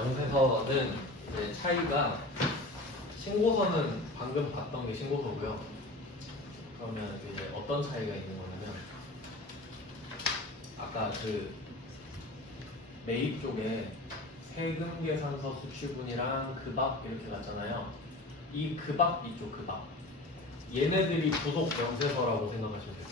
명세서는 이제 차이가 신고서는 방금 봤던 게 신고서고요. 그러면 이제 어떤 차이가 있는 거냐면 아까 그 매입 쪽에 세금 계산서 수취분이랑 급악 이렇게 갔잖아요. 이 급악 이쪽 급악 얘네들이 부속 명세서라고 생각하시면 돼요.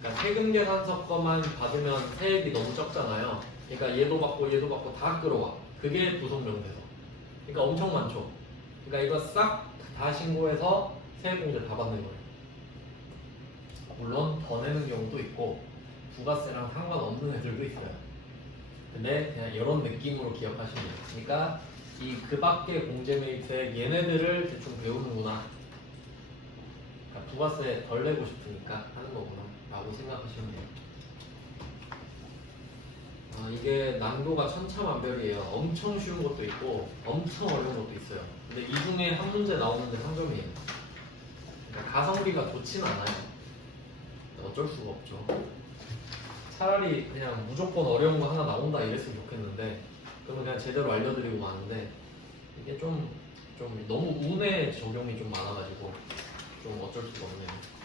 그러니까 세금 계산서 거만 받으면 세액이 너무 적잖아요. 그러니까 얘도 받고 다 끌어와. 그게 부속 명세서. 그러니까 엄청 많죠. 그러니까 이거 싹 다 신고해서 세액공제 다 받는 거예요. 물론 더 내는 경우도 있고 부가세랑 상관없는 애들도 있어요. 근데 그냥 이런 느낌으로 기억하시면 돼요. 그러니까 이 그 밖의 공제매입세 얘네들을 대충 배우는구나. 그러니까 부가세 덜 내고 싶으니까 하는 거구나 라고 생각하시면 돼요. 이게 난도가 천차만별이에요. 엄청 쉬운 것도 있고 엄청 어려운 것도 있어요. 근데 이 중에 한 문제 나오는데 3점이에요. 그러니까 가성비가 좋진 않아요. 어쩔 수가 없죠. 차라리 그냥 무조건 어려운 거 하나 나온다 이랬으면 좋겠는데 그러면 그냥 제대로 알려드리고 마는데 이게 좀 너무 운에 적용이 좀 많아가지고 좀 어쩔 수가 없네요.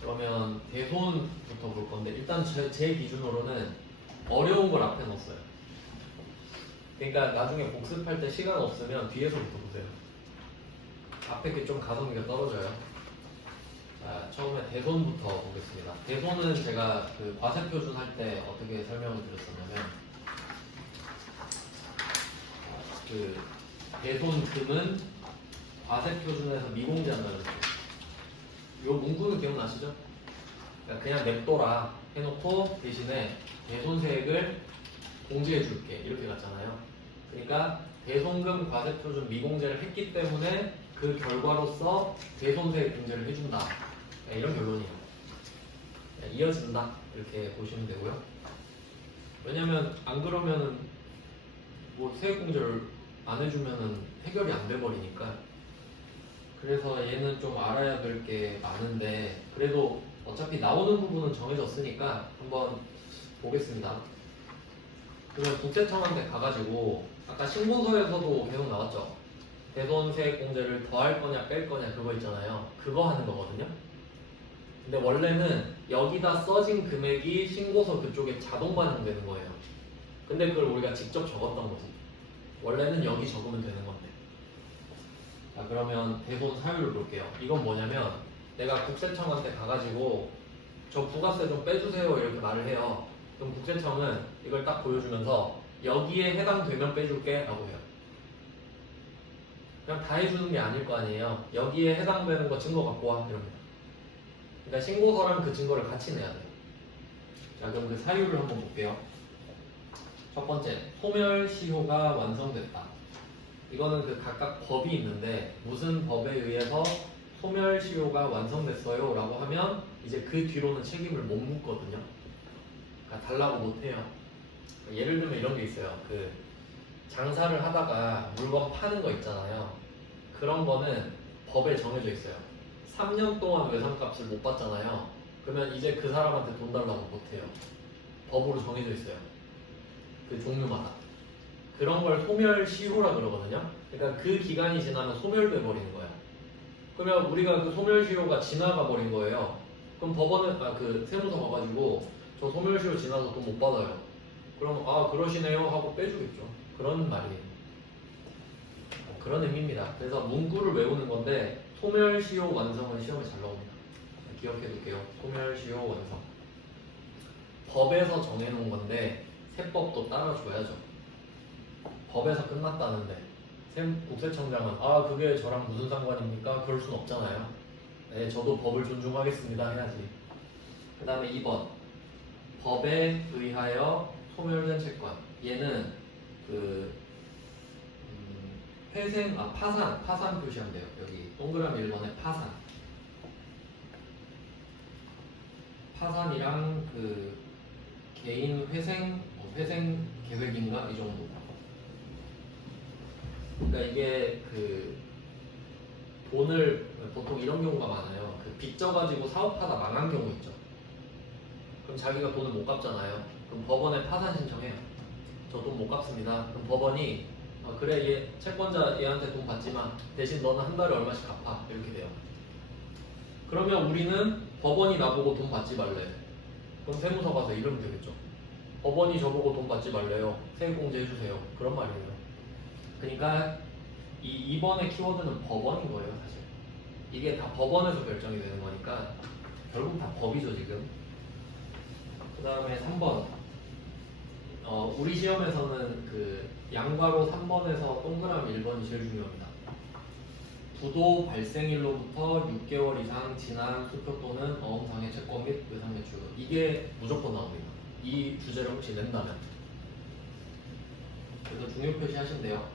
그러면 대손부터 볼 건데 일단 제 기준으로는 어려운 걸 앞에 넣었어요. 그러니까 나중에 복습할 때 시간 없으면 뒤에서부터 보세요. 앞에 게 좀 가성비가 떨어져요. 자, 처음에 대손부터 보겠습니다. 대손은 제가 그 과세표준 할 때 어떻게 설명을 드렸었냐면 그 대손금은 과세표준에서 미공제한다는 거죠. 요 문구는 기억나시죠? 그러니까 그냥 냅둬라 해놓고 대신에 대손세액을 공제해줄게 이렇게 갔잖아요. 그러니까 대손금 과세표준 미공제를 했기 때문에 그 결과로서 대손세액 공제를 해준다. 이런 결론이에요. 이어진다 이렇게 보시면 되고요. 왜냐면 안 그러면은 뭐 세액 공제를 안 해주면은 해결이 안 돼 버리니까. 그래서 얘는 좀 알아야 될 게 많은데 그래도 어차피 나오는 부분은 정해졌으니까 한번 보겠습니다. 그러면 국세청한테 가가지고 아까 신고서에서도 계속 나왔죠. 대손세액 공제를 더할 거냐 뺄 거냐 그거 있잖아요. 그거 하는 거거든요. 근데 원래는 여기다 써진 금액이 신고서 그쪽에 자동 반영되는 거예요. 근데 그걸 우리가 직접 적었던 거지. 원래는 여기 적으면 되는 건데. 자, 그러면 대손 사유를 볼게요. 이건 뭐냐면 내가 국세청한테 가가지고 저 부가세 좀 빼주세요 이렇게 말을 해요. 그럼 국세청은 이걸 딱 보여주면서 여기에 해당되면 빼줄게 라고 해요. 그냥 다 해주는 게 아닐 거 아니에요. 여기에 해당되는 거 증거 갖고 와 이럽니다. 그러니까 신고서랑 그 증거를 같이 내야 돼요. 자, 그럼 그 사유를 한번 볼게요. 첫 번째, 소멸시효가 완성됐다. 이거는 그 각각 법이 있는데 무슨 법에 의해서 소멸시효가 완성됐어요 라고 하면 이제 그 뒤로는 책임을 못 묻거든요. 그러니까 달라고 못해요. 예를 들면 이런 게 있어요. 그 장사를 하다가 물건 파는 거 있잖아요. 그런 거는 법에 정해져 있어요. 3년 동안 외상값을 못 받잖아요. 그러면 이제 그 사람한테 돈 달라고 못해요. 법으로 정해져 있어요. 그 종류마다. 그런 걸 소멸시효라 그러거든요. 그러니까 그 기간이 지나면 소멸돼 버리는 거예요. 그러면 우리가 그 소멸시효가 지나가 버린 거예요. 그럼 법원은 그 세무서 가가지고 저 소멸시효 지나서 돈 못 받아요. 그럼 그러시네요 하고 빼주겠죠. 그런 말이에요. 그런 의미입니다. 그래서 문구를 외우는 건데 소멸시효 완성은 시험에 잘 나옵니다. 기억해 둘게요. 소멸시효 완성. 법에서 정해놓은 건데 세법도 따라줘야죠. 법에서 끝났다는데 국세청장은 그게 저랑 무슨 상관입니까? 그럴 순 없잖아요. 네, 저도 법을 존중하겠습니다 해야지. 그 다음에 2번 법에 의하여 소멸된 채권. 얘는 그 회생, 파산 표시하면 돼요. 여기 동그라미 1번에 파산이랑 그 개인 회생 계획인가 이 정도. 그러니까 이게 그 돈을 보통 이런 경우가 많아요. 그 빚져가지고 사업하다 망한 경우 있죠. 그럼 자기가 돈을 못 갚잖아요. 그럼 법원에 파산 신청해요. 저 돈 못 갚습니다. 그럼 법원이 그래 얘 채권자 얘한테 돈 받지 마. 대신 너는 한 달에 얼마씩 갚아. 이렇게 돼요. 그러면 우리는 법원이 나보고 돈 받지 말래. 그럼 세무서 가서 이러면 되겠죠. 법원이 저보고 돈 받지 말래요. 세액공제 해주세요. 그런 말이에요. 그러니까 이 2번의 키워드는 법원인 거예요, 사실. 이게 다 법원에서 결정이 되는 거니까 결국 다 법이죠, 지금. 그 다음에 3번. 우리 시험에서는 그 양괄호 3번에서 동그라미 1번이 제일 중요합니다. 부도 발생일로부터 6개월 이상 지난 수표 또는 어음상의 채권 및 외상 매출. 이게 무조건 나옵니다. 이 주제를 혹시 낸다면. 그래서 중요 표시 하신대요.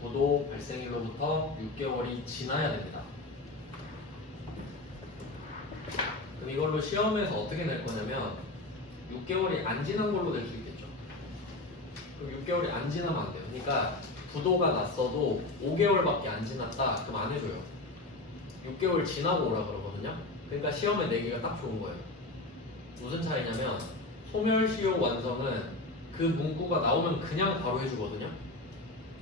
부도 발생일로부터 6개월이 지나야 됩니다. 그럼 이걸로 시험에서 어떻게 낼 거냐면 6개월이 안 지난 걸로 낼 수 있겠죠. 그럼 6개월이 안 지나면 안 돼요. 그러니까 부도가 났어도 5개월밖에 안 지났다. 그럼 안 해줘요. 6개월 지나고 오라 그러거든요. 그러니까 시험에 내기가 딱 좋은 거예요. 무슨 차이냐면 소멸시효 완성은 그 문구가 나오면 그냥 바로 해주거든요.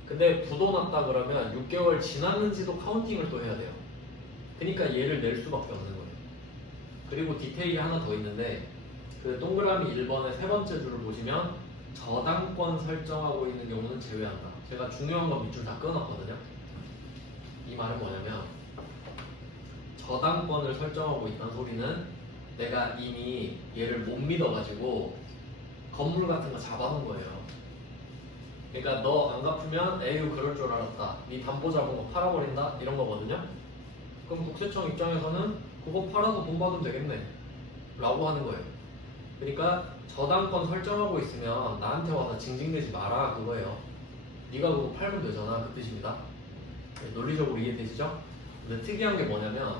근데 부도 났다 그러면 6개월 지났는지도 카운팅을 또 해야 돼요. 그러니까 얘를 낼 수밖에 없는 거예요. 그리고 디테일이 하나 더 있는데 그 동그라미 1번의 세 번째 줄을 보시면 저당권 설정하고 있는 경우는 제외한다. 제가 중요한 건 밑줄 다 끊었거든요. 이 말은 뭐냐면 저당권을 설정하고 있다는 소리는 내가 이미 얘를 못 믿어가지고 건물 같은 거 잡아놓은 거예요. 그러니까 너 안 갚으면 에휴 그럴 줄 알았다. 네 담보 잡은 거 팔아버린다 이런 거거든요. 그럼 국세청 입장에서는 그거 팔아서 돈 받으면 되겠네 라고 하는 거예요. 그러니까 저당권 설정하고 있으면 나한테 와서 징징대지 마라 그거예요. 네가 그거 팔면 되잖아 그 뜻입니다. 논리적으로 이해되시죠? 근데 특이한 게 뭐냐면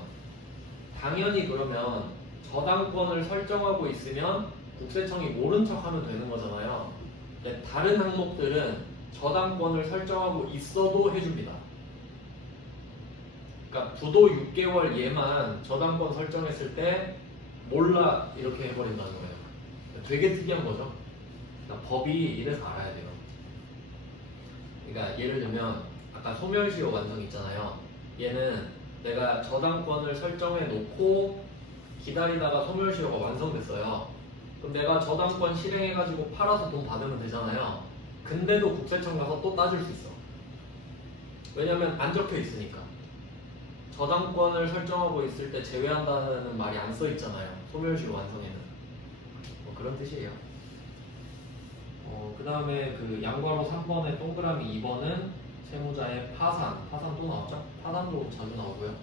당연히 그러면 저당권을 설정하고 있으면 국세청이 모른 척하면 되는 거잖아요. 근데 다른 항목들은 저당권을 설정하고 있어도 해줍니다. 그러니까 부도 6개월 얘만 저당권 설정했을 때 몰라 이렇게 해버린다는 거예요. 되게 특이한 거죠. 그러니까 법이 이래서 알아야 돼요. 그러니까 예를 들면 아까 소멸시효 완성 있잖아요. 얘는 내가 저당권을 설정해 놓고 기다리다가 소멸시효가 완성됐어요. 그럼 내가 저당권 실행해가지고 팔아서 돈 받으면 되잖아요. 근데도 국세청 가서 또 따질 수 있어. 왜냐면 안 적혀 있으니까. 저당권을 설정하고 있을 때 제외한다는 말이 안 써 있잖아요. 소멸시효 완성에는. 뭐 그런 뜻이에요. 그 다음에 그 양괄호 3번에 동그라미 2번은 채무자의 파산 또 나왔죠? 파산도 자주 나오고요.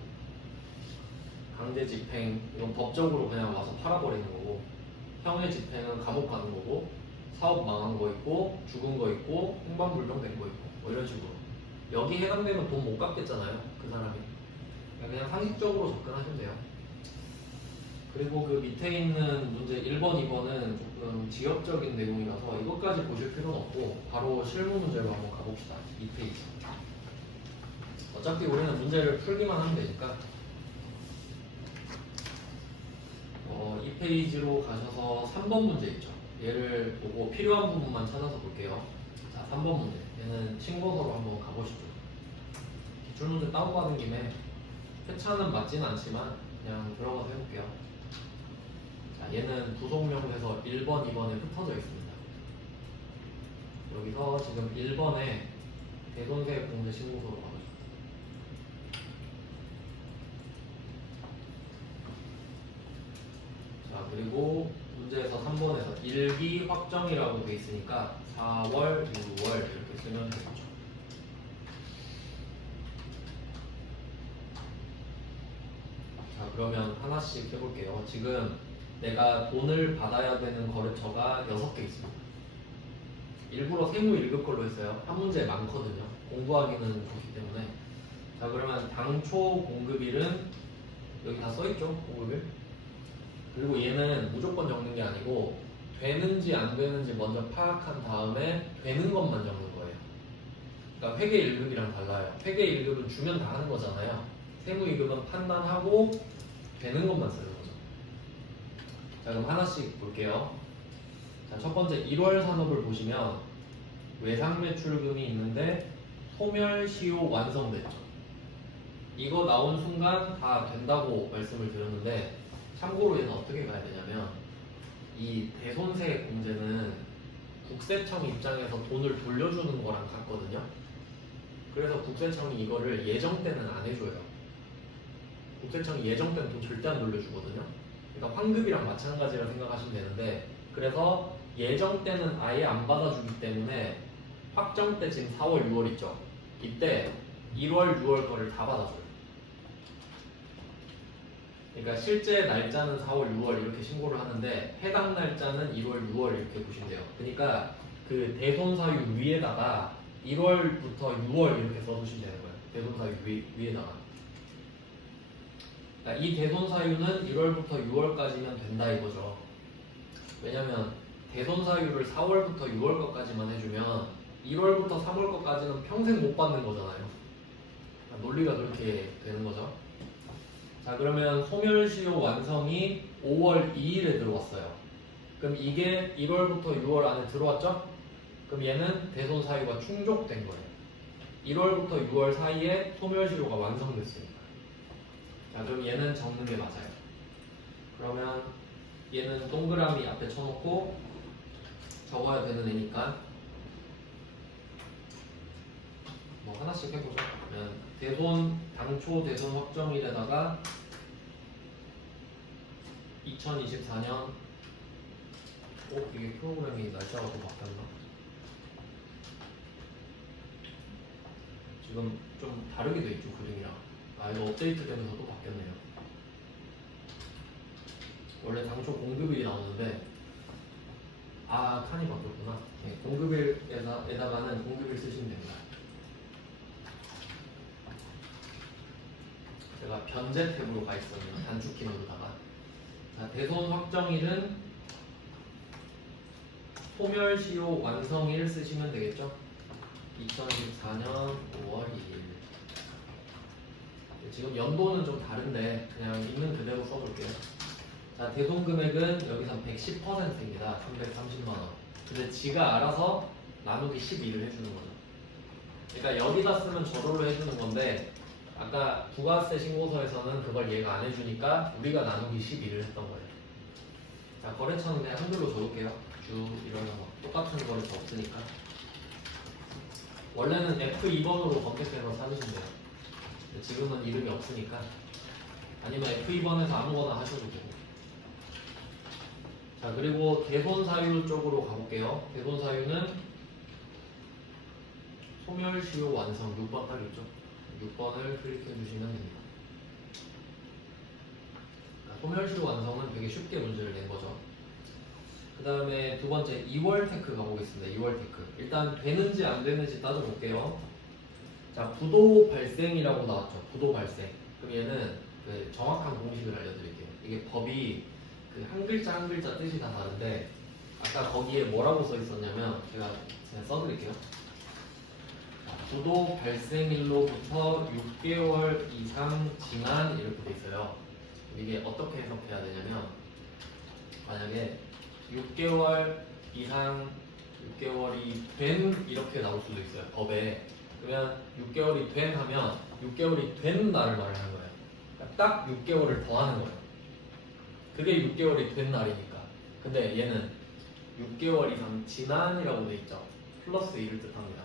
강제 집행 이건 법적으로 그냥 와서 팔아버리는 거고, 형의 집행은 감옥 가는 거고, 사업 망한 거 있고, 죽은 거 있고, 행방불명된 거 있고, 뭐 이런 식으로. 여기 해당되면 돈 못 갚겠잖아요, 그 사람이. 그냥 상식적으로 접근하시면 돼요. 그리고 그 밑에 있는 문제 1번, 2번은 조금 지역적인 내용이라서 이것까지 보실 필요는 없고 바로 실무 문제로 한번 가봅시다. 이 페이지. 어차피 우리는 문제를 풀기만 하면 되니까 이 페이지로 가셔서 3번 문제 있죠. 얘를 보고 필요한 부분만 찾아서 볼게요. 자, 3번 문제. 얘는 친고서로 한번 가보시죠. 기출문제 다운받은 김에 회차는 맞지는 않지만 그냥 들어가서 해볼게요. 자, 얘는 부속명에서 1번, 2번에 흩어져 있습니다. 여기서 지금 1번에 대손세 공제 신고서로 가보죠. 자, 그리고 문제에서 3번에서 일기 확정이라고 돼 있으니까 4월, 6월 이렇게 쓰면 되겠죠. 자, 그러면 하나씩 해볼게요. 지금 내가 돈을 받아야 되는 거래처가 6개 있습니다. 일부러 세무 1급 걸로 했어요. 한 문제 많거든요. 공부하기는 좋기 때문에. 자, 그러면 당초 공급일은 여기 다 써있죠? 공급일. 그리고 얘는 무조건 적는 게 아니고 되는지 안 되는지 먼저 파악한 다음에 되는 것만 적는 거예요. 그러니까 회계 1급이랑 달라요. 회계 1급은 주면 다 하는 거잖아요. 세무 2급은 판단하고 되는 것만 쓰는 거죠. 자, 그럼 하나씩 볼게요. 자, 첫 번째 1월 산업을 보시면 외상 매출금이 있는데 소멸시효 완성됐죠. 이거 나온 순간 다 된다고 말씀을 드렸는데 참고로 얘는 어떻게 가야 되냐면 이 대손세 공제는 국세청 입장에서 돈을 돌려주는 거랑 같거든요. 그래서 국세청이 이거를 예정 때는 안 해줘요. 국세청이 예정 때는 돈 절대 안 돌려주거든요. 그러니까 환급이랑 마찬가지라 생각하시면 되는데 그래서 예정 때는 아예 안 받아주기 때문에 확정 때 지금 4월, 6월 있죠. 이때 1월, 6월 거를 다 받아줘요. 그러니까 실제 날짜는 4월, 6월 이렇게 신고를 하는데 해당 날짜는 1월, 6월 이렇게 보시면 돼요. 그러니까 그 대손사유 위에다가 1월부터 6월 이렇게 써두시면 되는 거예요. 대손사유 위에다가. 그러니까 이 대손사유는 1월부터 6월까지면 된다 이거죠. 왜냐면 대손사유를 4월부터 6월 것까지만 해주면 1월부터 3월 것까지는 평생 못 받는 거잖아요. 그러니까 논리가 그렇게 되는 거죠. 자, 그러면 소멸시효 완성이 5월 2일에 들어왔어요. 그럼 이게 1월부터 6월 안에 들어왔죠? 그럼 얘는 대손사유가 충족된 거예요. 1월부터 6월 사이에 소멸시효가 완성됐으니까. 자, 그럼 얘는 적는 게 맞아요. 그러면 얘는 동그라미 앞에 쳐놓고 적어야 되는 애니까 뭐 하나씩 해보죠. 그러면 당초 대손 확정일에다가 2024년 이게 프로그램이 날짜가 또 바뀌었나? 지금 좀 다르게 돼 있죠, 그림이랑. 이거 업데이트 되면서 또 바뀌었네요. 원래 당초 공급일이 나오는데 칸이 바뀌었구나. 네, 공급일에다가는 공급일 쓰시면 됩니다. 제가 변제 탭으로 가 있었네요. 단축키 누르다가. 자, 대손 확정일은 소멸시효 완성일 쓰시면 되겠죠? 2024년 5월 2일. 지금 연도는 좀 다른데 그냥 있는 그대로 써볼게요. 자, 대손 금액은 여기서 110%입니다. 330만원. 근데 지가 알아서 나누기 12를 해주는 거죠. 그러니까 여기다 쓰면 저절로 해주는 건데 아까 부가세 신고서에서는 그걸 얘가 안 해주니까 우리가 나누기 12를 했던 거예요. 자, 거래처는 그냥 한글로 적을게요. 주 이런 거 똑같은 거래처 없으니까. 원래는 F2번으로 검색해서 찾으시면 돼요. 지금은 이름이 없으니까. 아니면 F2번에서 아무거나 하셔도 되고. 자, 그리고 대손사유 쪽으로 가볼게요. 대손사유는 소멸시효 완성 6번 딱 있죠. 6번을 클릭해 주시면 됩니다. 소멸시효 완성은 되게 쉽게 문제를 낸 거죠. 그 다음에 두 번째 2월 테크 가보겠습니다. 2월 테크. 일단 되는지 안 되는지 따져볼게요. 자, 부도 발생이라고 나왔죠. 부도 발생. 그럼 얘는 그 정확한 공식을 알려드릴게요. 이게 법이 그 한 글자 한 글자 뜻이 다 다른데 아까 거기에 뭐라고 써 있었냐면 제가 써드릴게요. 부도 발생일로부터 6개월 이상 지난 이렇게 돼 있어요. 이게 어떻게 해석해야 되냐면 만약에 6개월 이상 6개월이 된 이렇게 나올 수도 있어요. 법에. 그러면 6개월이 된 하면 6개월이 된 날을 말하는 거예요. 그러니까 딱 6개월을 더하는 거예요. 그게 6개월이 된 날이니까. 근데 얘는 6개월 이상 지난이라고 돼 있죠. 플러스 1을 뜻합니다.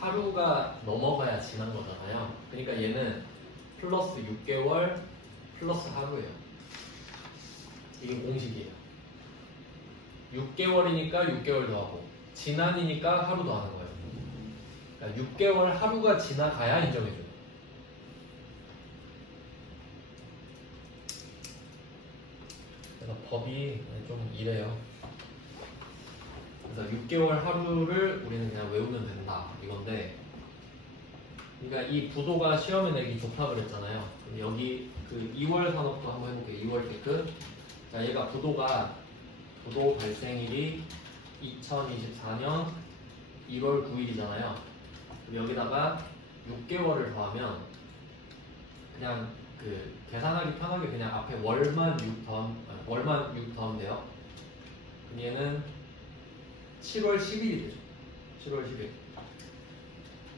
하루가 넘어가야 지난 거잖아요. 그러니까 얘는 플러스 6개월 플러스 하루예요. 이게 공식이에요. 6개월이니까 6개월 더하고 지난이니까 하루 더하는 거예요. 그러니까 6개월 하루가 지나가야 인정해줘요. 그래서 법이 좀 이래요. 그래서 6개월 하루를 우리는 그냥 외우면 된다 이건데, 그러니까 이 부도가 시험에 내기 좋다 그랬잖아요. 그럼 여기 그 2월 산업도 한번 해볼게요. 2월 테크. 자, 얘가 부도 발생일이 2024년 1월 9일이잖아요. 여기다가 6개월을 더하면 그냥 그 계산하기 편하게 그냥 앞에 월만 6 더하면 돼요. 그럼 얘는 7월 10일이 되죠. 7월 10일.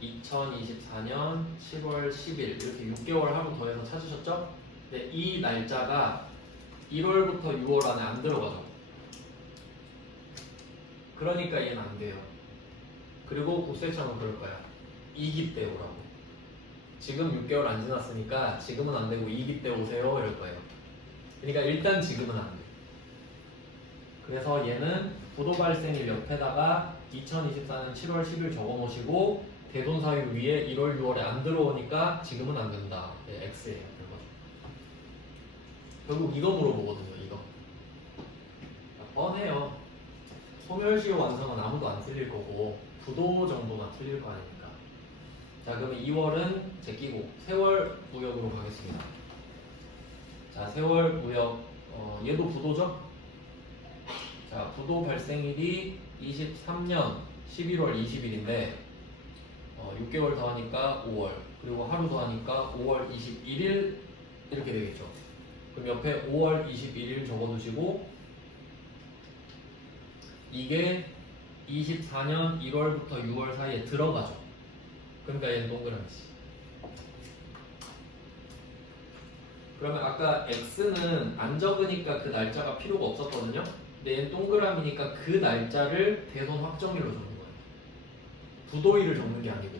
2024년 7월 10일 이렇게 6개월 하루 더해서 찾으셨죠? 네, 이 날짜가 1월부터 6월 안에 안 들어가죠. 그러니까 얘는 안 돼요. 그리고 국세청은 그럴 거야. 2기 때 오라고. 지금 6개월 안 지났으니까 지금은 안 되고 2기 때 오세요 이럴 거예요. 그러니까 일단 지금은 안 돼. 그래서 얘는 부도 발생일 옆에다가 2024년 7월 10일 적어 놓으시고 대손 사유 위에 1월 6월에 안 들어오니까 지금은 안 된다. 네, X예요. 결국 이거 물어보거든요. 이거 뻔해요. 소멸시효 완성은 아무도 안 틀릴 거고 부도 정도만 틀릴 거 아닙니까? 자, 그러면 2월은 제끼고 세월 무역으로 가겠습니다. 자, 세월 무역 얘도 부도죠? 자, 부도 발생일이 23년 11월 20일인데 6개월 더 하니까 5월, 그리고 하루 더 하니까 5월 21일 이렇게 되겠죠. 그럼 옆에 5월 21일 적어두시고 이게 24년 1월부터 6월 사이에 들어가죠. 그러니까 얘는 동그라미지. 그러면 아까 X는 안 적으니까 그 날짜가 필요가 없었거든요. 근데 얘는 동그라미니까 그 날짜를 대손 확정일로 적는 거예요. 부도일을 적는 게 아니고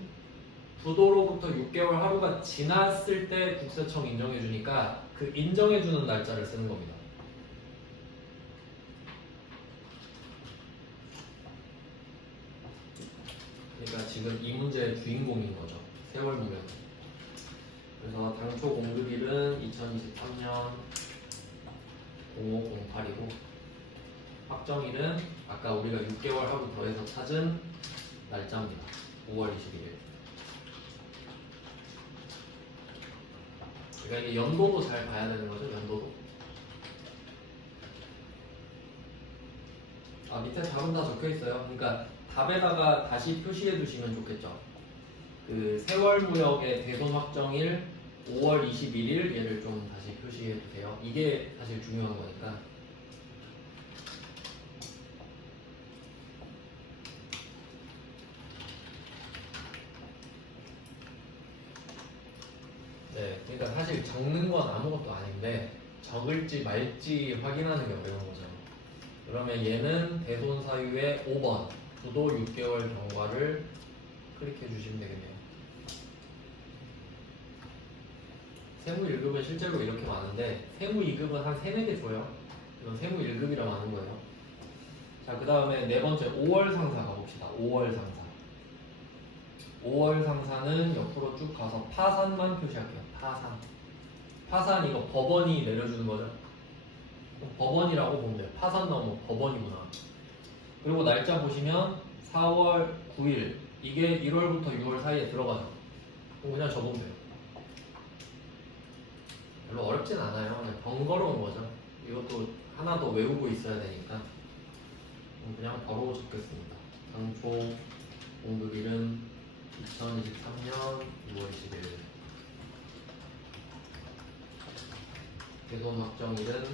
부도로부터 6개월 하루가 지났을 때 국세청 인정해주니까 그 인정해주는 날짜를 쓰는 겁니다. 그러니까 지금 이 문제의 주인공인 거죠. 세월 무역. 그래서 당초 공급일은 2023년 0508이고 확정일은 아까 우리가 6개월 하루 더해서 찾은 날짜입니다. 5월 21일. 그러니까 이게 연도도 잘 봐야 되는 거죠. 연도도. 아, 밑에 답은 다 적혀 있어요. 그러니까 답에다가 다시 표시해 두시면 좋겠죠. 그 세월 무역의 대손 확정일 5월 21일 얘를 좀 다시 표시해 주세요. 이게 사실 중요한 거니까. 네, 그러니까 사실 적는 건 아무것도 아닌데 적을지 말지 확인하는 게 어려운 거죠. 그러면 얘는 대손 사유의 5번 부도 6개월 경과를 클릭해 주시면 되겠네요. 세무 1급은 실제로 이렇게 많은데 세무 2급은 한 3, 4개 줘요. 이건 세무 1급이라 많은 거예요. 자, 그 다음에 네 번째 5월 상사 가봅시다. 5월 상사. 5월 상사는 옆으로 쭉 가서 파산만 표시할게요. 파산. 파산 이거 법원이 내려주는 거죠. 법원이라고 보면 돼요. 파산 나오면 법원이구나. 그리고 날짜 보시면 4월 9일 이게 1월부터 6월 사이에 들어가죠. 그럼 그냥 적으면 돼요. 별로 어렵진 않아요. 그냥 번거로운 거죠. 이것도 하나 더 외우고 있어야 되니까 그냥 바로 적겠습니다. 당초 공급일은 2023년 6월 10일. 대손 확정일은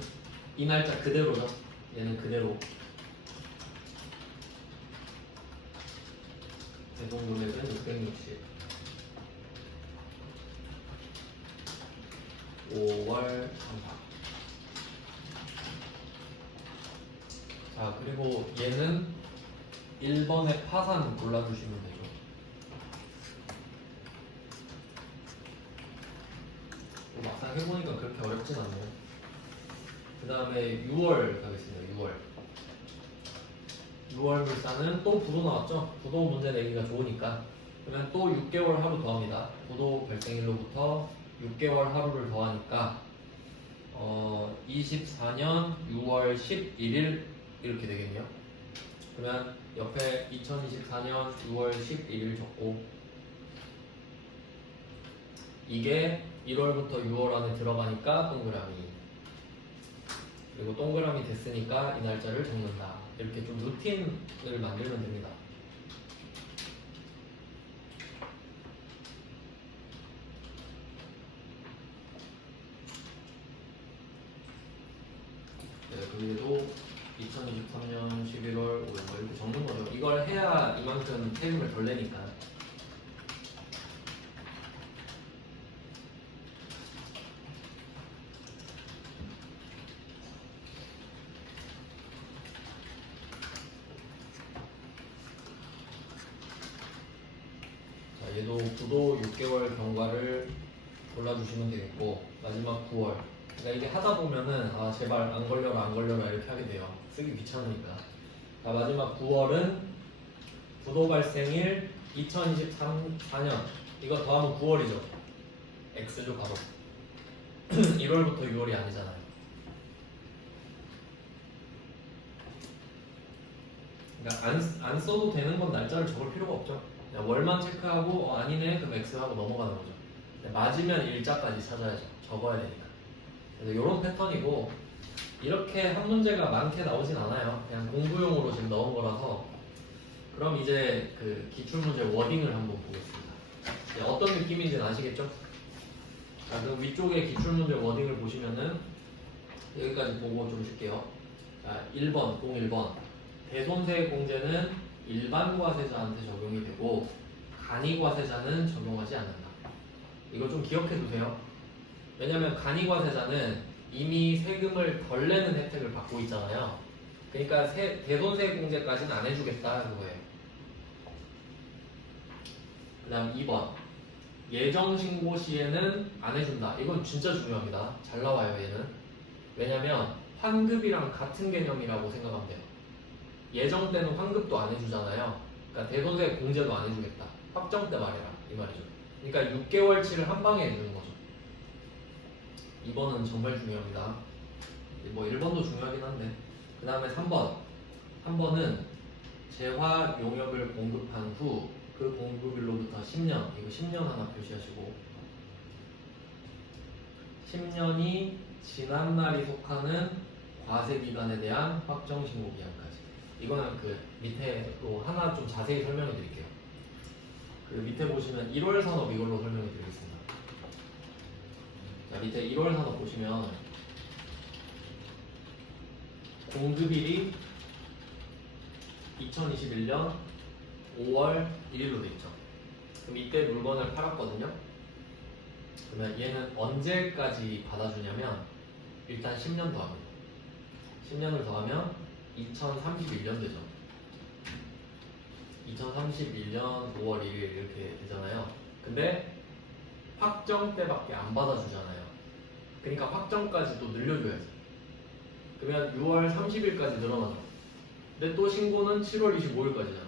이 날짜 그대로죠. 얘는 그대로. 대손 금액은 660. 5월 3사. 자, 그리고 얘는 1번의 파산 골라주시면 되죠. 막상 해보니까 그렇게 어렵진 않네요. 그 다음에 6월 가겠습니다. 6월. 6월 물산은 또 부도 나왔죠? 부도 문제 내기가 좋으니까. 그러면 또 6개월 하루 더합니다. 부도 발생일로부터 6개월 하루를 더하니까 24년 6월 11일 이렇게 되겠네요. 그러면 옆에 2024년 6월 11일 적고 이게 1월부터 6월 안에 들어가니까 동그라미, 그리고 동그라미 됐으니까 이 날짜를 적는다. 이렇게 좀 루틴을 만들면 됩니다. 네, 그리고 2024년 2023년 11월 5일 뭐 이렇게 적는 거죠. 이걸 해야 이만큼 세금을 덜 내니까. 자, 얘도 부도 6개월 경과를 골라주시면 되겠고, 마지막 9월. 그러니까 이게 하다 보면은 아 제발 안 걸려라 안 걸려라 이렇게 하게 돼요. 쓰기 귀찮으니까. 자, 마지막 9월은 부도 발생일 2024년. 이거 더하면 9월이죠. X죠 바로. 1월부터 6월이 아니잖아요. 그러니까 안 써도 되는 건 날짜를 적을 필요가 없죠. 그냥 월만 체크하고 아니네 그럼 X하고 넘어가는 거죠. 맞으면 일자까지 찾아야죠. 적어야 되니까. 그래서 이런 패턴이고 이렇게 한 문제가 많게 나오진 않아요. 그냥 공부용으로 지금 넣은 거라서. 그럼 이제 그 기출문제 워딩을 한번 보겠습니다. 이제 어떤 느낌인지는 아시겠죠? 자, 그럼 위쪽에 기출문제 워딩을 보시면은 여기까지 보고 좀 줄게요. 자, 1번, 01번. 대손세액공제는 일반 과세자한테 적용이 되고 간이 과세자는 적용하지 않는다. 이거 좀 기억해 두세요. 왜냐면 간이 과세자는 이미 세금을 덜 내는 혜택을 받고 있잖아요. 그러니까 대손세액공제까지는 안 해주겠다 그거예요. 그 다음 2번. 예정신고 시에는 안 해준다. 이건 진짜 중요합니다. 잘 나와요 얘는. 왜냐면 환급이랑 같은 개념이라고 생각하면 돼요. 예정 때는 환급도 안 해주잖아요. 그러니까 대손세액 공제도 안 해주겠다. 확정 때 말해라 이 말이죠. 그러니까 6개월치를 한 방에 해주는 거죠. 2번은 정말 중요합니다. 뭐 1번도 중요하긴 한데. 그 다음에 3번. 3번은 재화 용역을 공급한 후 그 공급일로부터 10년. 이거 10년 하나 표시하시고 10년이 지난 날이 속하는 과세 기간에 대한 확정 신고 기한까지. 이거는 그 밑에로 하나 좀 자세히 설명해 드릴게요. 그 밑에 보시면 1월 산업 이걸로 설명해 드리겠습니다. 자, 밑에 1월 산업 보시면 공급일이 2021년 5월 1일로 돼 있죠. 그럼 이때 물건을 팔았거든요. 그러면 얘는 언제까지 받아주냐면 일단 10년 더합니다. 10년을 더하면 2031년 되죠. 2031년 5월 1일 이렇게 되잖아요. 근데 확정 때밖에 안 받아주잖아요. 그러니까 확정까지 또 늘려줘야지. 그러면 6월 30일까지 늘어나죠. 근데 또 신고는 7월 25일까지잖아요.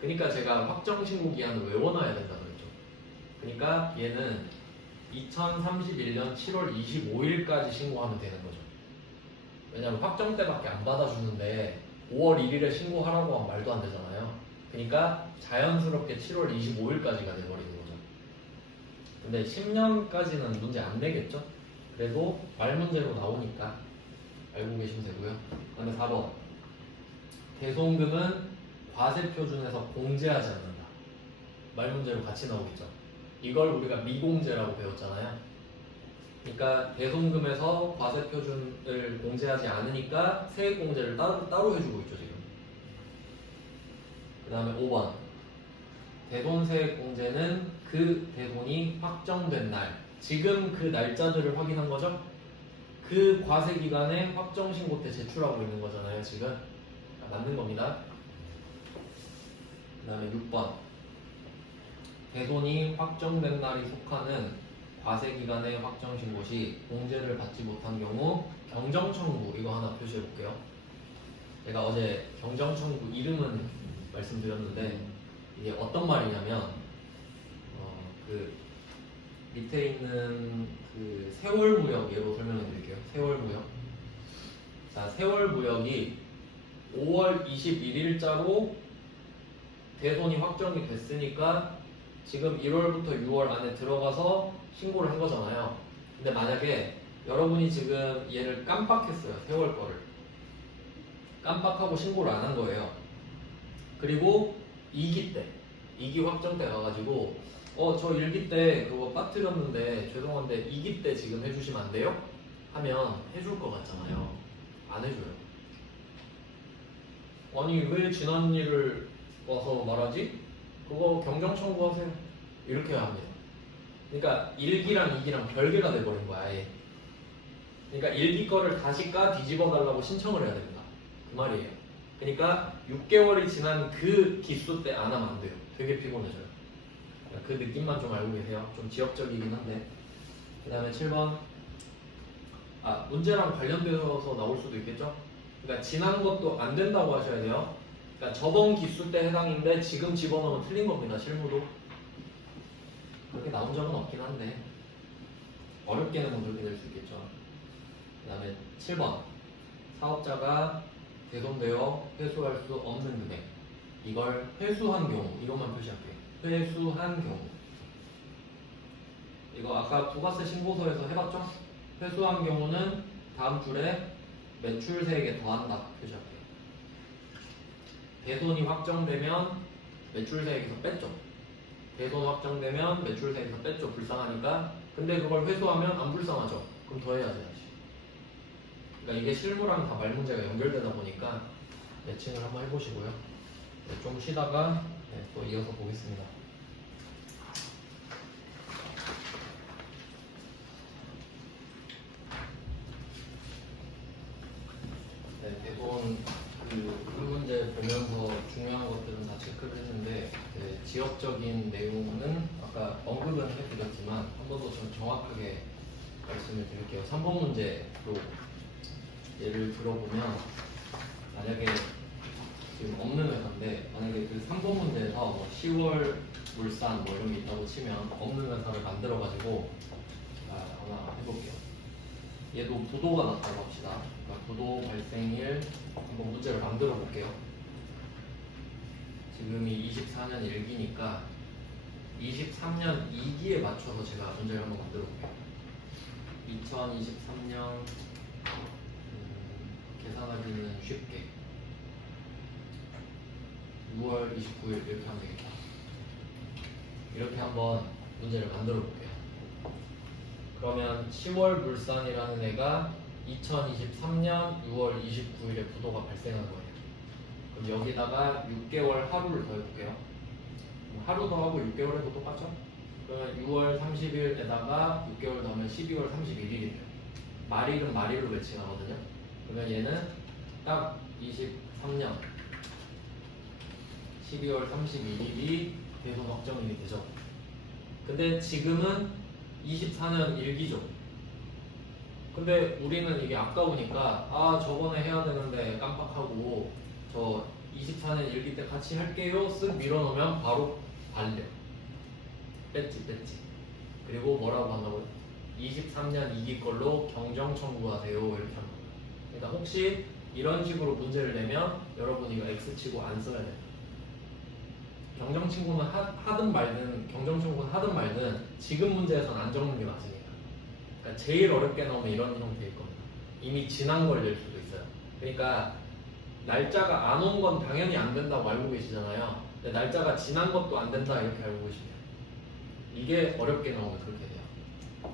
그러니까 제가 확정 신고 기한을 외워놔야 된다고 그랬죠. 그러니까 얘는 2031년 7월 25일까지 신고하면 되는 거죠. 왜냐면 확정 때밖에 안 받아주는데 5월 1일에 신고하라고 하면 말도 안 되잖아요. 그러니까 자연스럽게 7월 25일까지가 돼버리는 거죠. 근데 10년까지는 문제 안 내겠죠? 그래도 말 문제로 나오니까 알고 계시면 되고요. 그다음에 4번. 대손금은 과세 표준에서 공제하지 않는다. 말 문제로 같이 나오겠죠. 이걸 우리가 미공제라고 배웠잖아요. 그러니까 대손금에서 과세 표준을 공제하지 않으니까 세액 공제를 따로 해주고 있죠 지금. 그 다음에 5번. 대손세액 공제는 그 대손이 확정된 날, 지금 그 날짜들을 확인한 거죠. 그 과세 기간에 확정 신고 때 제출하고 있는 거잖아요 지금. 맞는 겁니다. 그 다음에 6번. 대손이 확정된 날이 속하는 과세기간의 확정신고 시 공제를 받지 못한 경우 경정청구. 이거 하나 표시해 볼게요. 제가 어제 경정청구 이름은 말씀드렸는데 이게 어떤 말이냐면 그 밑에 있는 그 세월무역 예로 설명해 드릴게요. 세월무역. 자, 세월무역이 5월 21일자로 대손이 확정이 됐으니까 지금 1월부터 6월 안에 들어가서 신고를 한 거잖아요. 근데 만약에 여러분이 지금 얘를 깜빡했어요. 세월 거를 깜빡하고 신고를 안 한 거예요. 그리고 2기 때 2기 확정 때 가가지고 저 1기 때 그거 빠뜨렸는데 죄송한데 2기 때 지금 해주시면 안 돼요? 하면 해줄 것 같잖아요. 안 해줘요. 아니 왜 지난 일을 와서 말하지? 그거 경정 청구하세요. 이렇게 합니다. 그러니까 일기랑 이기랑 별개가 돼버린 거야 아예. 그러니까 일기 거를 다시 까 뒤집어 달라고 신청을 해야 됩니다. 그 말이에요. 그러니까 6개월이 지난 그 기수 때 안 하면 안 돼요. 되게 피곤해져요. 그러니까 그 느낌만 좀 알고 계세요. 좀 지역적이긴 한데. 그 다음에 7번. 문제랑 관련되어서 나올 수도 있겠죠? 그러니까 지난 것도 안 된다고 하셔야 돼요. 그러니까 저번 기수 때 해당인데 지금 집어넣으면 틀린 겁니다. 실무도. 그렇게 나온 적은 없긴 한데 어렵게는 그렇게 될 수 있겠죠. 그 다음에 7번. 사업자가 훼손되어 회수할 수 없는 금액. 이걸 회수한 경우. 이것만 표시할게요. 회수한 경우. 이거 아까 부가세 신고서에서 해봤죠? 회수한 경우는 다음 줄에 매출세액에 더한다 표시할게요. 대손이 확정되면 매출세액에서 뺐죠. 대손 확정되면 매출세액에서 뺐죠. 불쌍하니까. 근데 그걸 회수하면 안 불쌍하죠. 그럼 더해야지 다시. 그러니까 이게 실무랑 다 말 문제가 연결되다 보니까 매칭을 한번 해보시고요. 네, 좀 쉬다가 또 이어서 보겠습니다. 네, 대본 그 문제 보면서 중요한 것들은 다 체크를 했는데 지역적인 내용은 아까 언급은 해드렸지만 한 번 더 좀 정확하게 말씀을 드릴게요. 3번 문제로 예를 들어보면 만약에 지금 없는 회사인데 만약에 그 3번 문제에서 뭐 10월 물산 뭐 이런 게 있다고 치면 없는 회사를 만들어 가지고 하나 해볼게요. 얘도 부도가 났다고 합시다. 그러니까 부도 발생일 한번 문제를 만들어 볼게요. 지금이 24년 1기니까 23년 2기에 맞춰서 제가 문제를 한번 만들어 볼게요. 2023년 계산하기는 쉽게 6월 29일 이렇게 하면 되겠다. 이렇게 한번 문제를 만들어 볼게요. 그러면 10월 물산이라는 애가 2023년 6월 29일에 부도가 발생한 거예요. 그럼 여기다가 6개월 하루를 더해볼게요. 하루 더하고 6개월 해도 똑같죠? 그러면 6월 30일에다가 6개월 더하면 12월 31일이에요. 말일은 말일로 매칭하거든요. 그러면 얘는 딱 23년 12월 31일이 대손 확정일이 되죠. 근데 지금은 24년 1기죠. 근데 우리는 이게 아까우니까 저번에 해야 되는데 깜빡하고 저 24년 1기 때 같이 할게요 쓱 밀어놓으면 바로 반려 뺐지. 그리고 뭐라고 한다고요? 23년 2기 걸로 경정 청구하세요 이렇게 하는 거예요. 그러니까 혹시 이런 식으로 문제를 내면 여러분 이거 X치고 안 써야 돼요. 경정 청구는 하든 말든 경정 청구는 하든 말든 지금 문제에서는 안 적는 게 맞으니까. 그러니까 제일 어렵게 나오면 이런 형태일 겁니다. 이미 지난 걸 낼 수도 있어요. 그러니까 날짜가 안 온 건 당연히 안 된다고 알고 계시잖아요. 근데 날짜가 지난 것도 안 된다 이렇게 알고 계시면 이게 어렵게 나오면 그렇게 돼요.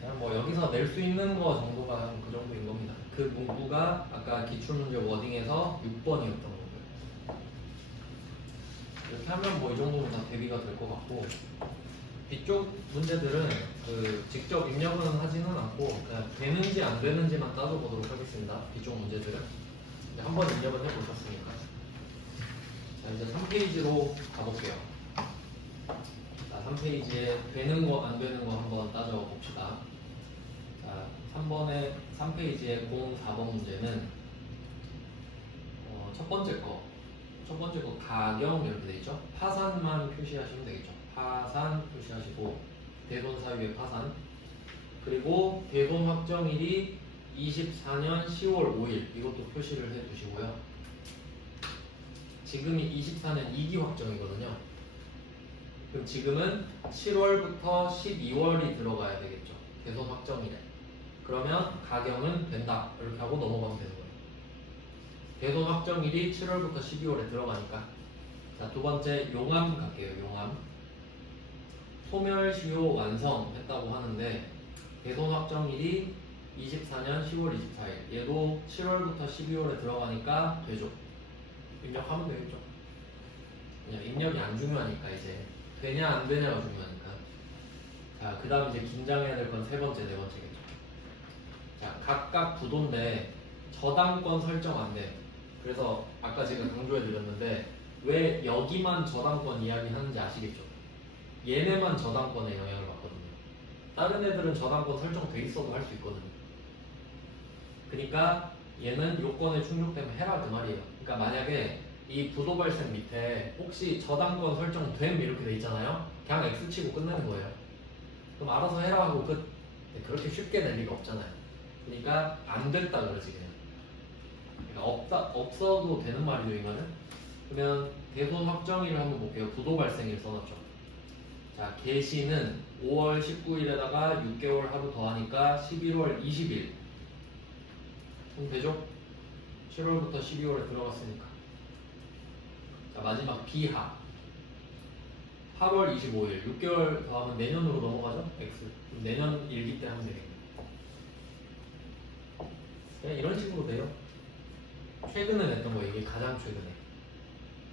그냥 뭐 여기서 낼 수 있는 거 정도가 그 정도인 겁니다. 그 문구가 아까 기출문제 워딩에서 6번이었던 거고요. 이렇게 하면 뭐 이 정도면 다 대비가 될 것 같고 뒤쪽 문제들은 직접 입력은 하지는 않고 그냥 되는지 안 되는지만 따져보도록 하겠습니다. 뒤쪽 문제들은 한번 입력은 해보셨으니까. 자, 이제 3페이지로 가볼게요. 자, 3페이지에 되는 거 안 되는 거 한번 따져봅시다. 자, 3페이지의 04번 문제는 첫 번째 거 가경 이렇게 돼 있죠. 파산만 표시하시면 되겠죠. 파산 표시하시고 대손 사유의 파산 그리고 대손 확정일이 24년 10월 5일 이것도 표시를 해 두시고요. 지금이 24년 2기 확정이거든요. 그럼 지금은 7월부터 12월이 들어가야 되겠죠. 대손 확정일에. 그러면 가경은 된다 이렇게 하고 넘어가면 되는 거예요. 대손 확정일이 7월부터 12월에 들어가니까. 자, 두 번째 용암 갈게요. 용암 소멸시효 완성했다고 하는데 대손 확정일이 24년 10월 24일. 얘도 7월부터 12월에 들어가니까 되죠. 입력하면 되겠죠. 그냥 입력이 안 중요하니까 이제 되냐 안 되냐가 중요하니까. 자, 그 다음 이제 긴장해야 될 건 세 번째, 네 번째겠죠. 자, 각각 부도인데 저당권 설정 안 돼. 그래서 아까 제가 강조해 드렸는데 왜 여기만 저당권 이야기하는지 아시겠죠? 얘네만 저당권에 영향을 받거든요. 다른 애들은 저당권 설정돼 있어도 할 수 있거든요. 그러니까 얘는 요건에 충족되면 해라 그 말이에요. 그러니까 만약에 이 부도 발생 밑에 혹시 저당권 설정됨 이렇게 돼 있잖아요. 그냥 X 치고 끝내는 거예요. 그럼 알아서 해라 하고 끝. 그렇게 쉽게 낼 리가 없잖아요. 그러니까 안 됐다 그러지 그냥. 그러니까 없어도 되는 말이죠 이 말은. 그러면 대손 확정일을 한번 볼게요. 부도 발생일 써놨죠. 자, 개시는 5월 19일에다가 6개월 하루 더하니까 11월 20일. 그럼 되죠? 7월부터 12월에 들어갔으니까. 자, 마지막 비하. 8월 25일. 6개월 더하면 내년으로 넘어가죠? X. 그럼 내년 일기 때 하면 되겠네요. 그냥 이런 식으로 돼요. 최근에 냈던 거예요. 이게 가장 최근에.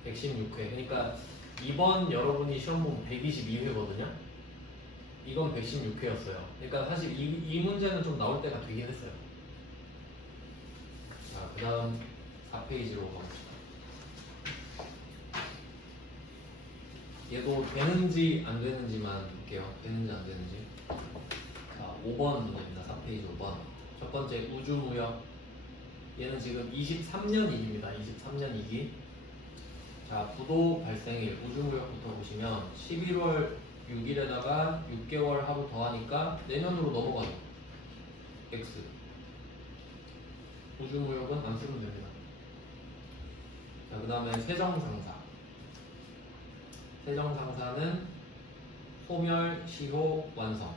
116회. 그러니까 이번 여러분이 시험 보면 122회거든요. 이건 116회였어요. 그러니까 사실 이 문제는 좀 나올 때가 되긴 했어요. 자, 그 다음 4페이지로 가봅시다. 얘도 되는지 안 되는지만 볼게요. 되는지 안 되는지. 자, 5번 문제입니다. 4페이지 5번. 첫 번째 우주무역. 얘는 지금 23년 이기입니다. 23년 이기. 자, 부도 발생일 우주무역부터 보시면 11월 6일에다가 6개월 하루 더하니까 내년으로 넘어가요. X. 우주무역은 안 쓰면 됩니다. 자, 그 다음에 세정상사. 세정상사는 소멸, 시효, 완성.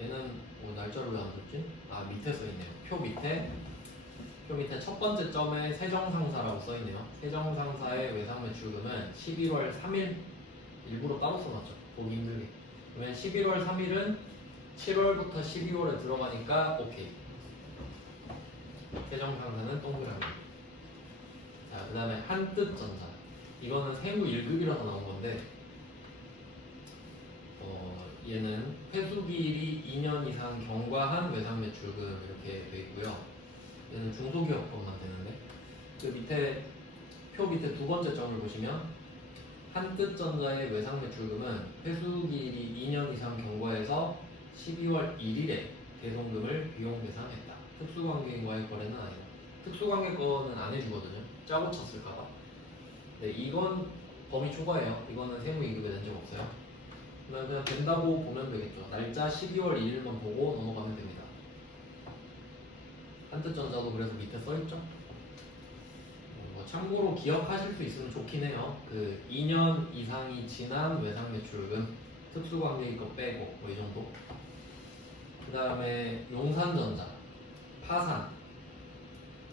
얘는 뭐 날짜를 왜 안 줬지? 아, 밑에 써있네요. 표 밑에 첫 번째 점에 세정상사라고 써있네요. 세정상사의 외상매출금은 11월 3일. 일부러 따로 써놨죠. 보기 힘들게. 그러면 11월 3일은 7월부터 12월에 들어가니까 오케이. 세정상사는 동그라미. 자, 그 다음에 한뜻전자. 이거는 세무 1급이라서 나온 건데 얘는 회수기일이 2년 이상 경과한 외상매출금 이렇게 돼 있고요. 얘는 중소기업법만 되는데 그 밑에 표 밑에 두 번째 점을 보시면 한뜻전자의 외상매출금은 회수기일이 2년 이상 경과해서 12월 1일에 대손금을 비용 계산했다. 특수관계인과의 거래는 아니다. 특수관계권은 안 해주거든요. 짜고 쳤을까봐. 네, 이건 범위 초과예요. 이거는 세무 2급에 낸 적 없어요. 그냥 된다고 보면 되겠죠. 날짜 12월 1일만 보고 넘어가면 됩니다. 한뜻전자도 그래서 밑에 써있죠. 참고로 기억하실 수 있으면 좋긴 해요. 그 2년 이상이 지난 외상매출금 특수관계인 거 빼고 뭐 이 정도. 그 다음에 용산전자 파산.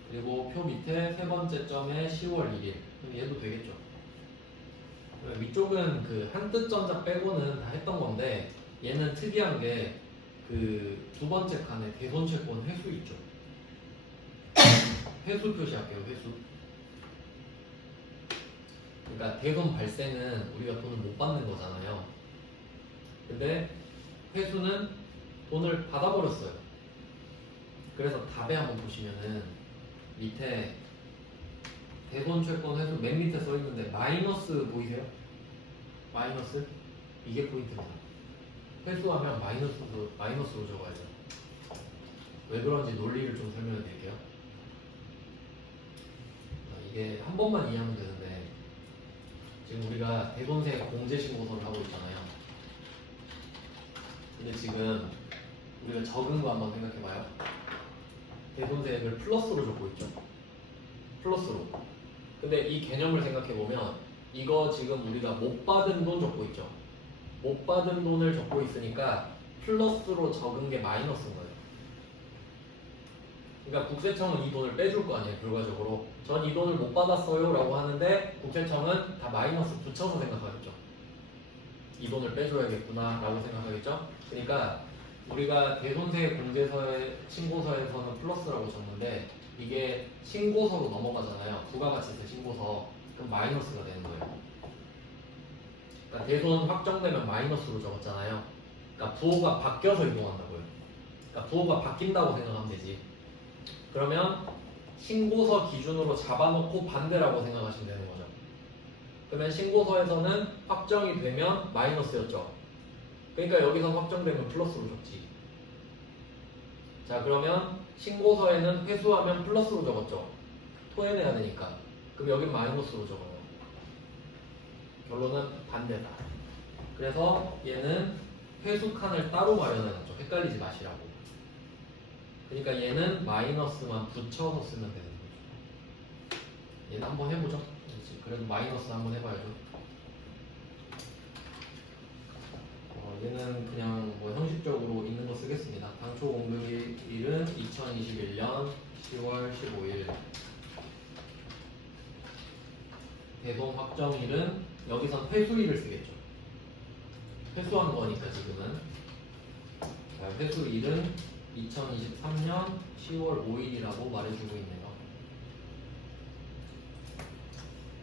그리고 표 밑에 세 번째 점에 10월 1일. 그럼 얘도 되겠죠. 위쪽은 그 한뜻전자 빼고는 다 했던 건데 얘는 특이한 게 그 두 번째 칸에 대손채권 회수 있죠. 회수 표시할게요. 회수. 그러니까 대손 발생은 우리가 돈을 못 받는 거잖아요. 근데 회수는 돈을 받아버렸어요. 그래서 답에 한번 보시면은 밑에 대손채권 회수 맨 밑에 써있는데 마이너스 보이세요? 마이너스? 이게 포인트입니다. 회수하면 마이너스로 적어야죠. 왜 그런지 논리를 좀 설명해 드릴게요. 이게 한 번만 이해하면 되는데 지금 우리가 대손세 공제신고서를 하고 있잖아요. 근데 지금 우리가 적은 거 한번 생각해봐요. 대손세액을 플러스로 적고 있죠. 플러스로. 근데 이 개념을 생각해보면 이거 지금 우리가 못 받은 돈 적고 있죠. 못 받은 돈을 적고 있으니까 플러스로 적은 게 마이너스인 거예요. 그러니까 국세청은 이 돈을 빼줄 거 아니에요. 결과적으로 전 이 돈을 못 받았어요 라고 하는데 국세청은 다 마이너스 붙여서 생각하겠죠. 이 돈을 빼줘야겠구나 라고 생각하겠죠. 그러니까 우리가 대손세 공제서의 신고서에서는 플러스라고 줬는데 이게 신고서로 넘어가잖아요. 부가가치세 신고서. 그럼 마이너스가 되는 거예요. 그러니까 대손 확정되면 마이너스로 적었잖아요. 그러니까 부호가 바뀌어서 이동한다고요. 그러니까 부호가 바뀐다고 생각하면 되지. 그러면 신고서 기준으로 잡아놓고 반대라고 생각하시면 되는 거죠. 그러면 신고서에서는 확정이 되면 마이너스였죠. 그러니까 여기서 확정되면 플러스로 적지. 자, 그러면 신고서에는 회수하면 플러스로 적었죠. 토해내야 되니까. 그럼 여긴 마이너스로 적어요. 결론은 반대다. 그래서 얘는 회수칸을 따로 마련해놨죠. 헷갈리지 마시라고. 그러니까 얘는 마이너스만 붙여서 쓰면 되는 거죠. 얘는 한번 해보죠. 그래도 마이너스 한번 해봐야죠. 얘는 그냥 뭐 형식적으로 있는 거 쓰겠습니다. 당초 공급일은 2021년 10월 15일. 대손 확정일은 여기선 회수일을 쓰겠죠. 회수한 거니까 지금은. 자, 회수일은 2023년 10월 5일이라고 말해주고 있네요.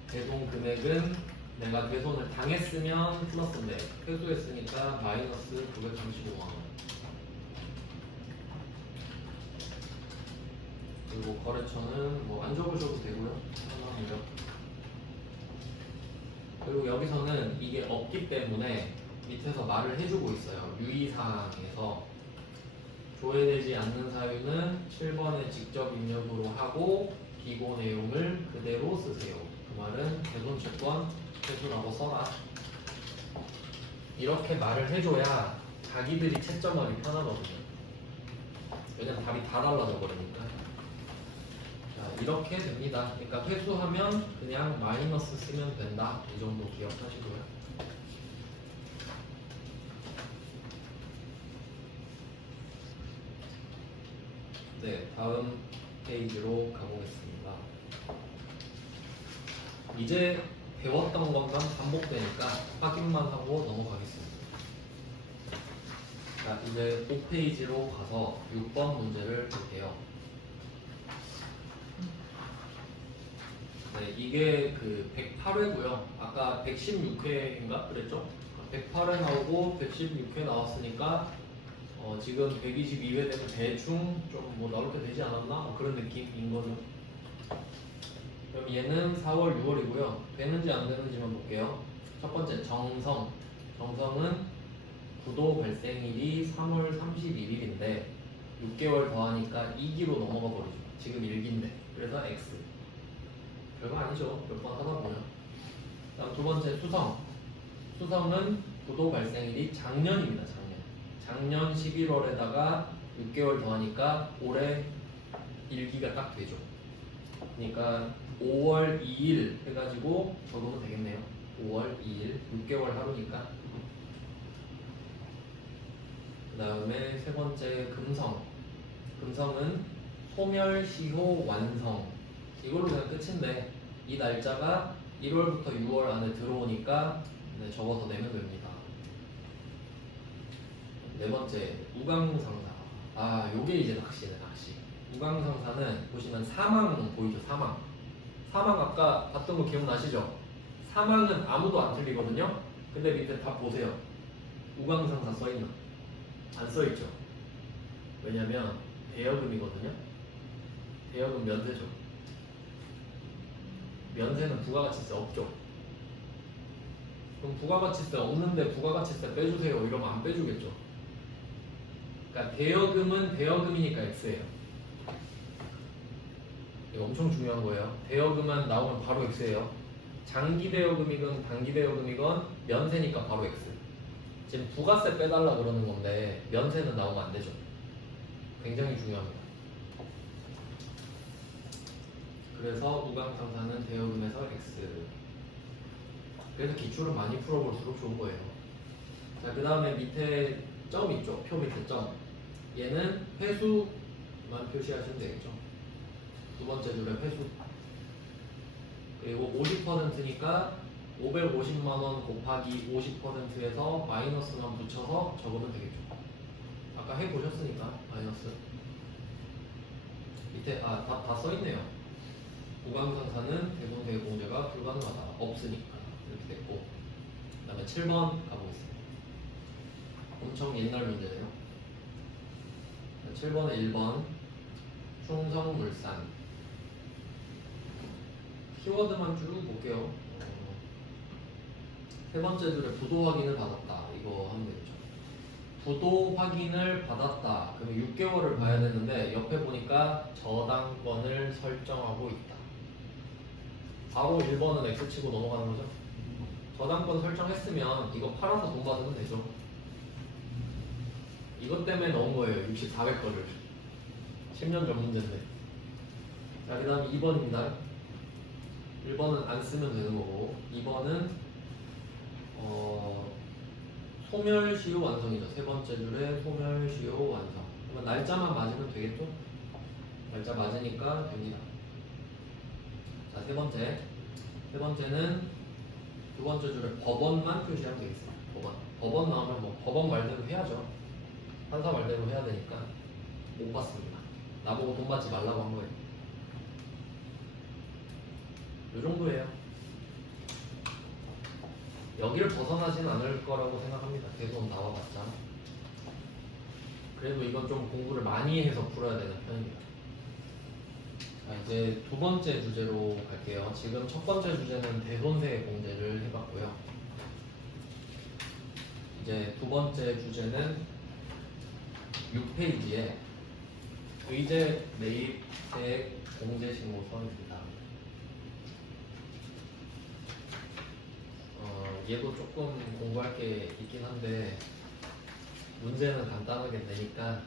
대손 금액은 내가 대손을 당했으면 플러스인데 회수했으니까 마이너스 935만원. 그리고 거래처는 뭐 안 적으셔도 되고요. 상관없고요. 그리고 여기서는 이게 없기 때문에 밑에서 말을 해주고 있어요. 유의사항에서 조회되지 않는 사유는 7번에 직접 입력으로 하고 기고 내용을 그대로 쓰세요. 그 말은 대손채권 회수라고 써라. 이렇게 말을 해줘야 자기들이 채점하기 편하거든요. 왜냐면 답이 다 달라져 버리니까. 자, 이렇게 됩니다. 그러니까 회수하면 그냥 마이너스 쓰면 된다. 이 정도 기억하시고요. 네, 다음 페이지로 가보겠습니다. 이제 배웠던 것만 반복되니까 확인만 하고 넘어가겠습니다. 자, 이제 5페이지로 가서 6번 문제를 볼게요. 네, 이게 그 108회고요. 아까 116회인가 그랬죠? 108회 나오고 116회 나왔으니까 지금 122회 되면 대충 좀 뭐 나올 때 되지 않았나? 뭐 그런 느낌인 거죠. 그럼 얘는 4월, 6월이고요. 되는지 안 되는지만 볼게요. 첫 번째 정성. 정성은 부도 발생일이 3월 31일인데 6개월 더하니까 2기로 넘어가 버리죠. 지금 1기인데. 그래서 X. 별거 아니죠. 몇 번 하다 보면. 다음 두 번째 수성. 수성은 부도 발생일이 작년입니다. 작년 11월에다가 6개월 더하니까 올해 1기가 딱 되죠. 그러니까 5월 2일 해가지고 적으면 되겠네요. 5월 2일 6개월 하루니까. 그 다음에 세 번째 금성. 금성은 소멸시효 완성. 이걸로 그냥 끝인데 이 날짜가 1월부터 6월 안에 들어오니까 적어서 내면 됩니다. 네 번째 우강상사. 아, 요게 이제 낚시네, 낚시. 우강상사는 보시면 사망 보이죠? 사망. 사망 아까 봤던 거 기억나시죠? 사망은 아무도 안 틀리거든요. 근데 밑에 다 보세요. 우강상사 써있나? 안 써있죠. 왜냐면 대여금이거든요. 대여금 면세죠. 면세는 부가가치세 없죠. 그럼 부가가치세 없는데 부가가치세 빼주세요 이러면 안 빼주겠죠. 그러니까 대여금은 대여금이니까 X예요. 이거 엄청 중요한 거예요. 대여금만 나오면 바로 X예요. 장기 대여금이건 단기 대여금이건 면세니까 바로 X. 지금 부가세 빼달라 그러는 건데 면세는 나오면 안 되죠. 굉장히 중요합니다. 그래서 우강상사는 대여금에서 X. 그래서 기출을 많이 풀어볼수록 좋은 거예요. 자, 그 다음에 밑에 점 있죠? 표 밑에 점. 얘는 회수만 표시하시면 되겠죠. 두 번째 줄에 회수. 그리고 50%니까 550만원 곱하기 50%에서 마이너스만 붙여서 적으면 되겠죠. 아까 해보셨으니까 마이너스 밑에 다 써있네요. 무관상사는 대손세 공제가 불가능하다. 없으니까 이렇게 됐고, 그 다음에 7번 가보겠습니다. 엄청 옛날 문제네요. 7번에 1번 충성물산 키워드만 쭉 볼게요. 세 번째 줄에 부도 확인을 받았다. 이거 하면 되겠죠. 부도 확인을 받았다. 그럼 6개월을 봐야 되는데 옆에 보니까 저당권을 설정하고 있다. 바로 1번은 X치고 넘어가는 거죠. 저당권 설정했으면 이거 팔아서 돈 받으면 되죠. 이것 때문에 넣은 거예요. 6400거를. 10년 전 문제인데. 자, 그 다음 2번입니다. 1번은 안 쓰면 되는 거고, 2번은 소멸시효 완성이죠. 세 번째 줄에 소멸시효 완성. 그러면 날짜만 맞으면 되겠죠? 날짜 맞으니까 됩니다. 자, 세 번째는 두 번째 줄에 법원만 표시하면 되겠습니다. 법원 나오면 뭐 법원 말대로 해야죠. 판사 말대로 해야 되니까 못 받습니다. 나보고 돈 받지 말라고 한 거예요. 요 정도예요. 여기를 벗어나진 않을 거라고 생각합니다. 계속 나와봤자. 그래도 이건 좀 공부를 많이 해서 풀어야 되는 편입니다. 자, 이제 두 번째 주제로 갈게요. 지금 첫 번째 주제는 대손세 공제를 해봤고요. 이제 두 번째 주제는 6페이지에 의제 매입세액 공제 신고서입니다. 얘도 조금 공부할 게 있긴 한데 문제는 간단하게 내니까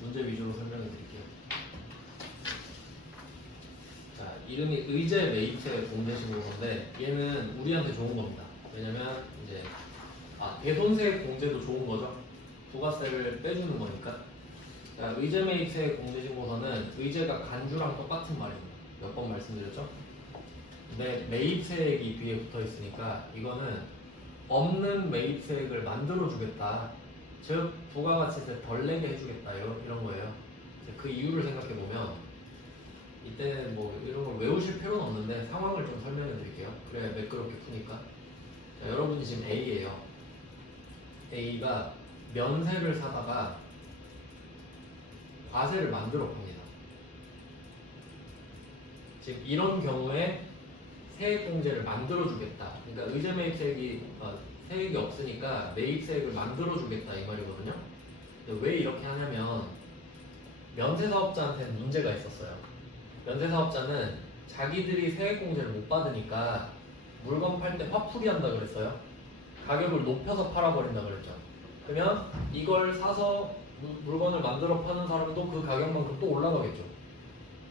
문제 위주로 설명해 드릴게요. 자, 이름이 의제 매입세 공제 신고서인데 얘는 우리한테 좋은 겁니다. 왜냐면 이제 대손세 공제도 좋은 거죠. 부가세를 빼주는 거니까. 자, 의제 매입세 공제 신고서는 의제가 간주랑 똑같은 말입니다. 몇 번 말씀드렸죠? 근데 매입세액이 뒤에 붙어 있으니까 이거는 없는 매입세액을 만들어 주겠다. 즉 부가가치세 덜 내게 해주겠다. 이런 거예요. 그 이유를 생각해 보면 이때는 뭐 이런 걸 외우실 필요는 없는데 상황을 좀 설명해 드릴게요. 그래야 매끄럽게 푸니까. 자, 여러분이 지금 A예요. A가 면세를 사다가 과세를 만들어 팝니다. 지금 이런 경우에 세액공제를 만들어주겠다. 그러니까 의제 매입세액이 세액이 없으니까 매입세액을 만들어주겠다 이 말이거든요. 근데 왜 이렇게 하냐면 면세사업자한테는 문제가 있었어요. 면세사업자는 자기들이 세액공제를 못 받으니까 물건 팔 때 화풀이 한다 그랬어요. 가격을 높여서 팔아버린다 그랬죠. 그러면 이걸 사서 물건을 만들어 파는 사람도 그 가격만큼 또 올라가겠죠.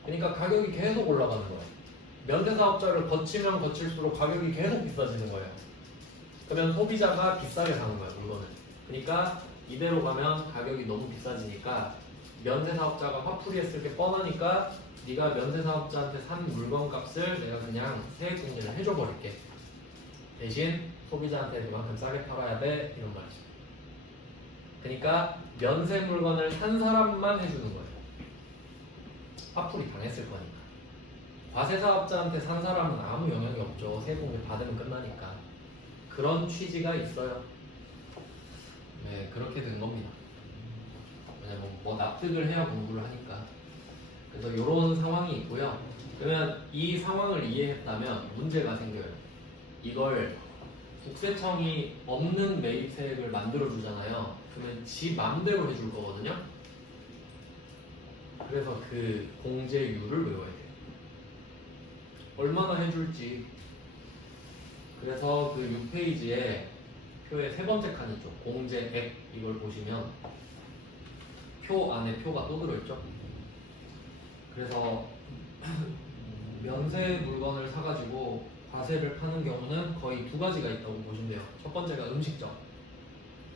그러니까 가격이 계속 올라가는 거예요. 면세사업자를 거치면 거칠수록 가격이 계속 비싸지는 거예요. 그러면 소비자가 비싸게 사는 거예요, 물건을. 그러니까 이대로 가면 가격이 너무 비싸지니까 면세사업자가 화풀이 했을 게 뻔하니까 네가 면세사업자한테 산 물건 값을 내가 그냥 세액공제를 해줘 버릴게. 대신 소비자한테 그만큼 싸게 팔아야 돼. 이런 말이죠. 그러니까 면세 물건을 산 사람만 해주는 거예요. 화풀이 당했을 거니까. 과세사업자한테 산 사람은 아무 영향이 없죠. 세금을 받으면 끝나니까. 그런 취지가 있어요. 네, 그렇게 된 겁니다. 왜냐면 뭐 납득을 해야 공부를 하니까. 그래서 이런 상황이 있고요. 그러면 이 상황을 이해했다면 문제가 생겨요. 이걸 국세청이 없는 매입세액을 만들어주잖아요. 그러면 지 맘대로 해줄 거거든요. 그래서 그 공제율을 외워야 돼요. 얼마나 해줄지. 그래서 그 6페이지에 표의 세 번째 칸 있죠. 공제액 이걸 보시면 표 안에 표가 또 들어있죠. 그래서 면세 물건을 사가지고 과세를 파는 경우는 거의 두 가지가 있다고 보시면 돼요. 첫 번째가 음식점,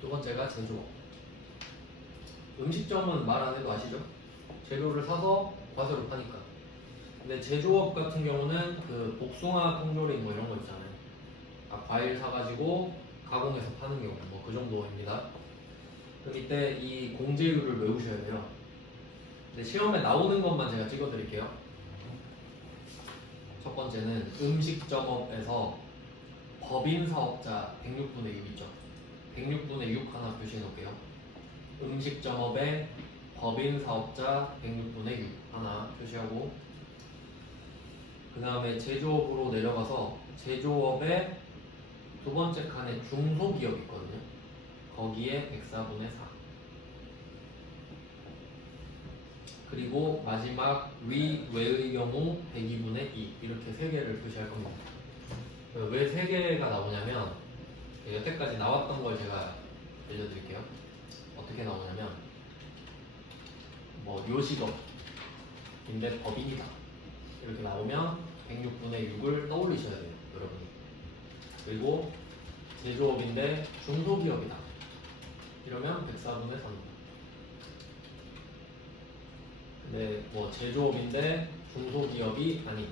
두 번째가 제조업. 음식점은 말 안 해도 아시죠? 재료를 사서 과세로 파니까. 근데 제조업 같은 경우는 그 복숭아 통조림 뭐 이런 거 있잖아요. 과일 사가지고 가공해서 파는 경우 뭐 그 정도입니다. 그럼 이때 이 공제율을 외우셔야 돼요. 근데 시험에 나오는 것만 제가 찍어드릴게요. 첫 번째는 음식점업에서 법인 사업자 106분의 6 있죠. 106분의 6 하나 표시해 놓을게요. 음식점업의 법인 사업자 106분의 6 하나 표시하고, 그 다음에 제조업으로 내려가서 제조업의 두 번째 칸에 중소기업 있거든요. 거기에 104분의 4. 그리고 마지막 외의 경우 102분의 2 이렇게 세 개를 표시할 겁니다. 왜 세 개가 나오냐면 여태까지 나왔던 걸 제가 알려드릴게요. 어떻게 나오냐면 뭐 요식업인데 법인이다 이렇게 나오면 106분의 6을 떠올리셔야 돼요, 여러분이. 그리고 제조업인데 중소기업이다 이러면 104분의 3입니다. 근데 뭐 제조업인데 중소기업이 아닌,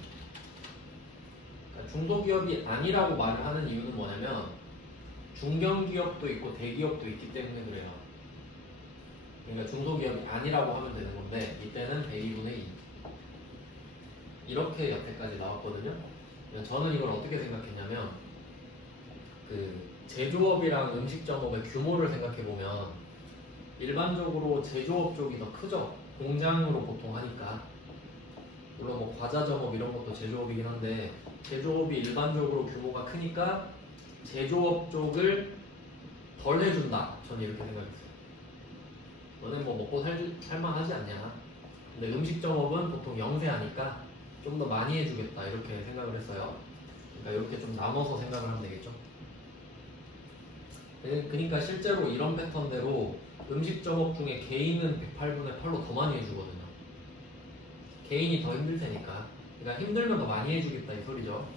그러니까 중소기업이 아니라고 말을 하는 이유는 뭐냐면 중견기업도 있고 대기업도 있기 때문에 그래요. 그러니까 중소기업이 아니라고 하면 되는 건데 이때는 102분의 2 이렇게 여태까지 나왔거든요. 저는 이걸 어떻게 생각했냐면 그 제조업이랑 음식점업의 규모를 생각해보면 일반적으로 제조업 쪽이 더 크죠. 공장으로 보통 하니까. 물론 뭐 과자점업 이런 것도 제조업이긴 한데 제조업이 일반적으로 규모가 크니까 제조업 쪽을 덜 해준다. 저는 이렇게 생각했어요. 너네 뭐 먹고 살만하지 않냐. 근데 음식점업은 보통 영세하니까 좀 더 많이 해주겠다 이렇게 생각을 했어요. 그러니까 이렇게 좀 나눠서 생각을 하면 되겠죠. 그러니까 실제로 이런 패턴대로 음식점업 중에 개인은 108분의 8로 더 많이 해주거든요. 개인이 더 힘들 테니까. 그러니까 힘들면 더 많이 해주겠다 이 소리죠.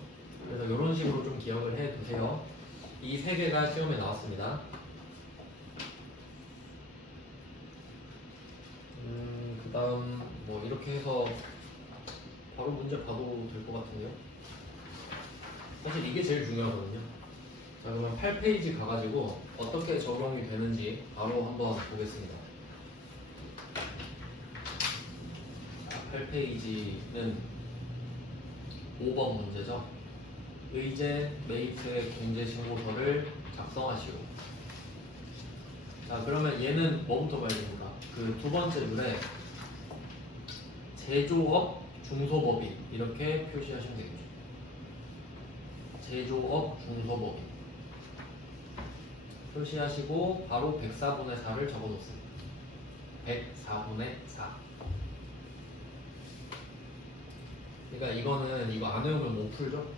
그래서 이런 식으로 좀 기억을 해 두세요. 이 세 개가 시험에 나왔습니다. 그 다음 뭐 이렇게 해서 바로 문제 봐도 될 것 같은데요. 사실 이게 제일 중요하거든요. 자, 그러면 8페이지 가가지고 어떻게 적용이 되는지 바로 한번 보겠습니다. 8페이지는 5번 문제죠. 의제 매입세 공제신고서를 작성하시오. 자, 그러면 얘는 뭐부터 봐야 됩니까? 그 두 번째 줄에 제조업 중소법인 이렇게 표시하시면 되겠죠. 제조업 중소법인 표시하시고 바로 104분의 4를 적어 놓습니다. 104분의 4. 그러니까 이거는 이거 안 외우면 못 풀죠?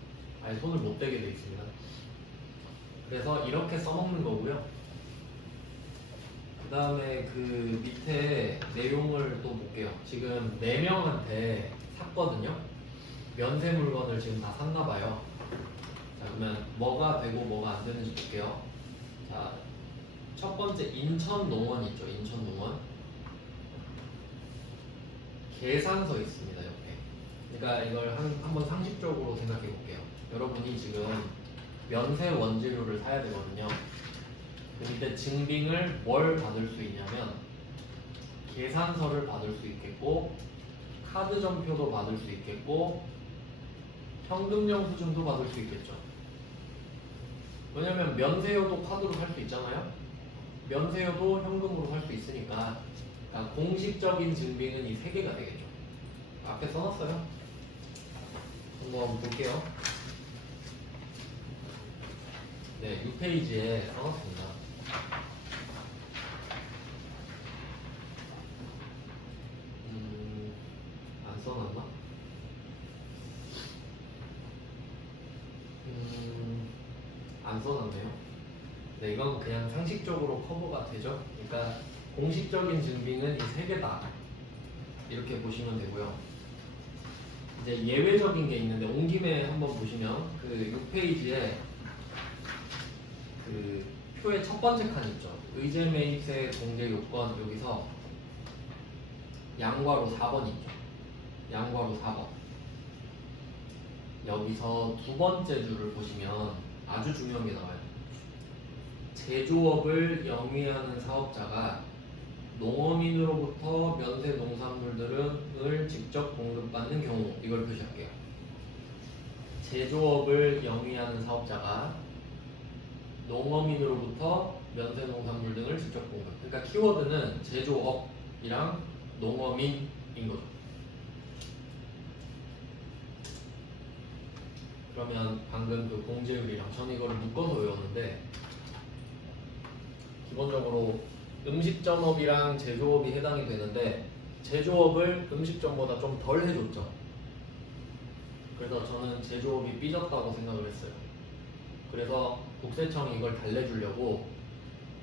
아예 손을 못 대게 돼 있습니다. 그래서 이렇게 써먹는 거고요. 그 다음에 그 밑에 내용을 또 볼게요. 지금 4명한테 샀거든요. 면세 물건을 지금 다 샀나봐요. 자, 그러면 뭐가 되고 뭐가 안 되는지 볼게요. 자, 첫 번째 인천농원 있죠. 인천농원 계산서 있습니다. 옆에. 그러니까 이걸 한번 상식적으로 생각해 볼게요. 여러분이 지금 면세 원재료를 사야 되거든요. 이때 증빙을 뭘 받을 수 있냐면 계산서를 받을 수 있겠고 카드 전표도 받을 수 있겠고 현금 영수증도 받을 수 있겠죠. 왜냐면 면세여도 카드로 살 수 있잖아요. 면세여도 현금으로 살 수 있으니까, 그러니까 공식적인 증빙은 이 세 개가 되겠죠. 앞에 써놨어요. 한번 볼게요. 네, 6페이지에 써놨습니다. 안 써놨나? 안 써놨네요. 네, 이건 그냥 상식적으로 커버가 되죠. 그러니까 공식적인 증빙은 이 세 개다. 이렇게 보시면 되고요. 이제 예외적인 게 있는데 온 김에 한번 보시면 그 6페이지에 그 표의 첫 번째 칸 있죠. 의제 매입세 공제 요건 여기서 양괄호 4번 있죠. 양괄호 4번. 여기서 두 번째 줄을 보시면 아주 중요한 게 나와요. 제조업을 영위하는 사업자가 농어민으로부터 면세 농산물들을 직접 공급받는 경우, 이걸 표시할게요. 제조업을 영위하는 사업자가 농어민으로부터 면세 농산물 등을 직접 공급. 그러니까 키워드는 제조업이랑 농어민인 거죠. 그러면 방금 그 공제율이랑 전 이거를 묶어서 외웠는데, 기본적으로 음식점업이랑 제조업이 해당이 되는데 제조업을 음식점보다 좀 덜 해줬죠. 그래서 저는 제조업이 삐졌다고 생각을 했어요. 그래서 국세청이 이걸 달래주려고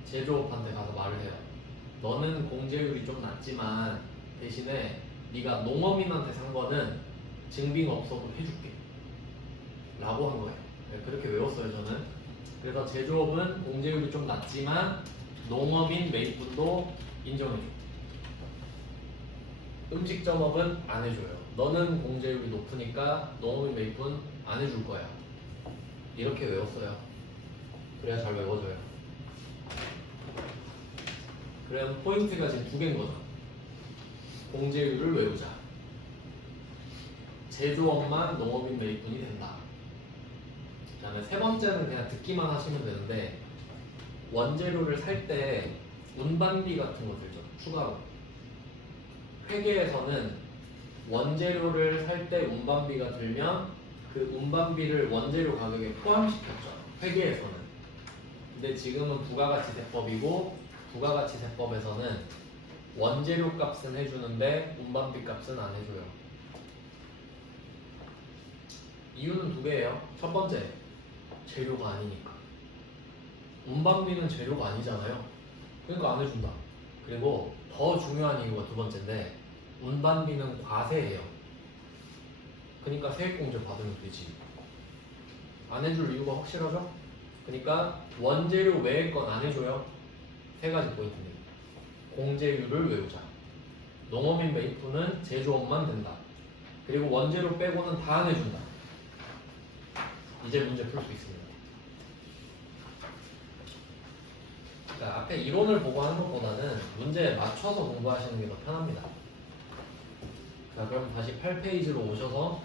제조업한테 가서 말을 해요. 너는 공제율이 좀 낮지만 대신에 네가 농어민한테 산 거는 증빙 없어도 해줄게 라고 한 거예요. 그렇게 외웠어요 저는. 그래서 제조업은 공제율이 좀 낮지만 농어민 매입분도 인정해줘. 음식점업은 안 해줘요. 너는 공제율이 높으니까 농어민 매입분 안 해줄 거야. 이렇게 외웠어요. 그래야 잘 외워져요. 그럼 포인트가 지금 두 개인 거죠. 공제율을 외우자. 제조업만 농어민 매입분이 된다. 그 다음에 세 번째는 그냥 듣기만 하시면 되는데, 원재료를 살 때 운반비 같은 거 들죠. 추가로. 회계에서는 원재료를 살 때 운반비가 들면 그 운반비를 원재료 가격에 포함시켰죠. 회계에서는. 근데 지금은 부가가치세법이고, 부가가치세법에서는 원재료 값은 해주는데 운반비 값은 안 해줘요. 이유는 두 개예요. 첫 번째, 재료가 아니니까. 운반비는 재료가 아니잖아요. 그러니까 안 해준다. 그리고 더 중요한 이유가 두 번째인데, 운반비는 과세예요. 그러니까 세액공제 받으면 되지. 안 해줄 이유가 확실하죠? 그러니까 원재료 외의 건 안 해줘요. 세 가지 포인트입니다. 공제율을 외우자. 농어민 매입분은 제조업만 된다. 그리고 원재료 빼고는 다 안 해준다. 이제 문제 풀 수 있습니다. 그러니까 앞에 이론을 보고 하는 것보다는 문제에 맞춰서 공부하시는 게 더 편합니다. 자, 그럼 다시 8페이지로 오셔서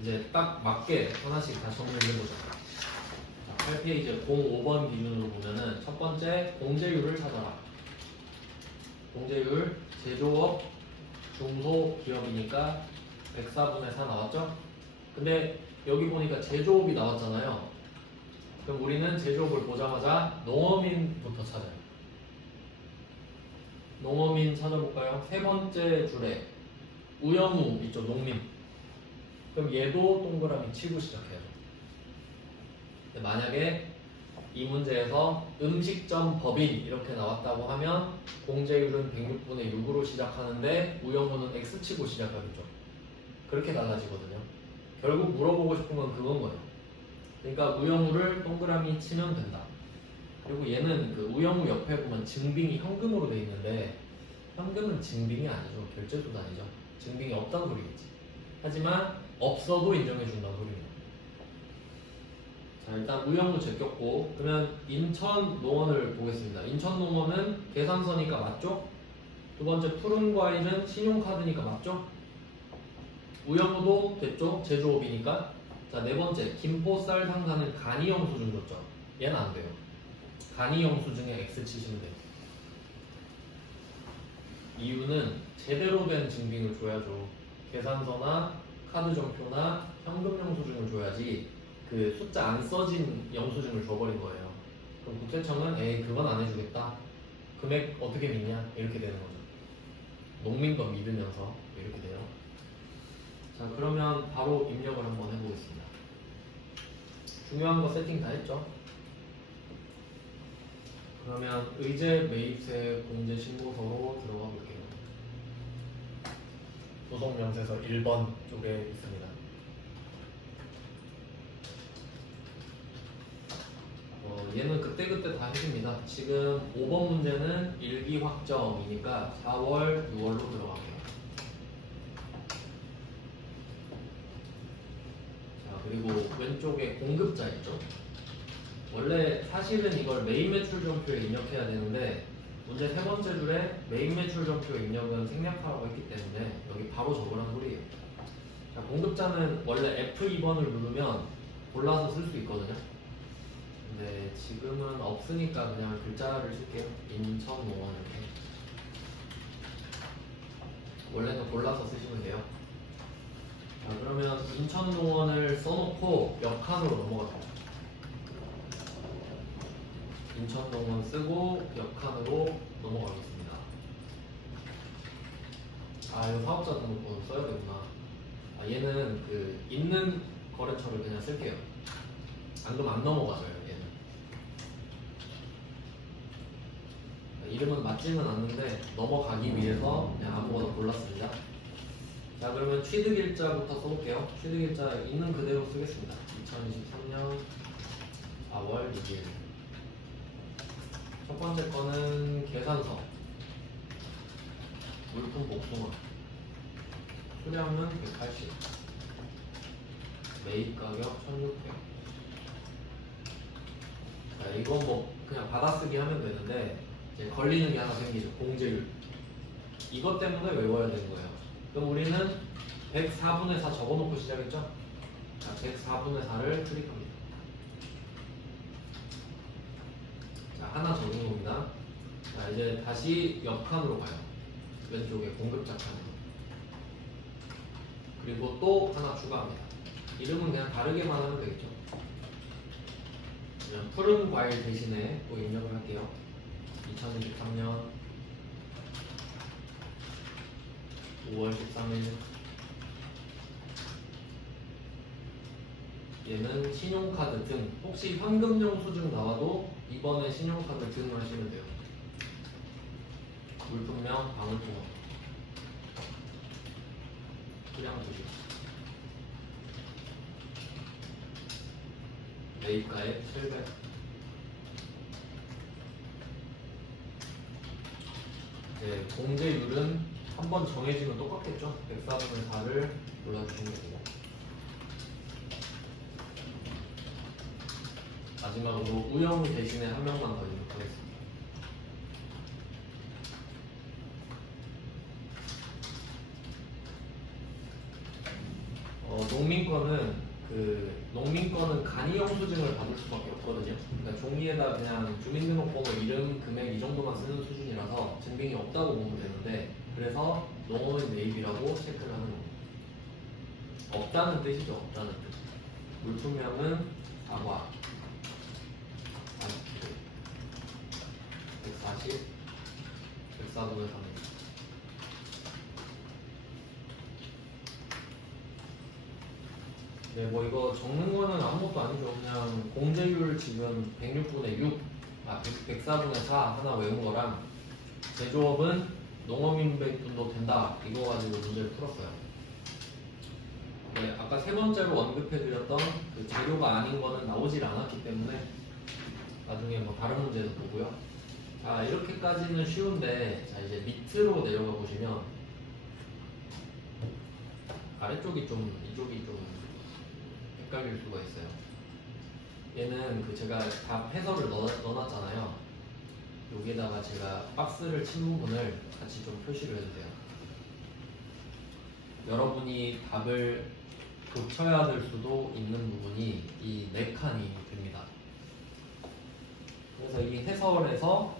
이제 딱 맞게 하나씩 다 정리를 해보자. 8페이지 05번 기준으로 보면은 첫 번째, 공제율을 찾아라. 공제율, 제조업, 중소기업이니까 104분의 4 나왔죠? 근데 여기 보니까 제조업이 나왔잖아요. 그럼 우리는 제조업을 보자마자 농어민부터 찾아요. 농어민 찾아볼까요? 세 번째 줄에 우영우 있죠, 농민. 그럼 얘도 동그라미 치고 시작해요. 근데 만약에 이 문제에서 음식점 법인 이렇게 나왔다고 하면 공제율은 106분의 6으로 시작하는데 우영우는 X 치고 시작하겠죠. 그렇게 달라지거든요. 결국 물어보고 싶은 건 그건 거예요. 그러니까 우영우를 동그라미 치면 된다. 그리고 얘는 그 우영우 옆에 보면 증빙이 현금으로 돼 있는데, 현금은 증빙이 아니죠. 결제수단이죠. 증빙이 없다는 소리겠지. 하지만 없어도 인정해준다는 소리입니다. 자, 일단 우영우 제꼈고, 그러면 인천 농원을 보겠습니다. 인천 농원은 계산서니까 맞죠? 두 번째, 푸른 과일은 신용카드니까 맞죠? 우영우도 됐죠? 제조업이니까. 자, 네 번째, 김포쌀 상사는 간이영수증 줬죠. 얘는 안 돼요. 간이영수증에 X 치시면 돼요. 이유는 제대로 된 증빙을 줘야죠. 계산서나 카드정표나 현금영수증을 줘야지 그 숫자 안 써진 영수증을 줘버린 거예요. 그럼 국세청은 에이 그건 안 해주겠다. 금액 어떻게 믿냐? 이렇게 되는 거죠. 농민 거 믿으면서 이렇게 돼요. 자, 그러면 바로 입력을 한번 해보겠습니다. 중요한 거 세팅 다 했죠? 그러면 의제 매입세 공제 신고서로 들어가 볼게요. 소속 명세서 1번 쪽에 있습니다. 얘는 그때그때 다 해줍니다. 지금 5번 문제는 일기 확정이니까 4월, 6월로 들어갈게요. 자, 그리고 왼쪽에 공급자 있죠? 원래 사실은 이걸 메인 매출 전표에 입력해야 되는데 문제 세 번째 줄에 메인 매출 전표 입력은 생략하라고 했기 때문에 여기 바로 적으란 소리예요. 자, 공급자는 원래 F2번을 누르면 골라서 쓸 수 있거든요. 근데 지금은 없으니까 그냥 글자를 쓸게요. 인천농원 이렇게. 원래는 골라서 쓰시면 돼요. 자, 그러면 인천농원을 써놓고 몇 칸으로 넘어갈까요? 인천농원 쓰고 몇 칸으로 넘어가겠습니다. 아, 이거 사업자 등록번호 써야 되구나. 아, 얘는 그 있는 거래처를 그냥 쓸게요. 안 그러면 안 넘어가져요, 얘는. 이름은 맞지는 않는데 넘어가기 위해서 그냥 아무거나 골랐습니다. 자, 그러면 취득일자부터 써볼게요. 취득일자 있는 그대로 쓰겠습니다. 2023년 4월 6일. 첫 번째 거는 계산서. 물품 복숭아. 수량은 180. 매입 가격 1600. 자, 이거 뭐 그냥 받아쓰기 하면 되는데 이제 걸리는 게 하나 생기죠. 공제율. 이것 때문에 외워야 되는 거예요. 그럼 우리는 104분의 4 적어놓고 시작했죠? 자, 104분의 4를 클릭합니다. 자, 하나 적은 겁니다. 자, 이제 다시 옆 칸으로 가요. 왼쪽에 공급자 칸으로. 그리고 또 하나 추가합니다. 이름은 그냥 다르게만 하면 되겠죠. 그냥 푸른 과일 대신에 또 입력을 할게요. 2023년 5월 13일. 얘는 신용카드 등. 혹시 현금용 수증 나와도 이번에 신용카드 등 하시면 돼요. 물품명 방울토마토. 수량 주식. 매입가액 700. 이제 공제율은 한번 정해지면 똑같겠죠? 104분의 4를 골라주시면 되고. 마지막으로 우영 대신에 한 명만 더 입력하겠습니다. 농민권은 간이영 수증을 받을 수밖에 없거든요. 그러니까 종이에다 그냥 주민등록번호, 이름, 금액 이 정도만 쓰는 수준이라서 증빙이 없다고 보면 되는데, 그래서 농어민 매입이라고 체크를 하는 겁니다. 없다는 뜻이죠. 없다는 뜻. 물품량은 사과 40kg, 140, 104분의 3. 네, 뭐 이거 적는 거는 아무것도 아니죠. 그냥 공제율 지금 106분의 6, 104분의 4 하나 외운 거랑 제조업은 농어민백분도 된다. 이거 가지고 문제를 풀었어요. 네, 아까 세 번째로 언급해드렸던 그 재료가 아닌 거는 나오질 않았기 때문에 나중에 뭐 다른 문제도 보고요. 자, 이렇게까지는 쉬운데, 자 이제 밑으로 내려가 보시면 아래쪽이 좀, 이쪽이 좀 헷갈릴 수가 있어요. 얘는 그 제가 답 해설을 넣어놨잖아요. 여기에다가 제가 박스를 친 부분을 같이 좀 표시를 해주세요. 여러분이 답을 고쳐야 될 수도 있는 부분이 이 4칸이 됩니다. 그래서 이 해설에서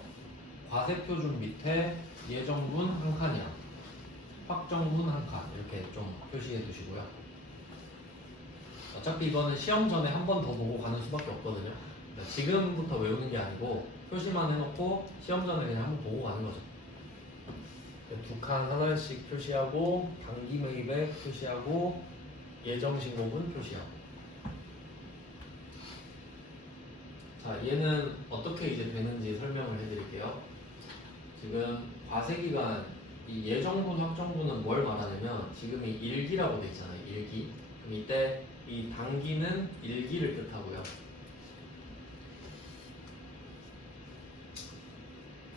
과세표준 밑에 예정분 1칸이랑 확정분 1칸 이렇게 좀 표시해 두시고요. 어차피 이거는 시험 전에 한 번 더 보고 가는 수밖에 없거든요. 그러니까 지금부터 외우는 게 아니고 표시만 해놓고 시험 전에 그냥 한번 보고 가는 거죠. 2칸 하나씩 표시하고, 단기 매입액 표시하고, 예정 신고분 표시하고. 자, 얘는 어떻게 이제 되는지 설명을 해드릴게요. 지금 과세기간, 이 예정분, 확정분은 뭘 말하냐면 지금 이 일기라고 돼 있잖아요. 일기. 그럼 이때 이 단기는 일기를 뜻하고요.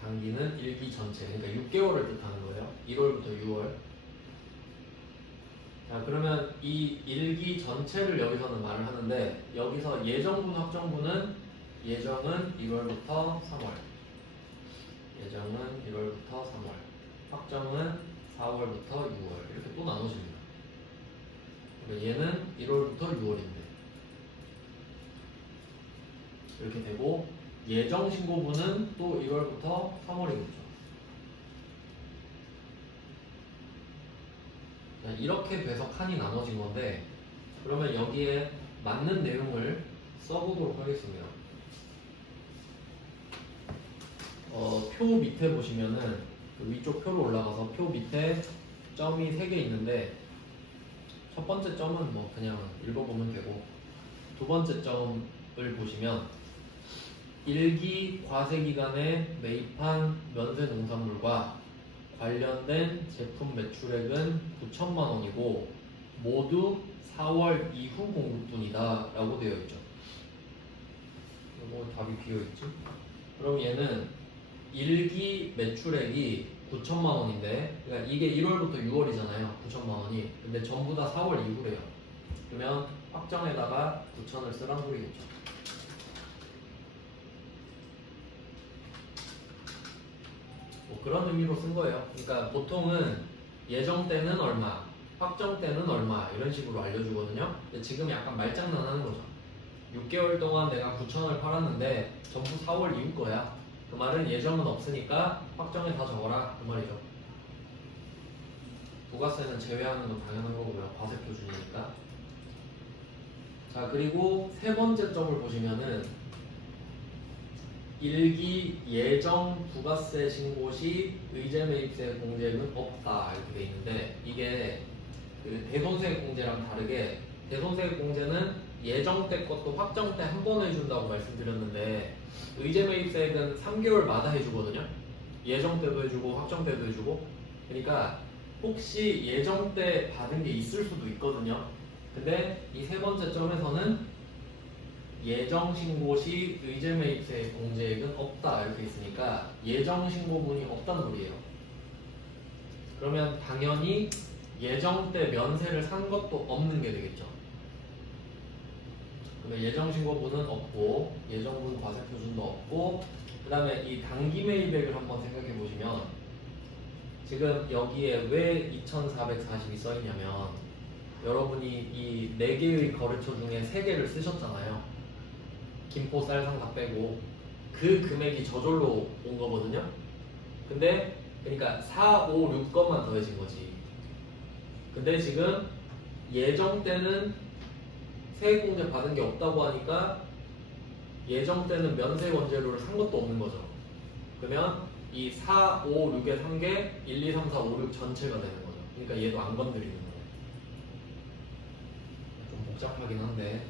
단기는 일기 전체, 그러니까 6개월을 뜻하는 거예요. 1월부터 6월. 자, 그러면 이 일기 전체를 여기서는 말을 하는데, 여기서 예정분, 확정분은 예정은 1월부터 3월. 예정은 1월부터 3월. 확정은 4월부터 6월. 이렇게 또 나눠집니다. 그러니까 얘는 1월부터 6월인데 이렇게 되고, 예정 신고분은 또 1월부터 3월이겠죠. 이렇게 돼서 칸이 나눠진 건데, 그러면 여기에 맞는 내용을 써보도록 하겠습니다. 표 밑에 보시면은 그 위쪽 표로 올라가서 표 밑에 점이 3개 있는데, 첫 번째 점은 뭐 그냥 읽어보면 되고, 두 번째 점을 보시면 1기 과세기간에 매입한 면세 농산물과 관련된 제품 매출액은 9천만 원이고 모두 4월 이후 공급분이다 라고 되어 있죠. 뭐 답이 비어있지? 그럼 얘는 1기 매출액이 9천만 원인데, 그러니까 이게 1월부터 6월이잖아요. 9천만 원이. 근데 전부 다 4월 이후래요. 그러면 확정에다가 9천을 쓰란 소리겠죠. 뭐 그런 의미로 쓴 거예요. 그러니까 보통은 예정 때는 얼마, 확정 때는 얼마 이런 식으로 알려주거든요. 근데 지금 약간 말장난하는 거죠. 6개월 동안 내가 9천을 팔았는데 전부 4월 이후 거야. 그 말은 예정은 없으니까 확정에 다 적어라 그 말이죠. 부가세는 제외하는 건 당연한 거고요. 과세 표준이니까. 자, 그리고 세 번째 점을 보시면은 1기 예정 부가세 신고 시 의제 매입세 공제는 없다 이렇게 돼 있는데, 이게 그 대손세액 공제랑 다르게 대손세액 공제는 예정 때 것도 확정 때 한 번 해준다고 말씀드렸는데, 의제 매입세액은 3개월마다 해주거든요. 예정 때도 해주고 확정 때도 해주고. 그러니까 혹시 예정 때 받은 게 있을 수도 있거든요. 근데 이 세 번째 점에서는 예정 신고 시 의제 매입세 공제액은 없다 이렇게 있으니까 예정 신고분이 없다는 소리예요. 그러면 당연히 예정 때 면세를 산 것도 없는 게 되겠죠. 그러면 예정 신고분은 없고 예정분 과세 표준도 없고, 그 다음에 이 단기 매입액을 한번 생각해 보시면 지금 여기에 왜 2440이 써 있냐면, 여러분이 이 4개의 거래처 중에 3개를 쓰셨잖아요. 김포 쌀상 다 빼고 그 금액이 저절로 온 거거든요. 근데 그러니까 4, 5, 6 것만 더해진 거지. 근데 지금 예정 때는 세액공제 받은 게 없다고 하니까 예정 때는 면세 원재료를 산 것도 없는 거죠. 그러면 이 4, 5, 6에 산 게 1, 2, 3, 4, 5, 6 전체가 되는 거죠. 그러니까 얘도 안 건드리는 거예요. 좀 복잡하긴 한데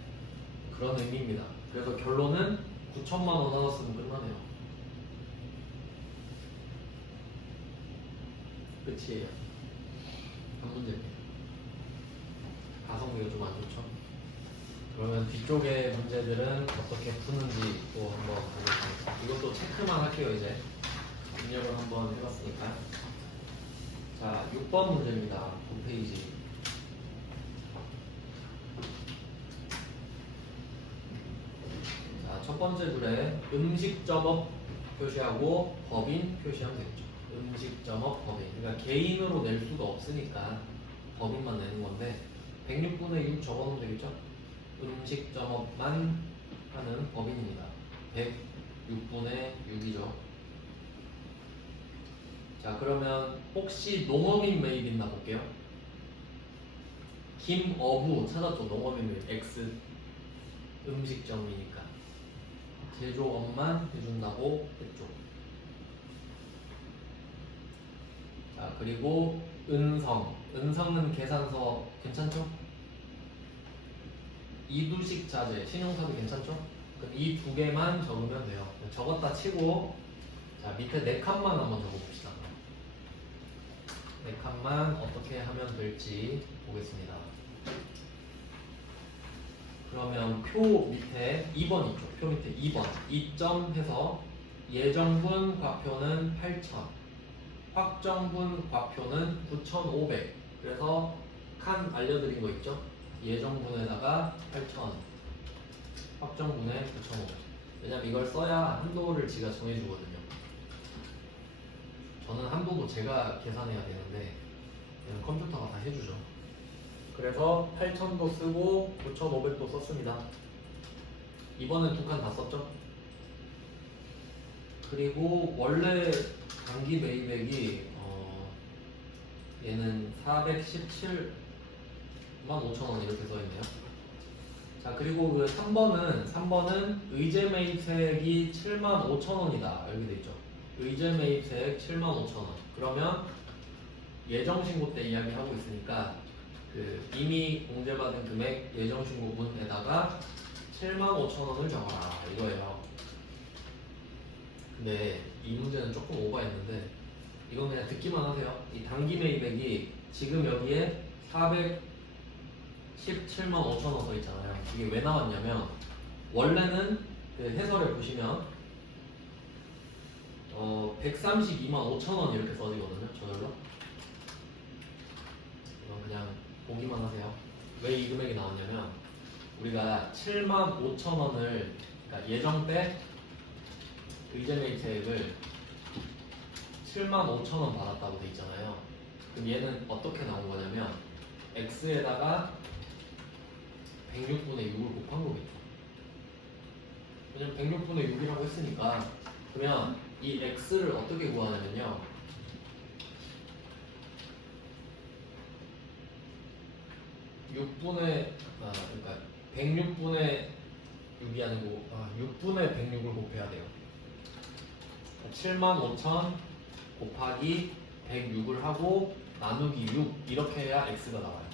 그런 의미입니다. 그래서 결론은 9천만 원 하나 쓰면 끝나네요. 끝이에요. 한 문제입니다. 가성비가 좀 안 좋죠? 그러면 뒤쪽의 문제들은 어떻게 푸는지 또 한번 보겠습니다. 이것도 체크만 할게요. 이제 입력을 한번 해봤으니까. 자, 6번 문제입니다. 본 페이지. 자, 첫 번째 줄에 음식점업 표시하고 법인 표시하면 되겠죠. 음식점업 법인. 그러니까 개인으로 낼 수가 없으니까 법인만 내는 건데 106분의 6 적어놓으면 되겠죠. 음식점업만 하는 법인입니다. 106분의 6이죠. 자, 그러면 혹시 농업인 매입 있나 볼게요. 김어부 찾았죠. 농업인 매입 X. 음식점이니까 제조업만 해준다고 했죠. 자, 그리고 은성은 계산서 괜찮죠? 이두식 자재 신용사비 괜찮죠? 그럼 이 두 개만 적으면 돼요. 적었다 치고, 자, 밑에 4칸만 한번 적어봅시다. 4칸만 어떻게 하면 될지 보겠습니다. 그러면 표 밑에 2번 있죠. 표 밑에 2번 2점 해서 예정분 과표는 8,000, 확정분 과표는 9,500. 그래서 칸 알려드린 거 있죠. 예정분에다가 8,000, 확정분에 9,500. 왜냐면 이걸 써야 한도를 지가 정해주거든요. 저는 한도도 제가 계산해야 되는데 얘는 컴퓨터가 다 해주죠. 그래서 8000도 쓰고 9500도 썼습니다. 이번엔 두 칸 다 썼죠? 그리고 원래 단기 매입액이 얘는 417만 5천원 이렇게 써있네요. 자, 그리고 그 3번은 의제 매입세액이 7만 5천원이다 이렇게 돼 있죠. 의제 매입세액 7만 5천원. 그러면 예정 신고 때 이야기하고 있으니까 그 이미 공제받은 금액 예정 신고분에다가 7만 5천원을 적어라 이거예요. 근데 이 문제는 조금 오버했는데 이건 그냥 듣기만 하세요. 이 단기 매입액이 지금 여기에 417만 5천원 써 있잖아요. 이게 왜 나왔냐면 원래는 그 해설에 보시면 132만 5천원 이렇게 써지거든요. 저절로. 이건 그냥 보기만 하세요. 왜 이 금액이 나왔냐면 우리가 7만 5천원을 그러니까 예정 때 의제 매입세액을 7만 5천원 받았다고 돼 있잖아요. 그럼 얘는 어떻게 나온 거냐면 x에다가 106분의 6을 곱한 거겠죠. 왜냐면 106분의 6이라고 했으니까. 그러면 이 x를 어떻게 구하냐면요. 6분의 그러니까 106분의 6이 아니고 6분의 106을 곱해야 돼요. 7만 5천 곱하기 106을 하고 나누기 6 이렇게 해야 x가 나와요.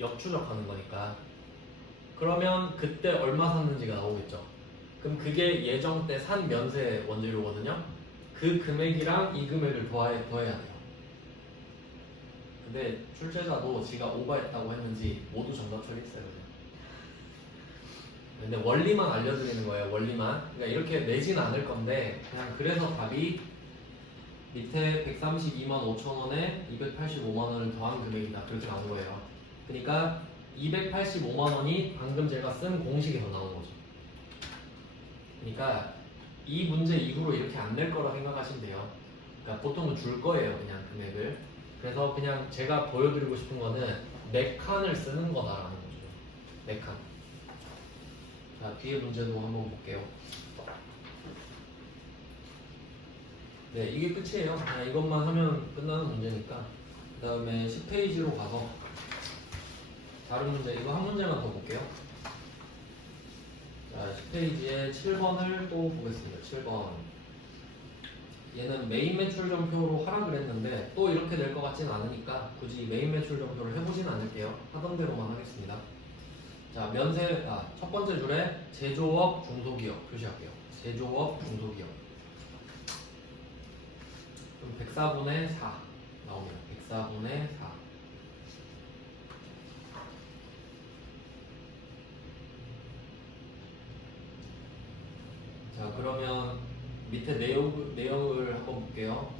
역추적하는 거니까. 그러면 그때 얼마 샀는지가 나오겠죠. 그럼 그게 예정 때 산 면세 원재료거든요. 그 금액이랑 이 금액을 더해야 돼요. 근데 출제자도 지가 오버했다고 했는지 모두 정답 처리했어요. 근데 원리만 알려드리는 거예요. 원리만. 그러니까 이렇게 내진 않을 건데 그냥 그래서 답이 밑에 132만 5천원에 285만원을 더한 금액이다. 그렇게 나온 거예요. 그러니까 285만원이 방금 제가 쓴 공식에서 나온 거죠. 그러니까 이 문제 이후로 이렇게 안 낼 거라 생각하시면 돼요. 그러니까 보통은 줄 거예요. 그냥 금액을. 그래서 그냥 제가 보여드리고 싶은 거는 4칸을 쓰는 거다라는 거죠. 4칸. 자, 뒤에 문제도 한번 볼게요. 네, 이게 끝이에요. 그냥 이것만 하면 끝나는 문제니까. 그 다음에 10페이지로 가서 다른 문제, 이거 한 문제만 더 볼게요. 자, 10페이지에 7번을 또 보겠습니다. 7번. 얘는 메인 매출점표로 하라 그랬는데 또 이렇게 될 것 같지는 않으니까 굳이 메인 매출점표를 해보진 않을게요. 하던 대로만 하겠습니다. 자, 면세, 첫 번째 줄에 제조업, 중소기업 표시할게요. 제조업, 중소기업. 그럼 104분의 4 나옵니다. 104분의 4. 자, 그러면 밑에 내용을 한번 볼게요.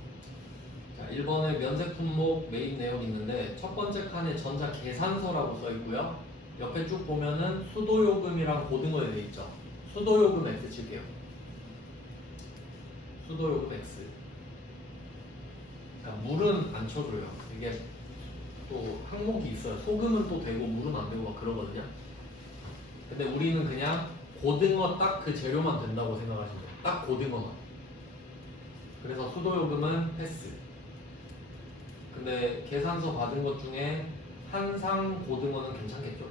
자, 1번에 면세 품목 메인 내용이 있는데 첫 번째 칸에 전자 계산서라고 써 있고요. 옆에 쭉 보면은 수도요금이랑 고등어에 돼 있죠. 수도요금 X 칠게요. 수도요금 X. 그러니까 물은 안 쳐줘요. 이게 또 항목이 있어요. 소금은 또 되고 물은 안 되고 막 그러거든요. 근데 우리는 그냥 고등어 딱 그 재료만 된다고 생각하시면 돼요. 딱 고등어만. 그래서 수도요금은 패스. 근데 계산서 받은 것 중에 한상 고등어는 괜찮겠죠?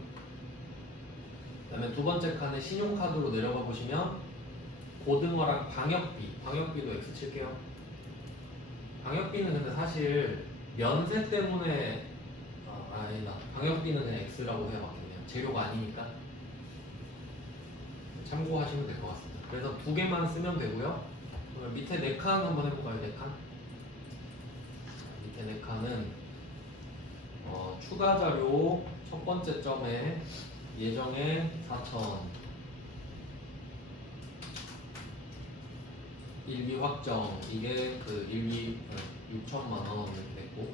그 다음에 두 번째 칸에 신용카드로 내려가 보시면 고등어랑 방역비도 X 칠게요. 방역비는 근데 사실 면세 때문에 아니다. 방역비는 그냥 X라고 해야 맞겠네요. 재료가 아니니까 참고하시면 될 것 같습니다. 그래서 두 개만 쓰면 되고요. 그럼 밑에 4칸 한번 해볼까요? 4칸? 밑에 4칸은 추가 자료 첫 번째 점에 예정에 4,000 일비 확정 이게 그 일비 6천만원 이렇게 됐고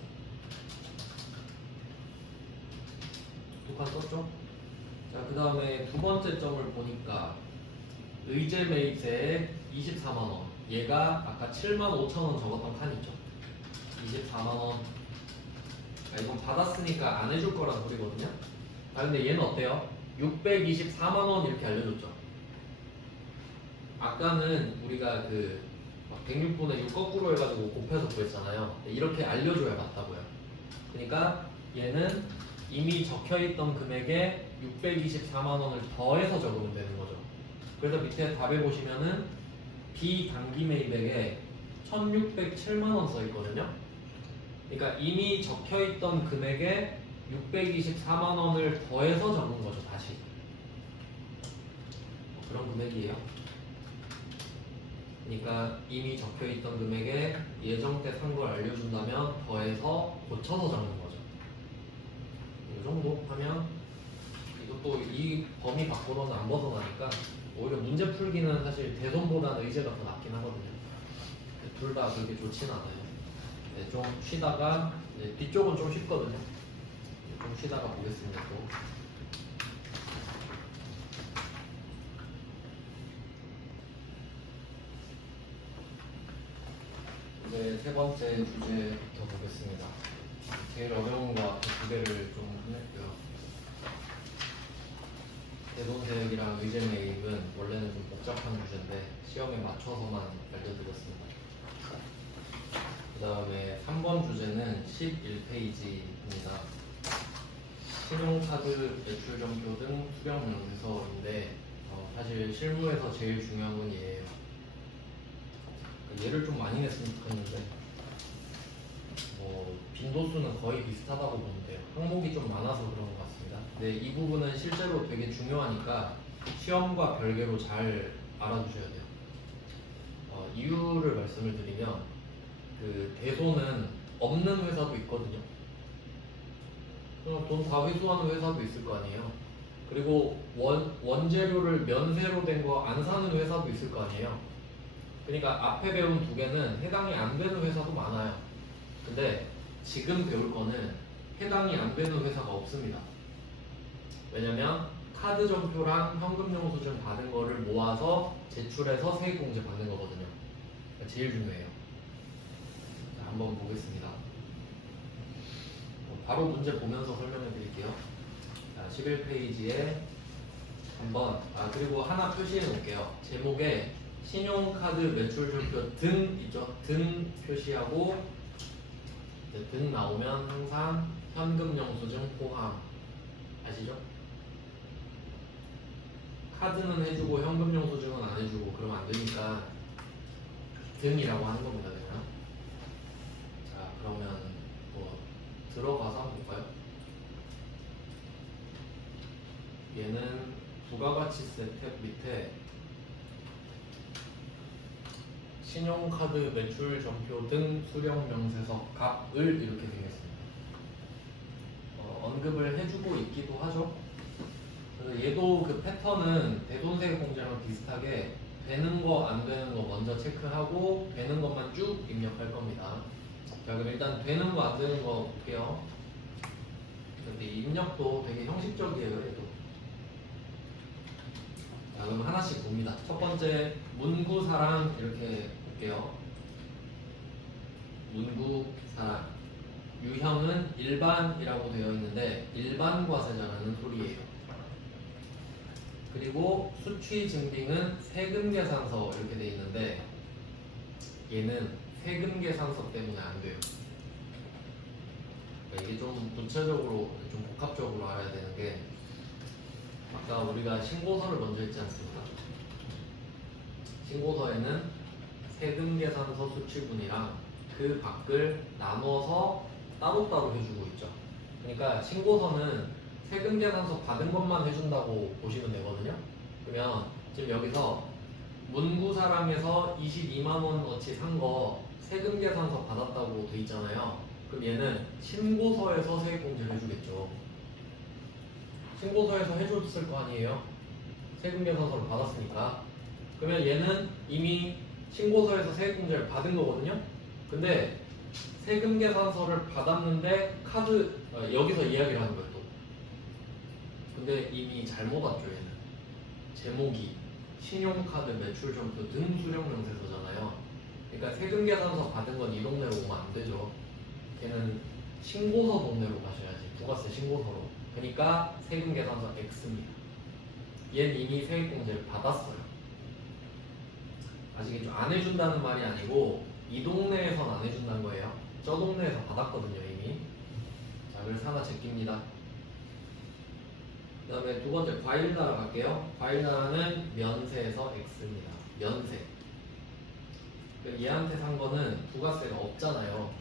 두 칸 썼죠? 자, 그 다음에 두 번째 점을 보니까 의제 매입세 24만 원. 얘가 아까 7만 5천 원 적었던 칸 있죠. 24만 원. 아, 이건 받았으니까 안 해줄 거란 소리거든요. 아 근데 얘는 어때요? 624만 원 이렇게 알려줬죠. 아까는 우리가 그 106분의 6 거꾸로 해가지고 곱해서 구했잖아요. 이렇게 알려줘야 맞다고요. 그러니까 얘는 이미 적혀있던 금액에 624만 원을 더해서 적으면 되는 거죠. 그래서 밑에 답에 보시면은 비단기 매입액에 1607만 원 써있거든요. 그러니까 이미 적혀있던 금액에 624만 원을 더해서 적은 거죠, 다시. 그런 금액이에요. 그러니까 이미 적혀있던 금액에 예정 때 산 걸 알려준다면 더해서 고쳐서 적는 거죠. 이 정도 하면 이것도 이 범위 밖으로는 안 벗어나니까 오히려 문제 풀기는 사실 대손보다는 의제가 더 낫긴 하거든요. 둘 다 그렇게 좋진 않아요. 네, 좀 쉬다가 뒤쪽은 좀 쉽거든요. 좀 쉬다가 보겠습니다. 또. 이제 세 번째 주제부터 보겠습니다. 제일 어려운 거 두 개를 좀 했고요. 대손세액이랑 의제 매입은 원래는 좀 복잡한 주제인데 시험에 맞춰서만 알려드렸습니다. 그 다음에 3번 주제는 11페이지입니다. 신용카드 매출점표 등 수령 명세서인데 사실 실무에서 제일 중요한 건 얘예요. 얘를 좀 많이 냈으면 좋겠는데 빈도수는 거의 비슷하다고 보면 돼요. 항목이 좀 많아서 그런 것 같습니다. 근데 이 부분은 실제로 되게 중요하니까 시험과 별개로 잘 알아두셔야 돼요. 이유를 말씀을 드리면 그 대손은 없는 회사도 있거든요. 돈 다 회수하는 회사도 있을 거 아니에요. 그리고 원재료를 면세로 된 거 안 사는 회사도 있을 거 아니에요. 그러니까 앞에 배운 두 개는 해당이 안 되는 회사도 많아요. 근데 지금 배울 거는 해당이 안 되는 회사가 없습니다. 왜냐면 카드 점표랑 현금 영수증 받은 거를 모아서 제출해서 세액공제 받는 거거든요. 그러니까 제일 중요해요. 자, 한번 보겠습니다. 바로 문제 보면서 설명해 드릴게요. 자, 11페이지에 한번 그리고 하나 표시해 놓을게요. 제목에 신용카드 매출점표 등 있죠? 등 표시하고 등 나오면 항상 현금 영수증 포함 아시죠? 카드는 해주고 현금 영수증은 안 해주고 그러면 안 되니까 등이라고 하는 겁니다. 그냥. 자 그러면 들어가서 한번 볼까요? 얘는 부가가치세 탭 밑에 신용카드 매출 점표 등 수령 명세서 값을 이렇게 되겠습니다. 언급을 해주고 있기도 하죠. 그래서 얘도 그 패턴은 대손세액 공제랑 비슷하게 되는 거 안 되는 거 먼저 체크하고 되는 것만 쭉 입력할 겁니다. 자 그럼 일단 되는 거 안 되는 거 볼게요. 근데 입력도 되게 형식적이에요. 얘도. 자 그럼 하나씩 봅니다. 첫 번째 문구사랑 이렇게 볼게요. 문구사랑 유형은 일반이라고 되어 있는데 일반 과세자라는 소리예요. 그리고 수취 증빙은 세금 계산서 이렇게 되어 있는데 얘는 세금 계산서 때문에 안 돼요. 그러니까 이게 좀 구체적으로 좀 복합적으로 알아야 되는 게 아까 우리가 신고서를 먼저 했지 않습니까? 신고서에는 세금 계산서 수취분이랑 그 밖을 나눠서 따로따로 해주고 있죠. 그러니까 신고서는 세금 계산서 받은 것만 해준다고 보시면 되거든요. 그러면 지금 여기서 문구사랑에서 22만 원어치 산 거 세금 계산서 받았다고 돼 있잖아요. 그럼 얘는 신고서에서 세액공제를 해주겠죠. 신고서에서 해줬을 거 아니에요. 세금 계산서를 받았으니까. 그러면 얘는 이미 신고서에서 세액공제를 받은 거거든요. 근데 세금 계산서를 받았는데 여기서 이야기를 하는 거예요 또. 근데 이미 잘못 왔죠 얘는. 제목이 신용카드 매출점수 등 수령명세서잖아요. 그러니까 세금계산서 받은 건 이 동네로 오면 안 되죠. 걔는 신고서 동네로 가셔야지. 부가세 신고서로. 그러니까 세금계산서 X입니다. 얘는 이미 세액공제를 받았어요. 아시겠죠? 안 해준다는 말이 아니고 이 동네에선 안 해준다는 거예요. 저 동네에서 받았거든요 이미. 자, 그래서 하나 제낍니다. 그 다음에 두 번째 과일나라 갈게요. 과일나라는 면세에서 X입니다. 면세. 그러니까 얘한테 산 거는 부가세가 없잖아요.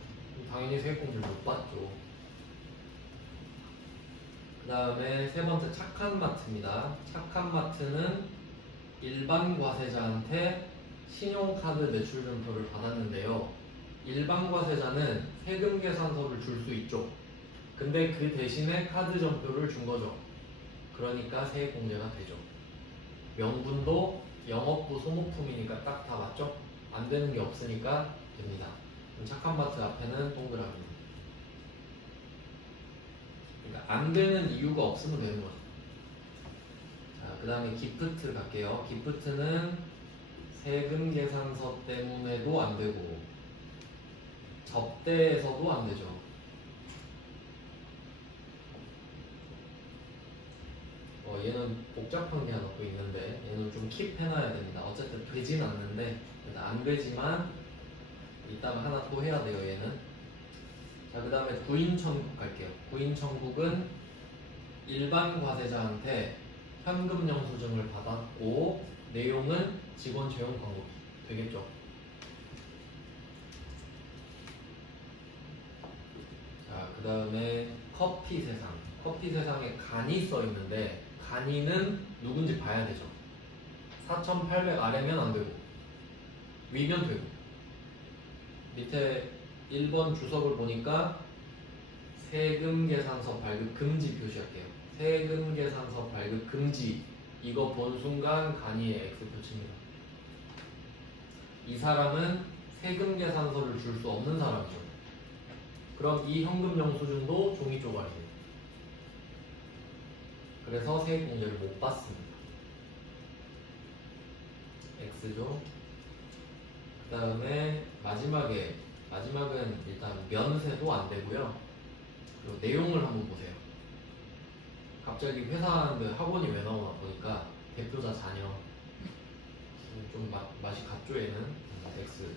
당연히 세액공제를 못 받죠. 그 다음에 세 번째 착한 마트입니다. 착한 마트는 일반 과세자한테 신용카드 매출점표를 받았는데요. 일반 과세자는 세금 계산서를 줄 수 있죠. 근데 그 대신에 카드 점표를 준 거죠. 그러니까 세액공제가 되죠. 명분도 영업부 소모품이니까 딱 다 맞죠? 안 되는 게 없으니까 됩니다. 그럼 착한 마트 앞에는 동그라미. 그러니까 안 되는 이유가 없으면 되는 거죠. 자, 그 다음에 기프트 갈게요. 기프트는 세금 계산서 때문에도 안 되고 접대에서도 안 되죠. 얘는 복잡한 게 하나 또 있는데 얘는 좀 킵해놔야 됩니다. 어쨌든 되진 않는데 안 되지만 이따가 하나 또 해야 돼요 얘는. 자, 그 다음에 구인청구 갈게요. 구인청구는 일반 과세자한테 현금 영수증을 받았고 내용은 직원 채용 광고비 되겠죠. 자, 그 다음에 커피 세상. 커피 세상에 간이 써 있는데 간이는 누군지 봐야 되죠. 4,800 아래면 안 되고 위면 되고. 밑에 1번 주석을 보니까 세금 계산서 발급 금지 표시할게요. 세금 계산서 발급 금지. 이거 본 순간 간이의 X 표치입니다. 이 사람은 세금 계산서를 줄 수 없는 사람이죠. 그럼 이 현금 영수증도 종이 쪼가리예요. 그래서 세액공제를 못 받습니다. X죠. 그 다음에 마지막은 일단 면세도 안 되고요. 그리고 내용을 한번 보세요. 갑자기 회사 하는데 학원이 왜 나오나 보니까 대표자 자녀 좀 맛이 갔죠 얘는. X.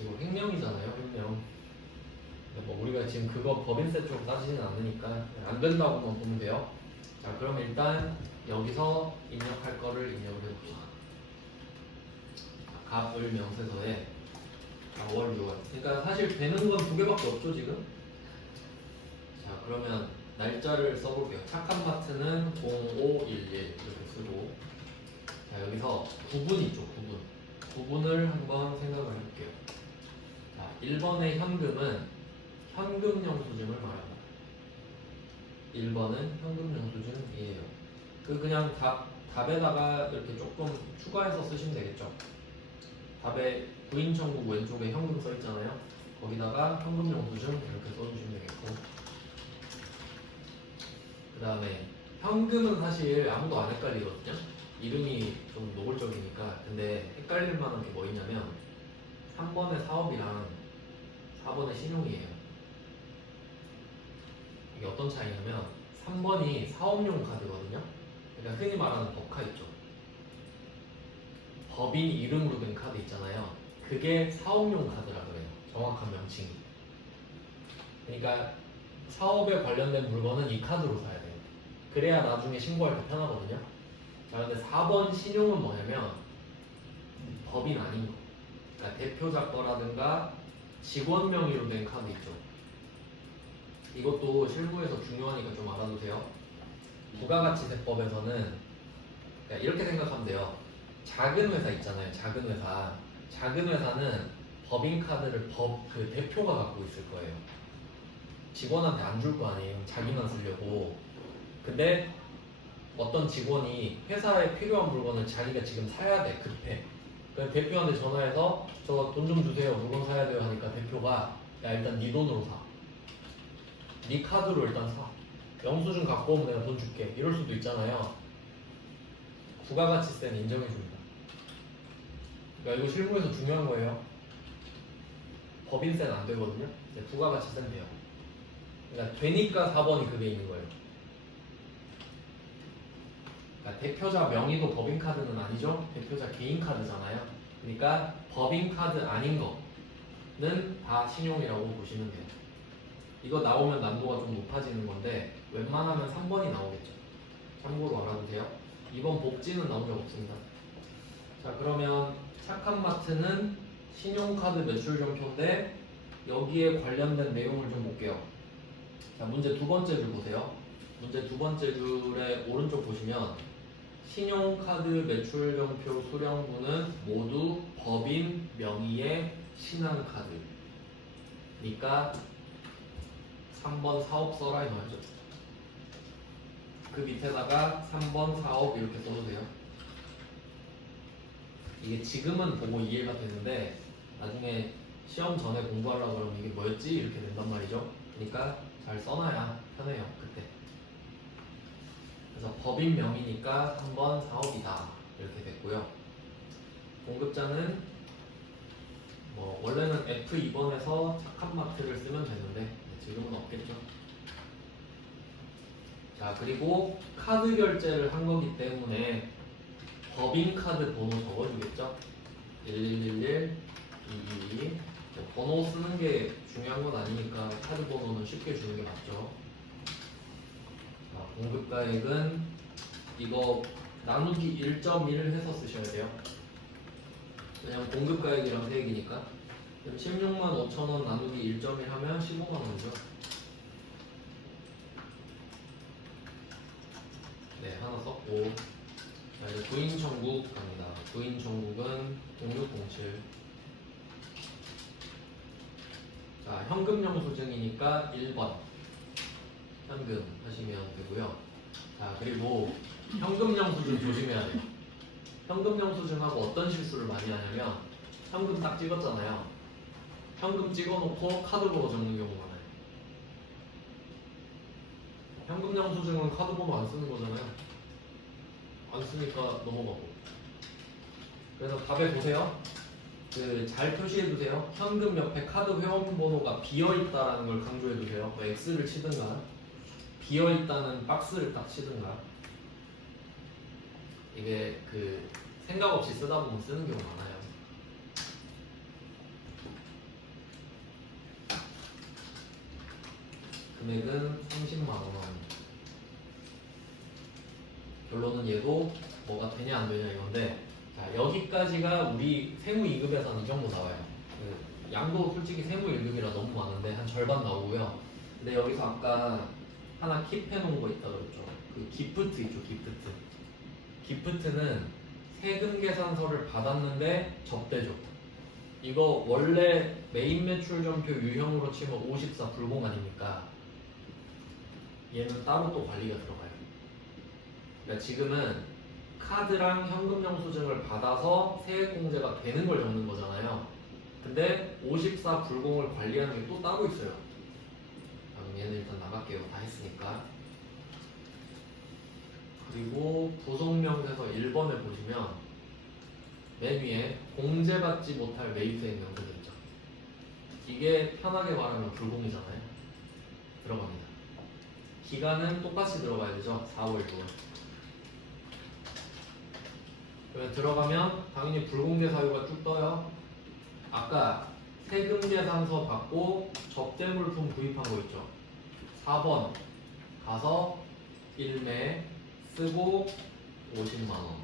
이거 횡령이잖아요 횡령. 뭐 우리가 지금 그거 법인세 쪽 따지지는 않으니까 안 된다고만 보면 돼요. 자, 그럼 일단 여기서 입력할 거를 입력을 해봅시다. 갑을 명세서에 4월 6월. 그러니까 사실 되는 건 두 개밖에 없죠 지금. 자, 그러면 날짜를 써볼게요. 착한 마트는 0511 이렇게 쓰고. 자, 여기서 구분 있죠 구분. 구분을 한번 생각을 해볼게요. 자, 1번의 현금은 현금 영수증을 말합니다. 1번은 현금 영수증이에요. 그냥 답에다가 이렇게 조금 추가해서 쓰시면 되겠죠. 답에 구인청구 왼쪽에 현금 써 있잖아요. 거기다가 현금 영수증 이렇게 써주시면 되겠고. 그 다음에 현금은 사실 아무도 안 헷갈리거든요. 이름이 좀 노골적이니까. 근데 헷갈릴 만한 게 뭐 있냐면 3번의 사업이랑 4번의 신용이에요. 이게 어떤 차이냐면 3번이 사업용 카드거든요. 그러니까 흔히 말하는 법카 있죠. 법인 이름으로 된 카드 있잖아요. 그게 사업용 카드라 그래요. 정확한 명칭이. 그러니까 사업에 관련된 물건은 이 카드로 사야 돼요. 그래야 나중에 신고할 때 편하거든요. 자, 근데 4번 신용은 뭐냐면 법인 아닌 거. 그러니까 대표자 거라든가 직원 명의로 된 카드 있죠. 이것도 실무에서 중요하니까 좀 알아두세요. 부가가치세법에서는 그러니까 이렇게 생각하면 돼요. 작은 회사 있잖아요. 작은 회사. 작은 회사는 법인카드를 그 대표가 갖고 있을 거예요. 직원한테 안 줄 거 아니에요. 자기만 쓰려고. 근데 어떤 직원이 회사에 필요한 물건을 자기가 지금 사야 돼. 급해. 그래서 대표한테 전화해서 저 돈 좀 주세요. 물건 사야 돼요 하니까 대표가 야 일단 네 돈으로 사. 네 카드로 일단 사. 영수증 갖고 오면 내가 돈 줄게. 이럴 수도 있잖아요. 부가가치세는 인정해줍니다. 그러니까 이거 실무에서 중요한 거예요. 법인세는 안 되거든요. 근데 부가가치세는 돼요. 그러니까 되니까 4번이 그게 있는 거예요. 그러니까 대표자 명의도 법인카드는 아니죠. 대표자 개인카드잖아요. 그러니까 법인카드 아닌 거는 다 신용이라고 보시면 돼요. 이거 나오면 난도가 좀 높아지는 건데 웬만하면 3번이 나오겠죠. 참고로 알아두세요. 이번 복지는 나온 적 없습니다. 자, 그러면 착한마트는 신용카드 매출점표인데 여기에 관련된 내용을 좀 볼게요. 자, 문제 두 번째 줄 보세요. 문제 두 번째 줄에 오른쪽 보시면 신용카드 매출점표 수령부는 모두 법인 명의의 신한카드니까 3번 사업 써라 이 말이죠. 그 밑에다가 3번 사업 이렇게 써주세요. 이게 지금은 보고 이해가 되는데 나중에 시험 전에 공부하려고 그러면 이게 뭐였지? 이렇게 된단 말이죠. 그러니까 잘 써놔야 편해요 그때. 그래서 법인 명의니까 3번 사업이다 이렇게 됐고요. 공급자는 뭐 원래는 F2번에서 착한마트를 쓰면 되는데 지금은 없겠죠. 자, 그리고 카드 결제를 한 거기 때문에 법인카드 번호 적어주겠죠. 1111, 222. 번호 쓰는 게 중요한 건 아니니까 카드 번호는 쉽게 주는 게 맞죠. 자, 공급가액은 이거 나누기 1.1 해서 쓰셔야 돼요. 왜냐면 공급가액이랑 세액이니까. 16만 5천 원 나누기 1.1 하면 15만 원이죠. 네, 하나 썼고. 자, 이제 구인 청구 갑니다. 구인 청구는 0607. 자, 현금 영수증이니까 1번 현금 하시면 되고요. 자, 그리고 현금 영수증 조심해야 돼요. 현금 영수증하고 어떤 실수를 많이 하냐면 현금 딱 찍었잖아요. 현금 찍어놓고 카드 번호 적는 경우가 많아요. 현금 영수증은 카드 번호 안 쓰는 거잖아요. 안 쓰니까 넘어가고. 그래서 답에 보세요. 잘 표시해 두세요. 현금 옆에 카드 회원 번호가 비어 있다라는 걸 강조해 두세요. 뭐 X를 치든가 비어 있다는 박스를 딱 치든가. 이게 생각 없이 쓰다 보면 쓰는 경우 많아요. 금액은 30만 원. 결론은 얘도 뭐가 되냐 안 되냐 이건데, 자, 여기까지가 우리 세무 2급에서는 이 정도 나와요. 양도 솔직히 세무 1급이라 너무 많은데 한 절반 나오고요. 근데 여기서 아까 하나 킵해 놓은 거 있다 그랬죠. 그 기프트 있죠, 기프트. 기프트는 세금 계산서를 받았는데 접대죠. 이거 원래 메인 매출점표 유형으로 치면 54 불공 아닙니까? 얘는 따로 또 관리가 들어가요. 그러니까 지금은 카드랑 현금 영수증을 받아서 세액공제가 되는 걸 적는 거잖아요. 근데 54 불공을 관리하는 게 또 따로 있어요. 그럼 얘는 일단 나갈게요. 다 했으니까. 그리고 부속명세서 1번을 보시면 맨 위에 공제받지 못할 매입세액 명세서 있죠. 이게 편하게 말하면 불공이잖아요. 들어갑니다. 기간은 똑같이 들어가야 되죠. 4월, 6월. 그러면 들어가면 당연히 불공개 사유가 쭉 떠요. 아까 세금 계산서 받고 접대 물품 구입한 거 있죠. 4번 가서 일매 쓰고 50만 원.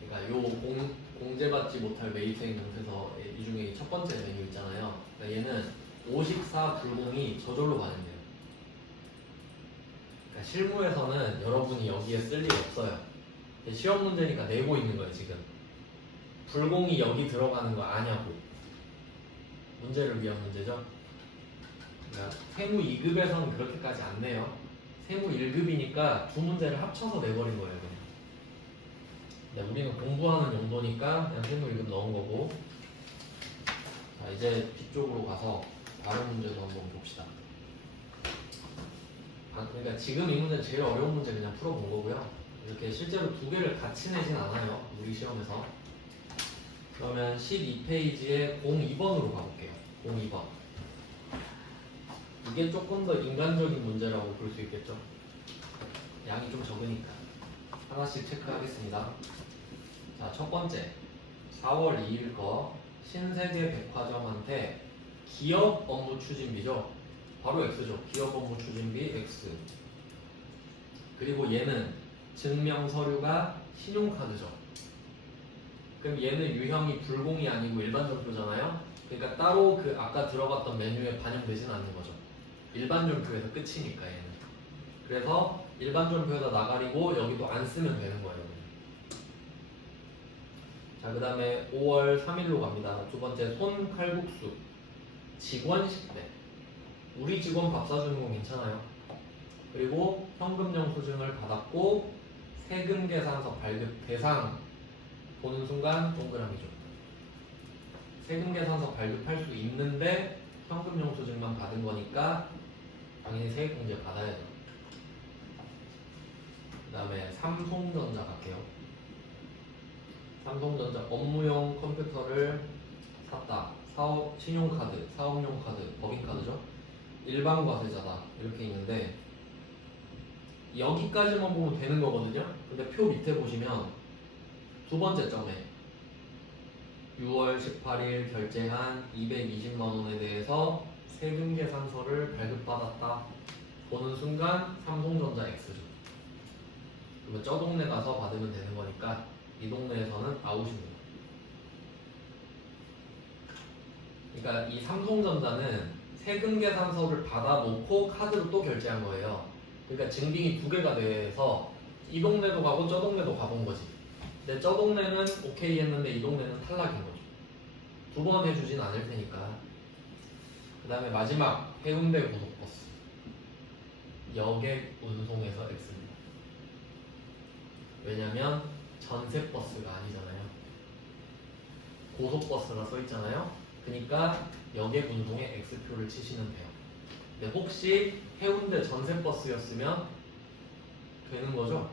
그러니까 요 공제받지 못할 매입세액 명세서 이 중에 첫 번째 메뉴 있잖아요. 그러니까 얘는 54 불공이 저절로 반영돼요. 그러니까 실무에서는 여러분이 여기에 쓸 일이 없어요. 시험 문제니까 내고 있는 거예요 지금. 불공이 여기 들어가는 거 아냐고. 문제를 위한 문제죠. 그러니까 세무 2급에서는 그렇게까지 안 내요. 세무 1급이니까 두 문제를 합쳐서 내버린 거예요 그냥. 근데 우리는 공부하는 용도니까 그냥 세무 1급 넣은 거고. 자, 이제 뒤쪽으로 가서 다른 문제도 한번 봅시다. 그러니까 지금 이 문제는 제일 어려운 문제 그냥 풀어본 거고요. 이렇게 실제로 두 개를 같이 내진 않아요. 우리 시험에서. 그러면 12페이지에 02번으로 가볼게요. 02번. 이게 조금 더 인간적인 문제라고 볼 수 있겠죠. 양이 좀 적으니까. 하나씩 체크하겠습니다. 자, 첫 번째. 4월 2일 거 신세계 백화점한테 기업 업무 추진비죠. 바로 X죠. 기업 업무 추진비 X. 그리고 얘는 증명 서류가 신용카드죠. 그럼 얘는 유형이 불공이 아니고 일반 전표잖아요. 그러니까 따로 그 아까 들어갔던 메뉴에 반영되지는 않는 거죠. 일반 전표에서 끝이니까 얘는. 그래서 일반 전표에다 나가리고 여기도 안 쓰면 되는 거예요. 자, 그 다음에 5월 3일로 갑니다. 두 번째, 손칼국수 직원 식대. 우리 직원 밥 사주는 건 괜찮아요. 그리고 현금 영수증을 받았고 세금 계산서 발급 대상 보는 순간 동그라미죠. 세금 계산서 발급할 수 있는데 현금 영수증만 받은 거니까 당연히 세액공제 받아야죠. 그 다음에 삼성전자 갈게요. 삼성전자 업무용 컴퓨터를 샀다. 사업 신용카드, 사업용 카드, 법인카드죠. 일반 과세자다. 이렇게 있는데 여기까지만 보면 되는 거거든요. 근데 표 밑에 보시면 두 번째 점에 6월 18일 결제한 220만 원에 대해서 세금 계산서를 발급받았다. 보는 순간 삼성전자 X죠. 그러면 저 동네 가서 받으면 되는 거니까 이 동네에서는 아웃입니다. 그러니까 이 삼성전자는 세금 계산서를 받아놓고 카드로 또 결제한 거예요. 그러니까 증빙이 두 개가 돼서 이 동네도 가고 저 동네도 가본 거지. 근데 저 동네는 오케이 했는데 이 동네는 탈락인 거죠. 두 번 해주진 않을 테니까. 그 다음에 마지막 해운대 고속버스 여객 운송에서 X입니다. 왜냐면 전세버스가 아니잖아요. 고속버스가 써있잖아요. 그러니까 여객 운송에 X표를 치시면 돼요. 근데 혹시 해운대 전세버스였으면 되는 거죠?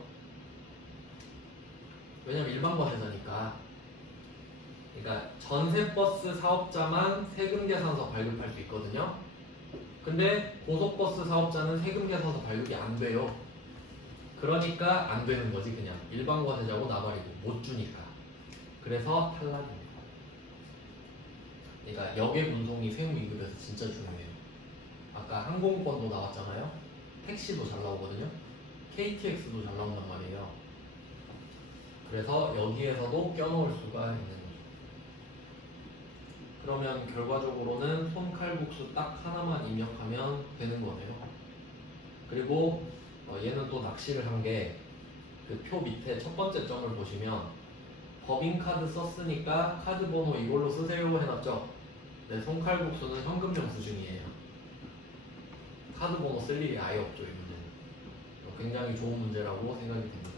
왜냐면 일반 과세자니까. 그러니까 전세버스 사업자만 세금 계산서 발급할 수 있거든요. 근데 고속버스 사업자는 세금 계산서 발급이 안 돼요. 그러니까 안 되는 거지. 그냥 일반 과세자고 나발이고 못 주니까. 그래서 탈락입니다. 그러니까 여객 운송이 세무2급에서 진짜 중요해요. 아까 항공권도 나왔잖아요. 택시도 잘 나오거든요. KTX도 잘 나온단 말이에요. 그래서 여기에서도 껴넣을 수가 있는 거죠. 그러면 결과적으로는 손칼국수 딱 하나만 입력하면 되는 거네요. 그리고 얘는 또 낚시를 한 게 그 표 밑에 첫 번째 점을 보시면 법인카드 썼으니까 카드 번호 이걸로 쓰세요 해놨죠. 네, 손칼국수는 현금 영수증이에요. 카드 번호 쓸 일이 아예 없죠. 이 문제는 굉장히 좋은 문제라고 생각이 됩니다.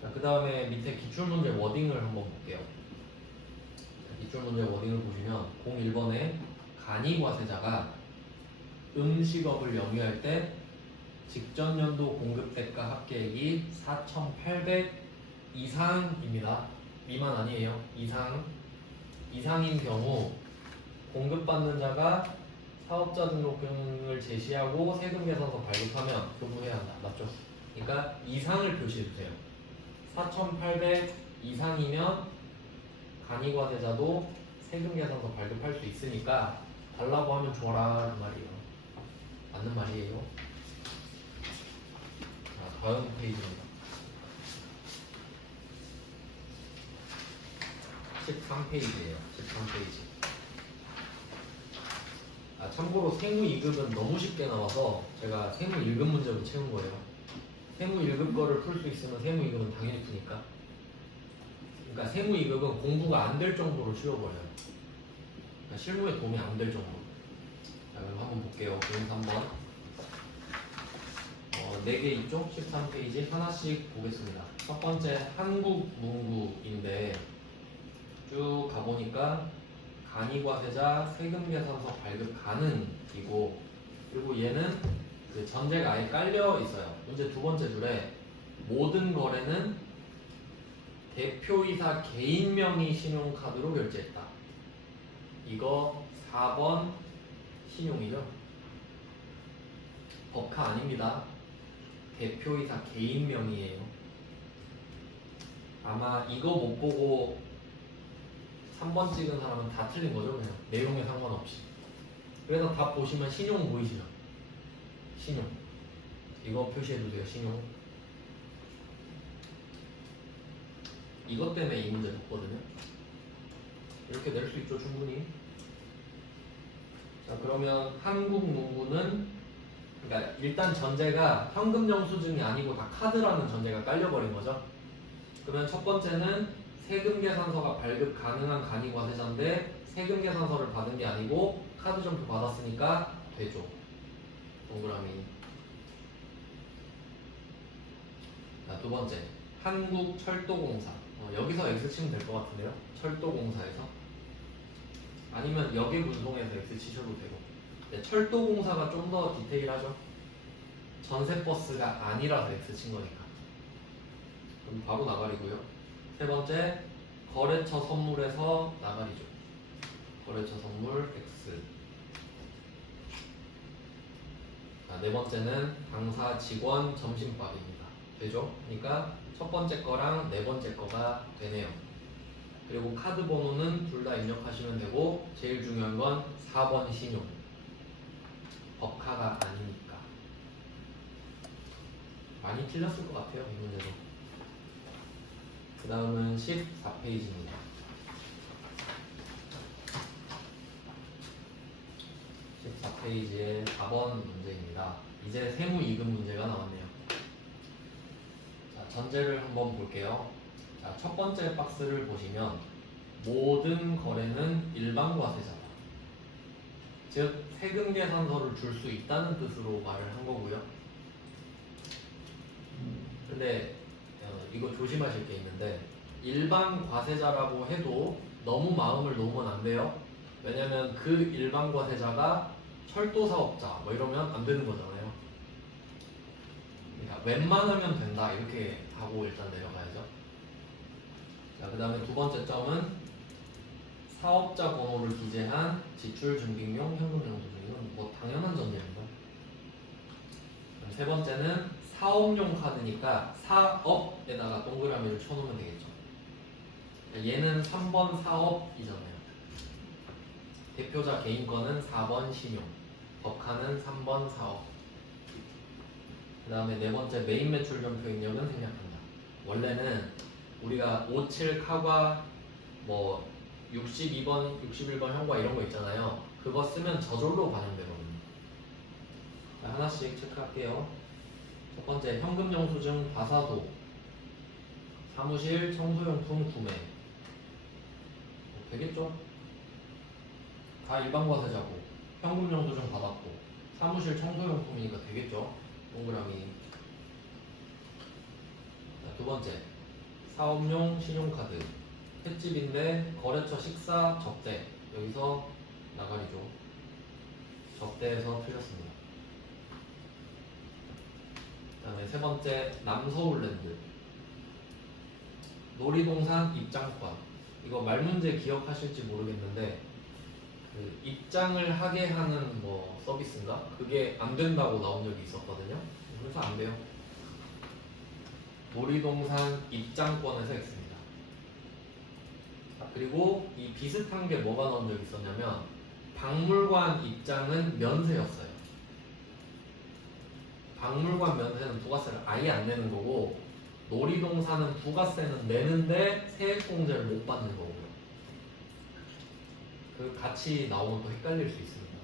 자, 그 다음에 밑에 기출문제 워딩을 한번 볼게요. 기출문제 워딩을 보시면 01번에 간이과세자가 음식업을 영위할 때 직전 연도 공급대가 합계액이 4,800 이상입니다. 미만 아니에요. 이상인 경우 공급받는 자가 사업자 등록금을 제시하고 세금 계산서 발급하면 교부해야 한다. 맞죠? 그러니까 이상을 표시해주세요. 4,800 이상이면 간이과세자도 세금 계산서 발급할 수 있으니까 달라고 하면 줘라 그 말이에요. 맞는 말이에요. 자, 다음 페이지입니다. 13페이지예요. 13페이지. 참고로 세무 2급은 너무 쉽게 나와서 제가 세무 1급 문제로 채운 거예요. 세무 1급 거를 풀 수 있으면 세무 2급은 당연히 푸니까. 그러니까 세무 2급은 공부가 안 될 정도로 쉬워버려요. 그러니까 실무에 도움이 안 될 정도로. 자, 그럼 한번 볼게요. 그럼 한번 4개 있죠? 13페이지 하나씩 보겠습니다. 첫 번째 한국문구인데 쭉 가보니까 간이과세자 세금계산서 발급 가능이고, 그리고 얘는 그 전제가 아예 깔려 있어요. 문제 두 번째 줄에 모든 거래는 대표이사 개인 명의 신용카드로 결제했다. 이거 4번 신용이죠. 법카 아닙니다. 대표이사 개인 명의예요. 아마 이거 못 보고 3번 찍은 사람은 다 틀린 거죠. 그냥 내용에 상관없이. 그래서 다 보시면 신용 보이시죠? 신용. 이거 표시해두세요. 신용. 이것 때문에 이 문제 줬거든요. 이렇게 낼 수 있죠, 충분히. 자, 그러면 한국농구는, 그러니까 일단 전제가 현금 영수증이 아니고 다 카드라는 전제가 깔려버린 거죠. 그러면 첫 번째는 세금 계산서가 발급 가능한 간이과세자인데 세금 계산서를 받은 게 아니고 카드 점표 받았으니까 되죠. 동그라미. 자, 두 번째, 한국철도공사. 여기서 X 치면 될 것 같은데요. 철도공사에서. 아니면 여객운송에서 X 치셔도 되고. 네, 철도공사가 좀 더 디테일하죠. 전세버스가 아니라서 X 친 거니까. 그럼 바로 나가리고요. 세 번째, 거래처 선물에서 나가리죠. 거래처 선물 X. 자, 네 번째는 당사 직원 점심밥입니다. 되죠? 그러니까 첫 번째 거랑 네 번째 거가 되네요. 그리고 카드 번호는 둘 다 입력하시면 되고 제일 중요한 건 4번 신용. 법카가 아니니까. 많이 틀렸을 것 같아요, 이 문제도. 그 다음은 14페이지입니다. 14페이지의 4번 문제입니다. 이제 세무이금 문제가 나왔네요. 자, 전제를 한번 볼게요. 자, 첫 번째 박스를 보시면 모든 거래는 일반과세자다. 즉 세금 계산서를 줄 수 있다는 뜻으로 말을 한 거고요. 근데 이거 조심하실 게 있는데 일반 과세자라고 해도 너무 마음을 놓으면 안 돼요. 왜냐면 그 일반 과세자가 철도 사업자 뭐 이러면 안 되는 거잖아요. 그러니까 웬만하면 된다 이렇게 하고 일단 내려가야죠. 자, 그 다음에 두 번째 점은 사업자 번호를 기재한 지출 준비용 현금 영수증. 이건 뭐 당연한 전제입니다. 세 번째는 사업용 카드니까 사업에다가 동그라미를 쳐놓으면 되겠죠. 얘는 3번 사업이잖아요. 대표자 개인 거는 4번 신용, 법카는 3번 사업. 그 다음에 네 번째 메인 매출 점표 입력은 생략한다. 원래는 우리가 57 카과 뭐 62번, 61번 현과 이런 거 있잖아요. 그거 쓰면 저절로 반영되거든요. 자, 하나씩 체크할게요. 첫 번째 현금 영수증 과사도, 사무실 청소용품 구매. 되겠죠? 다 일반 과세자고 현금 영수증 받았고 사무실 청소용품이니까 되겠죠? 동그라미. 자, 두 번째 사업용 신용카드 횟집인데 거래처 식사 접대. 여기서 나가리죠. 접대에서 틀렸습니다. 그 다음에 세 번째 남서울랜드 놀이동산 입장권. 이거 말문제 기억하실지 모르겠는데 그 입장을 하게 하는 뭐 서비스인가? 그게 안 된다고 나온 적이 있었거든요. 그래서 안 돼요. 놀이동산 입장권에서 X입니다. 그리고 이 비슷한 게 뭐가 나온 적이 있었냐면 박물관 입장은 면세였어요. 박물관 면세는 부가세를 아예 안 내는 거고 놀이동산은 부가세는 내는데 세액공제를 못 받는 거고요. 그 같이 나오면 또 헷갈릴 수 있습니다.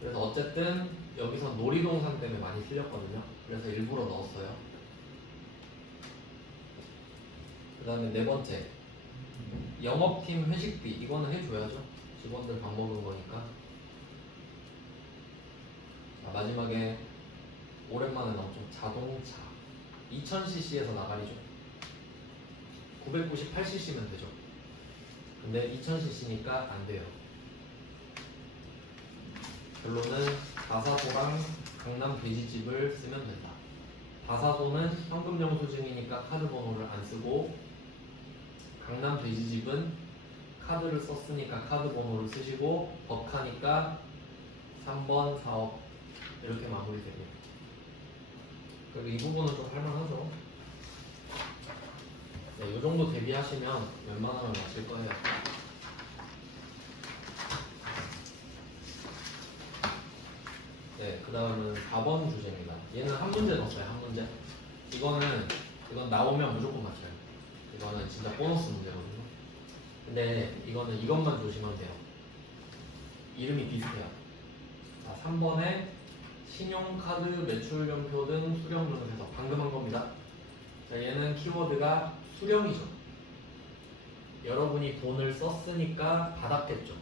그래서 어쨌든 여기서 놀이동산 때문에 많이 틀렸거든요. 그래서 일부러 넣었어요. 그 다음에 네 번째 영업팀 회식비. 이거는 해줘야죠. 직원들 밥 먹은 거니까. 자, 마지막에 오랜만에 나오죠. 자동차 2000cc에서 나가리죠. 998cc면 되죠. 근데 2000cc니까 안 돼요. 결론은 다사소랑 강남 돼지집을 쓰면 된다. 다사소는 현금 영수증이니까 카드 번호를 안 쓰고, 강남 돼지집은 카드를 썼으니까 카드 번호를 쓰시고, 법카니까 3번, 4업 이렇게 마무리됩니다. 그리고 이 부분은 좀 할만하죠. 네, 이 정도 대비하시면 웬만하면 맞을 거예요. 네, 그 다음은 4번 주제입니다. 얘는 한 문제 넣었어요, 한 문제. 이건 나오면 무조건 맞춰요. 이거는 진짜 보너스 문제거든요. 근데 이거는 이것만 조심하면 돼요. 이름이 비슷해요. 자, 3번에 신용카드, 매출연표 등 수령 등에서 방금 한 겁니다. 자, 얘는 키워드가 수령이죠. 여러분이 돈을 썼으니까 받았겠죠.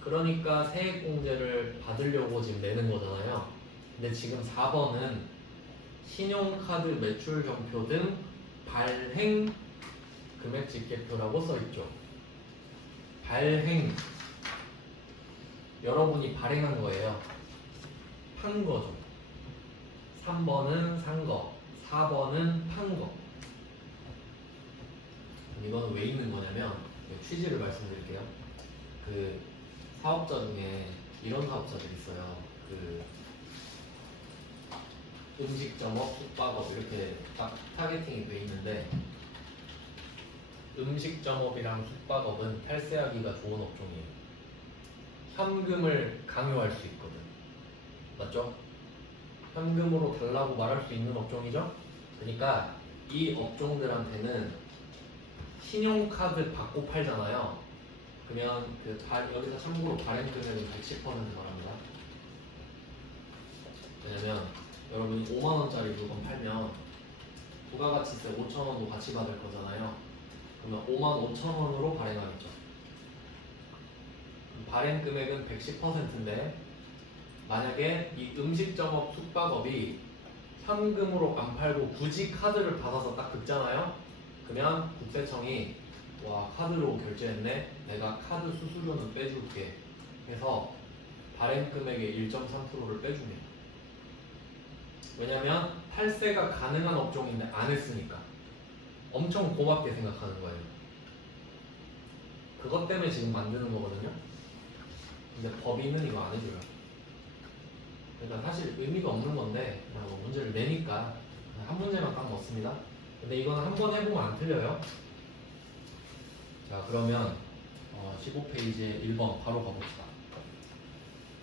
그러니까 세액공제를 받으려고 지금 내는 거잖아요. 근데 지금 4번은 신용카드 매출연표 등 발행 금액 집계표라고 써있죠. 발행, 여러분이 발행한 거예요. 판 거죠. 3번은 산 거, 4번은 판 거. 이거는 왜 있는 거냐면, 취지를 말씀드릴게요. 그 사업자 중에 이런 사업자들이 있어요. 그 음식점업, 숙박업 이렇게 딱 타겟팅이 돼 있는데, 음식점업이랑 숙박업은 탈세하기가 좋은 업종이에요. 현금을 강요할 수 있거든. 맞죠? 현금으로 달라고 말할 수 있는 업종이죠? 그러니까 이 업종들한테는 신용카드 받고 팔잖아요. 그러면 여기서 참고로 발행 금액은 110% 나갑니다. 왜냐면 여러분이 5만원짜리 물건 팔면 부가가치세 5,000원도 같이 받을 거잖아요. 그러면 55,000원으로 발행하겠죠. 발행 금액은 110%인데 만약에 이 음식점업, 숙박업이 현금으로 안 팔고 굳이 카드를 받아서 딱 긁잖아요. 그러면 국세청이 와, 카드로 결제했네, 내가 카드 수수료는 빼줄게 해서 발행 금액의 1.3%를 빼줍니다. 왜냐면 탈세가 가능한 업종인데 안 했으니까 엄청 고맙게 생각하는 거예요. 그것 때문에 지금 만드는 거거든요. 근데 법인은 이거 안 해줘요. 그러니까 사실 의미가 없는 건데 그냥 뭐 문제를 내니까 한 문제만 딱 넣습니다. 근데 이건 한 번 해보면 안 틀려요. 자, 그러면 15페이지에 1번 바로 가봅시다.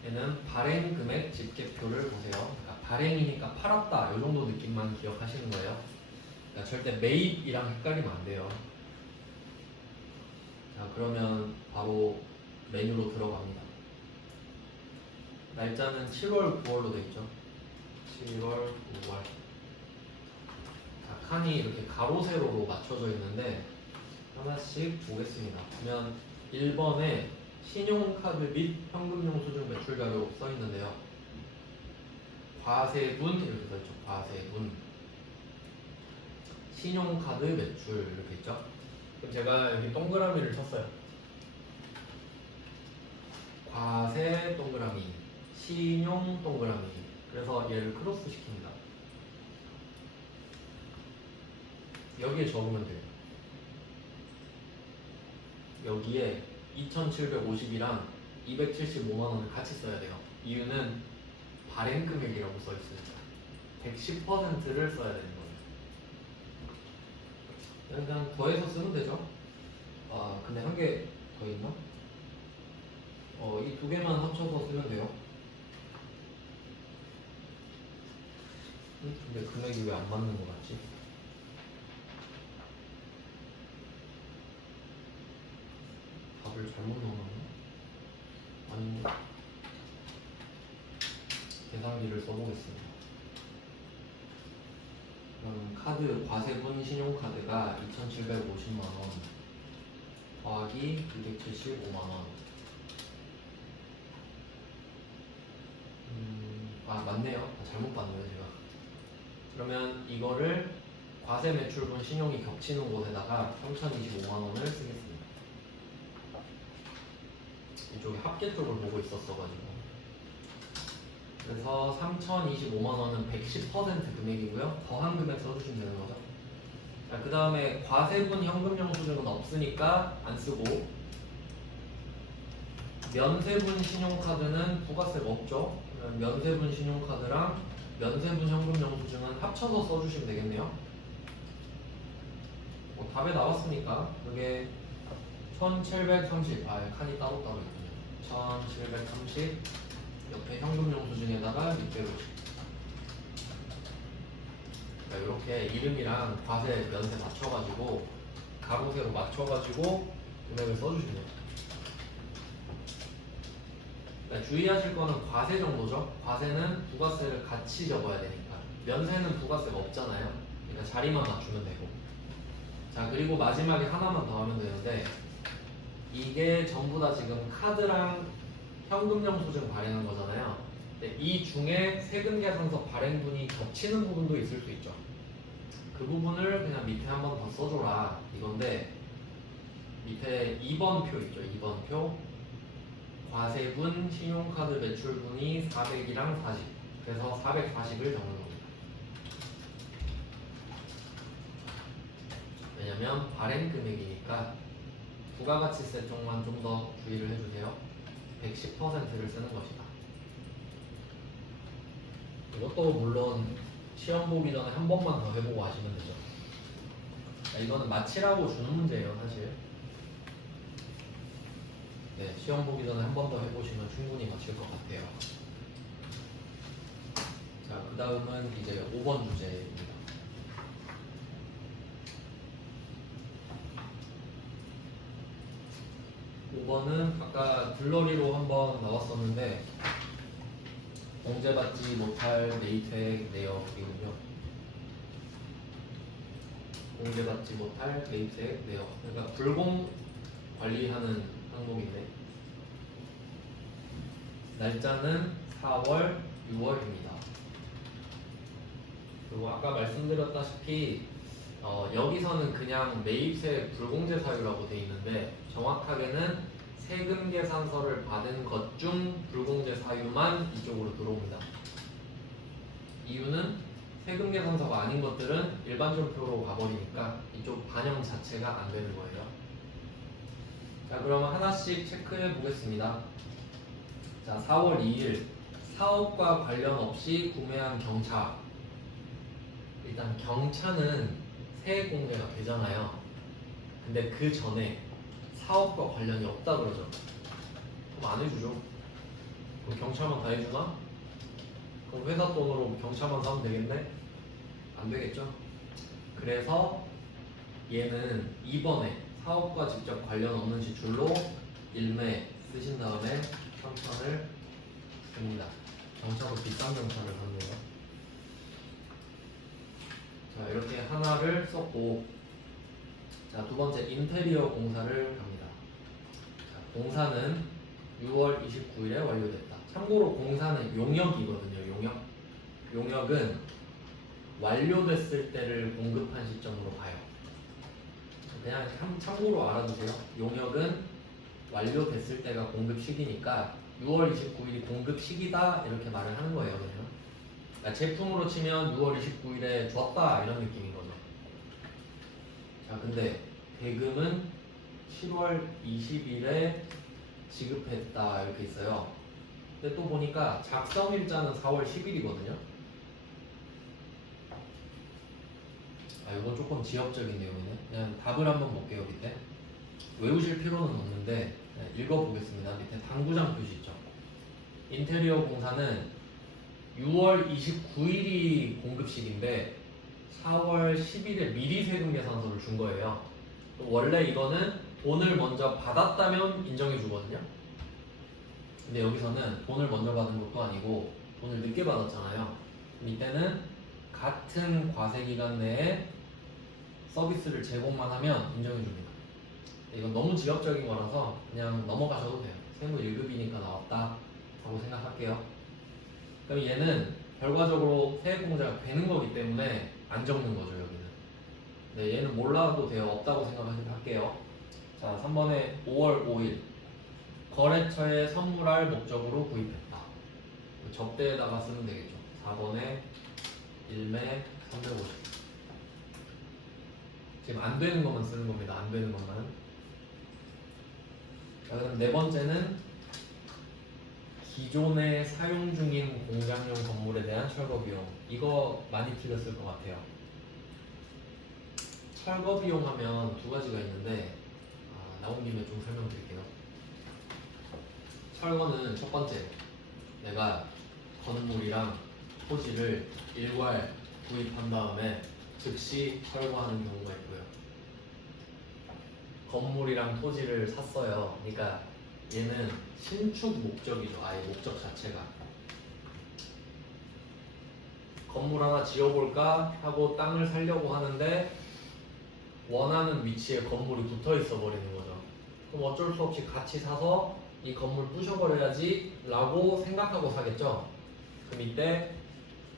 얘는 발행 금액 집계표를 보세요. 그러니까 발행이니까 팔았다 이 정도 느낌만 기억하시는 거예요. 그러니까 절대 매입이랑 헷갈리면 안 돼요. 자, 그러면 바로 메뉴로 들어갑니다. 날짜는 7월, 9월로 돼 있죠. 7월, 9월. 자, 칸이 이렇게 가로 세로로 맞춰져 있는데 하나씩 보겠습니다. 그러면 1번에 신용카드 및 현금영수증 매출 자료 써 있는데요. 과세분 이렇게 써 있죠. 과세분. 신용카드 매출 이렇게 있죠. 그럼 제가 여기 동그라미를 쳤어요. 과세 동그라미, 신용 동그라미. 그래서 얘를 크로스 시킵니다. 여기에 적으면 돼요. 여기에 2,750이랑 275만 원을 같이 써야 돼요. 이유는 발행 금액이라고 써 있으니까 110%를 써야 되는 거예요. 그냥 더해서 쓰면 되죠. 아, 근데 한 개 더 있나? 이 두 개만 합쳐서 쓰면 돼요. 근데 금액이 왜 안 맞는 거 같지? 답을 잘못 넣었나? 아니, 계산기를 써보겠습니다. 그럼 카드 과세분 신용카드가 2,750만원 더하기 275만원. 맞네요. 잘못 봤네요 제가. 그러면 이거를 과세 매출분 신용이 겹치는 곳에다가 3,025만원을 쓰겠습니다. 이쪽에 합계 쪽을 보고 있었어가지고 그래서 3,025만 원은 110% 금액이고요. 더한 금액 써주시면 되는 거죠. 자, 그 다음에 과세분 현금 영수증은 없으니까 안 쓰고, 면세분 신용카드는 부가세가 없죠. 그러면 면세분 신용카드랑 면세분 현금 영수증은 합쳐서 써주시면 되겠네요. 뭐 답에 나왔으니까 그게 1730, 칸이 따로따로 있군요. 1730 옆에 현금 영수증에다가 650. 이렇게 이름이랑 과세 면세 맞춰가지고 가로세로 맞춰가지고 금액을 써주시면 돼요. 주의하실 거는 과세 정도죠. 과세는 부가세를 같이 적어야 되니까. 면세는 부가세가 없잖아요. 그러니까 자리만 맞추면 되고. 자, 그리고 마지막에 하나만 더 하면 되는데, 이게 전부 다 지금 카드랑 현금 영수증 발행한 거잖아요. 근데 이 중에 세금 계산서 발행분이 겹치는 부분도 있을 수 있죠. 그 부분을 그냥 밑에 한 번 더 써줘라 이건데, 밑에 2번 표 있죠. 2번 표. 과세분 신용카드 매출분이 400이랑 40. 그래서 440을 적는 겁니다. 왜냐면 발행 금액이니까 부가가치세 쪽만 좀 더 주의를 해주세요. 110%를 쓰는 것이다. 이것도 물론 시험 보기 전에 한 번만 더 해보고 하시면 되죠. 이거는 마치라고 주는 문제예요, 사실. 네, 시험 보기 전에 한 번 더 해보시면 충분히 맞힐 것 같아요. 자, 그 다음은 이제 5번 주제입니다. 5번은 아까 들러리로 한번 나왔었는데, 공제받지 못할 매입액 내역이군요. 공제받지 못할 매입액 내역. 그러니까 불공 관리하는 항목인데, 날짜는 4월, 6월입니다. 그리고 아까 말씀드렸다시피 여기서는 그냥 매입세 불공제 사유라고 되어 있는데, 정확하게는 세금 계산서를 받은 것 중 불공제 사유만 이쪽으로 들어옵니다. 이유는 세금 계산서가 아닌 것들은 일반전표로 가버리니까 이쪽 반영 자체가 안 되는 거예요. 자, 그러면 하나씩 체크해 보겠습니다. 자, 4월 2일 사업과 관련 없이 구매한 경차. 일단 경차는 세액 공제가 되잖아요. 근데 그 전에 사업과 관련이 없다 그러죠. 그럼 안 해주죠. 그럼 경차만 다 해주나? 그럼 회사 돈으로 경차만 사면 되겠네? 안 되겠죠. 그래서 얘는 이번에 사업과 직접 관련 없는 지출로 일매 쓰신 다음에 3,000을 씁니다. 경차도 비싼 경차를 사는 거예요. 자, 이렇게 하나를 썼고, 자, 두 번째 인테리어 공사를 갑니다. 자, 공사는 6월 29일에 완료됐다. 참고로 공사는 용역이거든요. 용역은 완료됐을 때를 공급한 시점으로 봐요. 그냥 참고로 알아두세요. 용역은 완료됐을 때가 공급 시기니까 6월 29일이 공급 시기다 이렇게 말을 하는 거예요. 그냥. 그러니까 제품으로 치면 6월 29일에 줬다 이런 느낌인 거죠. 자, 근데 대금은 7월 20일에 지급했다 이렇게 있어요. 근데 또 보니까 작성일자는 4월 10일이거든요. 이건 조금 지엽적인 내용이네. 그냥 답을 한번 볼게요. 밑에 외우실 필요는 없는데 읽어보겠습니다. 밑에 당구장 표시 있죠. 인테리어 공사는 6월 29일이 공급식인데 4월 10일에 미리 세금 계산서를 준 거예요. 원래 이거는 돈을 먼저 받았다면 인정해 주거든요. 근데 여기서는 돈을 먼저 받은 것도 아니고 돈을 늦게 받았잖아요. 이때는 같은 과세 기간 내에 서비스를 제공만 하면 인정해 줍니다. 이건 너무 지역적인 거라서 그냥 넘어가셔도 돼요. 세무 1급이니까 나왔다 라고 생각할게요. 그럼 얘는 결과적으로 세액공제가 되는 거기 때문에 안 적는 거죠. 여기는. 네, 얘는 몰라도 돼요. 없다고 생각할게요. 자, 3번에 5월 5일 거래처에 선물할 목적으로 구입했다. 그 접대에다가 쓰면 되겠죠. 4번에 1매 350. 지금 안 되는 것만 쓰는 겁니다. 안 되는 것만. 자, 그럼 네 번째는 기존에 사용 중인 공장용 건물에 대한 철거 비용. 이거 많이 틀렸을 것 같아요. 철거 비용 하면 두 가지가 있는데 나온 김에 좀 설명드릴게요. 철거는 첫 번째, 내가 건물이랑 토지를 일괄 구입한 다음에 즉시 철거하는 경우가 있고요. 건물이랑 토지를 샀어요. 그러니까 얘는 신축 목적이죠. 아예 목적 자체가. 건물 하나 지어볼까 하고 땅을 사려고 하는데 원하는 위치에 건물이 붙어 있어 버리는 거죠. 그럼 어쩔 수 없이 같이 사서 이 건물 부셔버려야지 라고 생각하고 사겠죠. 그럼 이때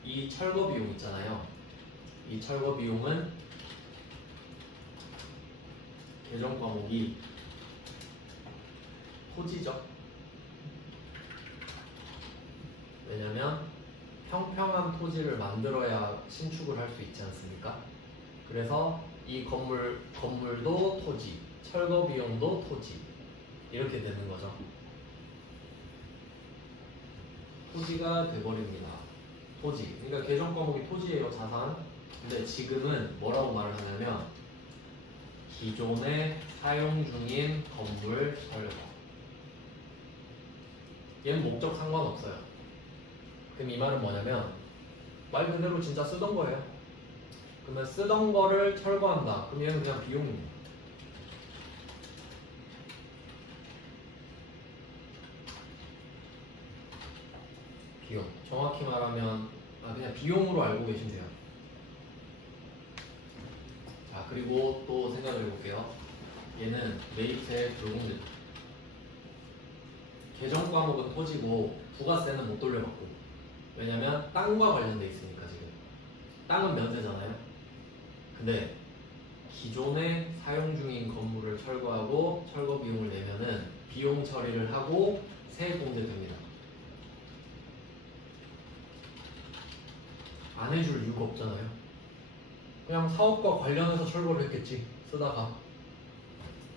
이 철거 비용 있잖아요. 이 철거 비용은 계정 과목이 토지죠. 왜냐면 평평한 토지를 만들어야 신축을 할 수 있지 않습니까? 그래서 이 건물도 토지, 철거 비용도 토지 이렇게 되는 거죠. 토지가 돼버립니다. 토지. 그러니까 계정 과목이 토지예요, 자산. 근데 지금은 뭐라고 말을 하냐면 기존에 사용 중인 건물 철거. 얘는 목적 상관없어요. 그럼 이 말은 뭐냐면 말 그대로 진짜 쓰던 거예요. 그러면 쓰던 거를 철거한다. 그럼 얘는 그냥 비용입니다. 비용. 정확히 말하면 그냥 비용으로 알고 계시면 돼요. 자, 그리고 또 생각을 해볼게요. 얘는 매입세 불공제. 계정 과목은 토지고 부가세는 못 돌려받고. 왜냐면 땅과 관련돼 있으니까 지금. 땅은 면세잖아요. 근데 기존에 사용 중인 건물을 철거하고 철거 비용을 내면은 비용 처리를 하고 세액 공제됩니다. 안 해줄 이유가 없잖아요. 그냥 사업과 관련해서 철거를 했겠지. 쓰다가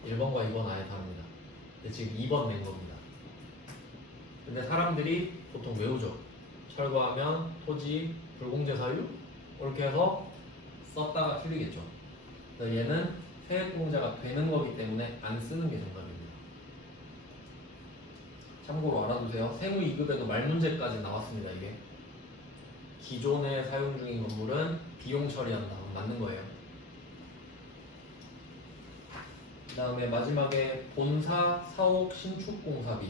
1번과 2번 아예 다릅니다. 근데 지금 2번 낸 겁니다. 근데 사람들이 보통 외우죠. 철거하면 토지 불공제 사유 이렇게 해서 썼다가 틀리겠죠. 그래서 얘는 세액 공제가 되는 거기 때문에 안 쓰는 게 정답입니다. 참고로 알아두세요. 세무 2급에도 말문제까지 나왔습니다. 이게 기존에 사용 중인 건물은 비용 처리한다. 맞는 거예요. 그 다음에 마지막에 본사 사옥 신축 공사비.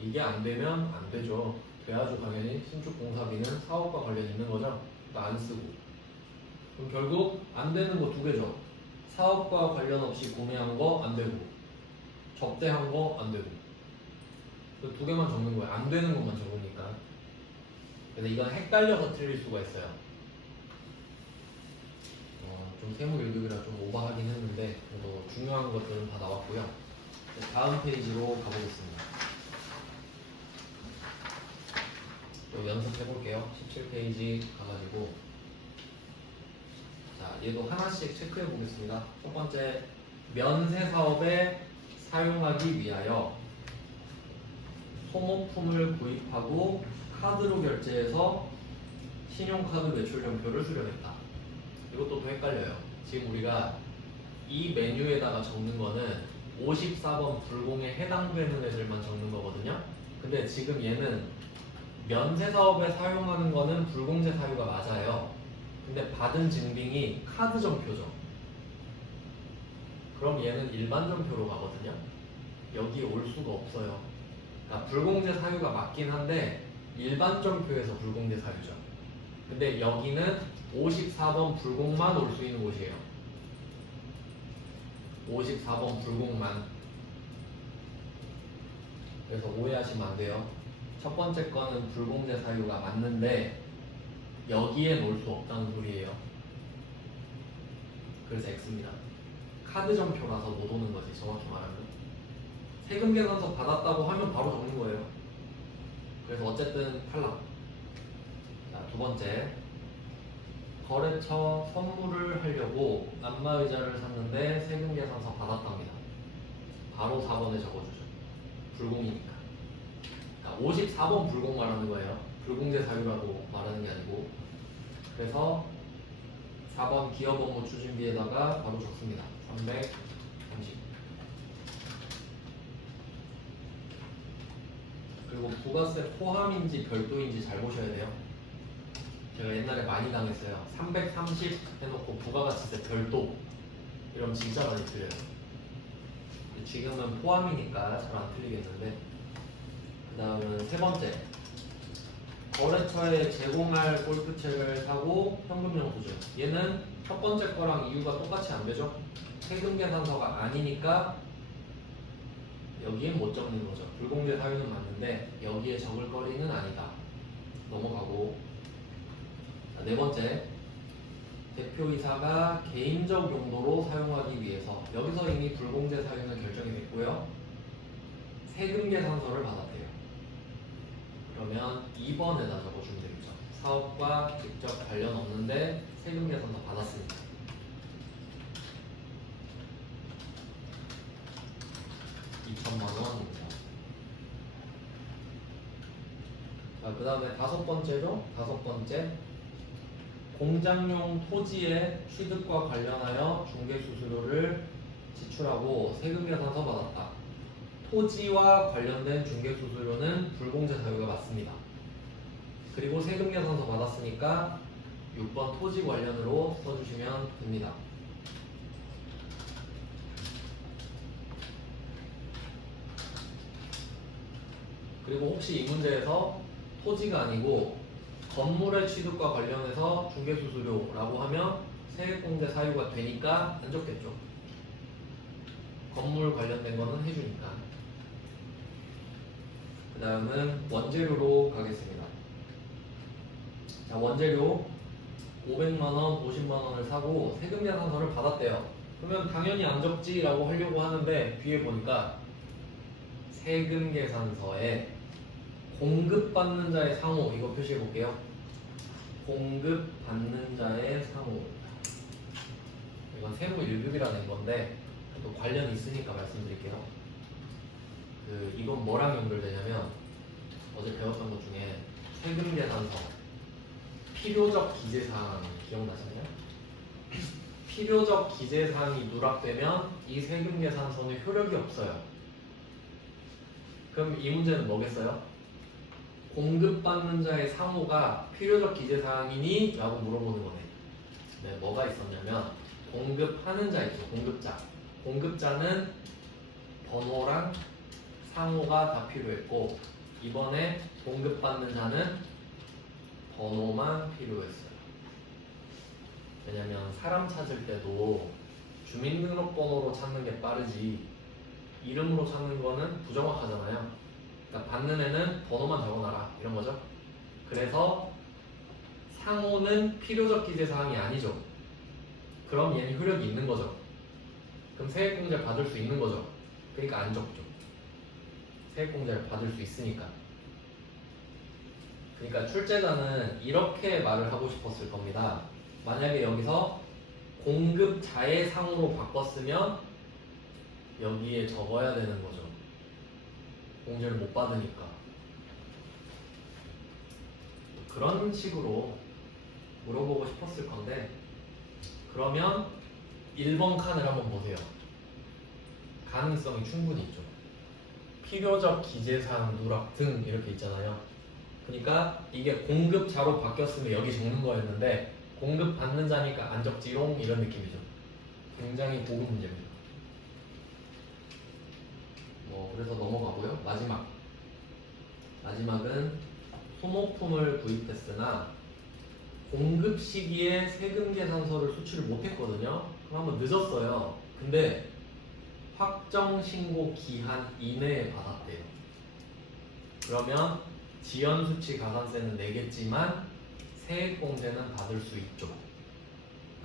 이게 안 되면 안 되죠. 돼야죠. 당연히 신축 공사비는 사업과 관련 있는 거죠. 그러니까 안 쓰고. 그럼 결국 안 되는 거 두 개죠. 사업과 관련 없이 구매한 거 안 되고, 접대한 거 안 되고. 그 두 개만 적는 거예요. 안 되는 것만 적으니까. 근데 이건 헷갈려서 틀릴 수가 있어요. 좀 세무 1급이라 좀 오버하긴 했는데 그래도 중요한 것들은 다 나왔고요. 다음 페이지로 가보겠습니다. 또 연습해 볼게요. 17페이지 가가지고 자, 얘도 하나씩 체크해 보겠습니다. 첫 번째, 면세 사업에 사용하기 위하여 소모품을 구입하고 카드로 결제해서 신용카드 매출령표를 수령했다. 이것도 더 헷갈려요. 지금 우리가 이 메뉴에다가 적는 거는 54번 불공에 해당되는 애들만 적는 거거든요. 근데 지금 얘는 면세 사업에 사용하는 거는 불공제 사유가 맞아요. 근데 받은 증빙이 카드 전표죠. 그럼 얘는 일반 전표로 가거든요. 여기에 올 수가 없어요. 그러니까 불공제 사유가 맞긴 한데 일반 전표에서 불공제 사유죠. 근데 여기는 54번 불공만 올 수 있는 곳이에요. 54번 불공만. 그래서 오해하시면 안 돼요. 첫 번째 거는 불공제 사유가 맞는데 여기엔 올 수 없다는 소리예요. 그래서 X입니다. 카드 전표라서 못 오는 거지, 정확히 말하면. 세금 계산서 받았다고 하면 바로 적는 거예요. 그래서 어쨌든 탈락. 자, 두 번째. 거래처 선물을 하려고 안마의자를 샀는데 세금계산서 받았답니다. 바로 4번에 적어주죠. 불공이니까. 그러니까 54번 불공 말하는 거예요. 불공제 사유라고 말하는 게 아니고. 그래서 4번 기업 업무 추진비에다가 바로 적습니다. 330. 그리고 부가세 포함인지 별도인지 잘 보셔야 돼요. 제가 옛날에 많이 당했어요. 330 해놓고 부가가치세 별도 이러면 진짜 많이 틀려요. 지금은 포함이니까 잘 안 틀리겠는데, 그 다음은 세 번째, 거래처에 제공할 골프채를 사고 현금 영수증. 얘는 첫 번째 거랑 이유가 똑같이 안 되죠. 세금 계산서가 아니니까 여기엔 못 적는 거죠. 불공제 사유는 맞는데 여기에 적을 거리는 아니다. 넘어가고. 자, 네 번째, 대표이사가 개인적 용도로 사용하기 위해서. 여기서 이미 불공제 사유는 결정이 됐고요. 세금 계산서를 받았대요. 그러면 2번에다 적어주면 되겠죠. 사업과 직접 관련 없는데 세금 계산서 받았으니까. 2천만 원입니다. 자, 그 다음에 다섯 번째죠. 다섯 번째, 공장용 토지의 취득과 관련하여 중개수수료를 지출하고 세금계산서 받았다. 토지와 관련된 중개수수료는 불공제 사유가 맞습니다. 그리고 세금계산서 받았으니까 6번 토지 관련으로 써주시면 됩니다. 그리고 혹시 이 문제에서 토지가 아니고 건물의 취득과 관련해서 중개수수료라고 하면 세액공제 사유가 되니까 안 적겠죠. 건물 관련된 거는 해주니까. 그 다음은 원재료로 가겠습니다. 자, 원재료 500만원, 50만원을 사고 세금계산서를 받았대요. 그러면 당연히 안 적지라고 하려고 하는데 뒤에 보니까 세금계산서에 공급받는 자의 상호, 이거 표시해 볼게요. 공급받는 자의 상호. 이건 세무 1급이라는 건데 또 관련이 있으니까 말씀드릴게요. 이건 뭐랑 연결되냐면 어제 배웠던 것 중에 세금계산서 필요적 기재사항 기억나시나요? 필요적 기재사항이 누락되면 이 세금계산서는 효력이 없어요. 그럼 이 문제는 뭐겠어요? 공급받는 자의 상호가 필요적 기재사항이니? 라고 물어보는 거네. 네, 뭐가 있었냐면 공급하는 자 있죠. 공급자. 공급자는 번호랑 상호가 다 필요했고 이번에 공급받는 자는 번호만 필요했어요. 왜냐면 사람 찾을 때도 주민등록번호로 찾는 게 빠르지 이름으로 찾는 거는 부정확하잖아요. 그러니까 받는 애는 번호만 적어놔라 이런 거죠. 그래서 상호는 필요적 기재사항이 아니죠. 그럼 얘는 효력이 있는 거죠. 그럼 세액공제 받을 수 있는 거죠. 그러니까 안 적죠. 세액공제를 받을 수 있으니까. 그러니까 출제자는 이렇게 말을 하고 싶었을 겁니다. 만약에 여기서 공급자의 상으로 바꿨으면 여기에 적어야 되는 거죠. 공제를 못 받으니까. 그런 식으로 물어보고 싶었을 건데 그러면 1번 칸을 한번 보세요. 가능성이 충분히 있죠. 필요적 기재사항 누락 등 이렇게 있잖아요. 그러니까 이게 공급자로 바뀌었으면 여기 적는 거였는데 공급받는 자니까 안 적지롱 이런 느낌이죠. 굉장히 고급 문제입니다. 그래서 넘어가고요. 마지막은 소모품을 구입했으나 공급 시기에 세금 계산서를 수출을 못했거든요. 그럼 한번 늦었어요. 근데 확정 신고 기한 이내에 받았대요. 그러면 지연 수치 가산세는 내겠지만 세액 공제는 받을 수 있죠.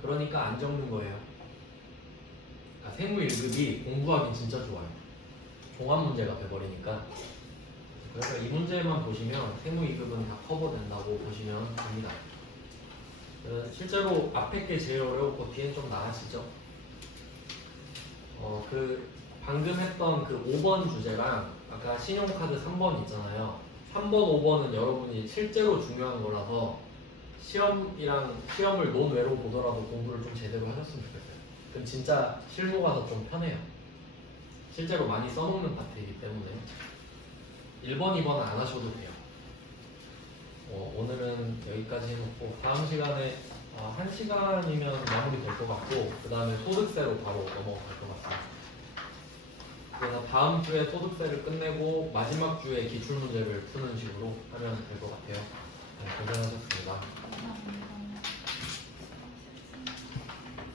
그러니까 안 적는 거예요. 그러니까 세무 1급이 공부하기 진짜 좋아요. 종합 문제가 돼버리니까. 그래서 이 문제만 보시면 세무 2급은 다 커버된다고 보시면 됩니다. 실제로 앞에 게 제일 어려웠고 뒤엔 좀 나아지죠. 그 방금 했던 그 5번 주제랑 아까 신용카드 3번 있잖아요. 3번, 5번은 여러분이 실제로 중요한 거라서 시험을 논외로 보더라도 공부를 좀 제대로 하셨으면 좋겠어요. 그럼 진짜 실무 가서 좀 편해요. 실제로 많이 써먹는 파트이기 때문에 1번, 2번은 안 하셔도 돼요. 오늘은 여기까지 해놓고 다음 시간에 1시간이면 마무리 될 것 같고 그 다음에 소득세로 바로 넘어갈 것 같습니다. 그래서 다음 주에 소득세를 끝내고 마지막 주에 기출문제를 푸는 식으로 하면 될 것 같아요. 네, 고생하셨습니다. 감사합니다.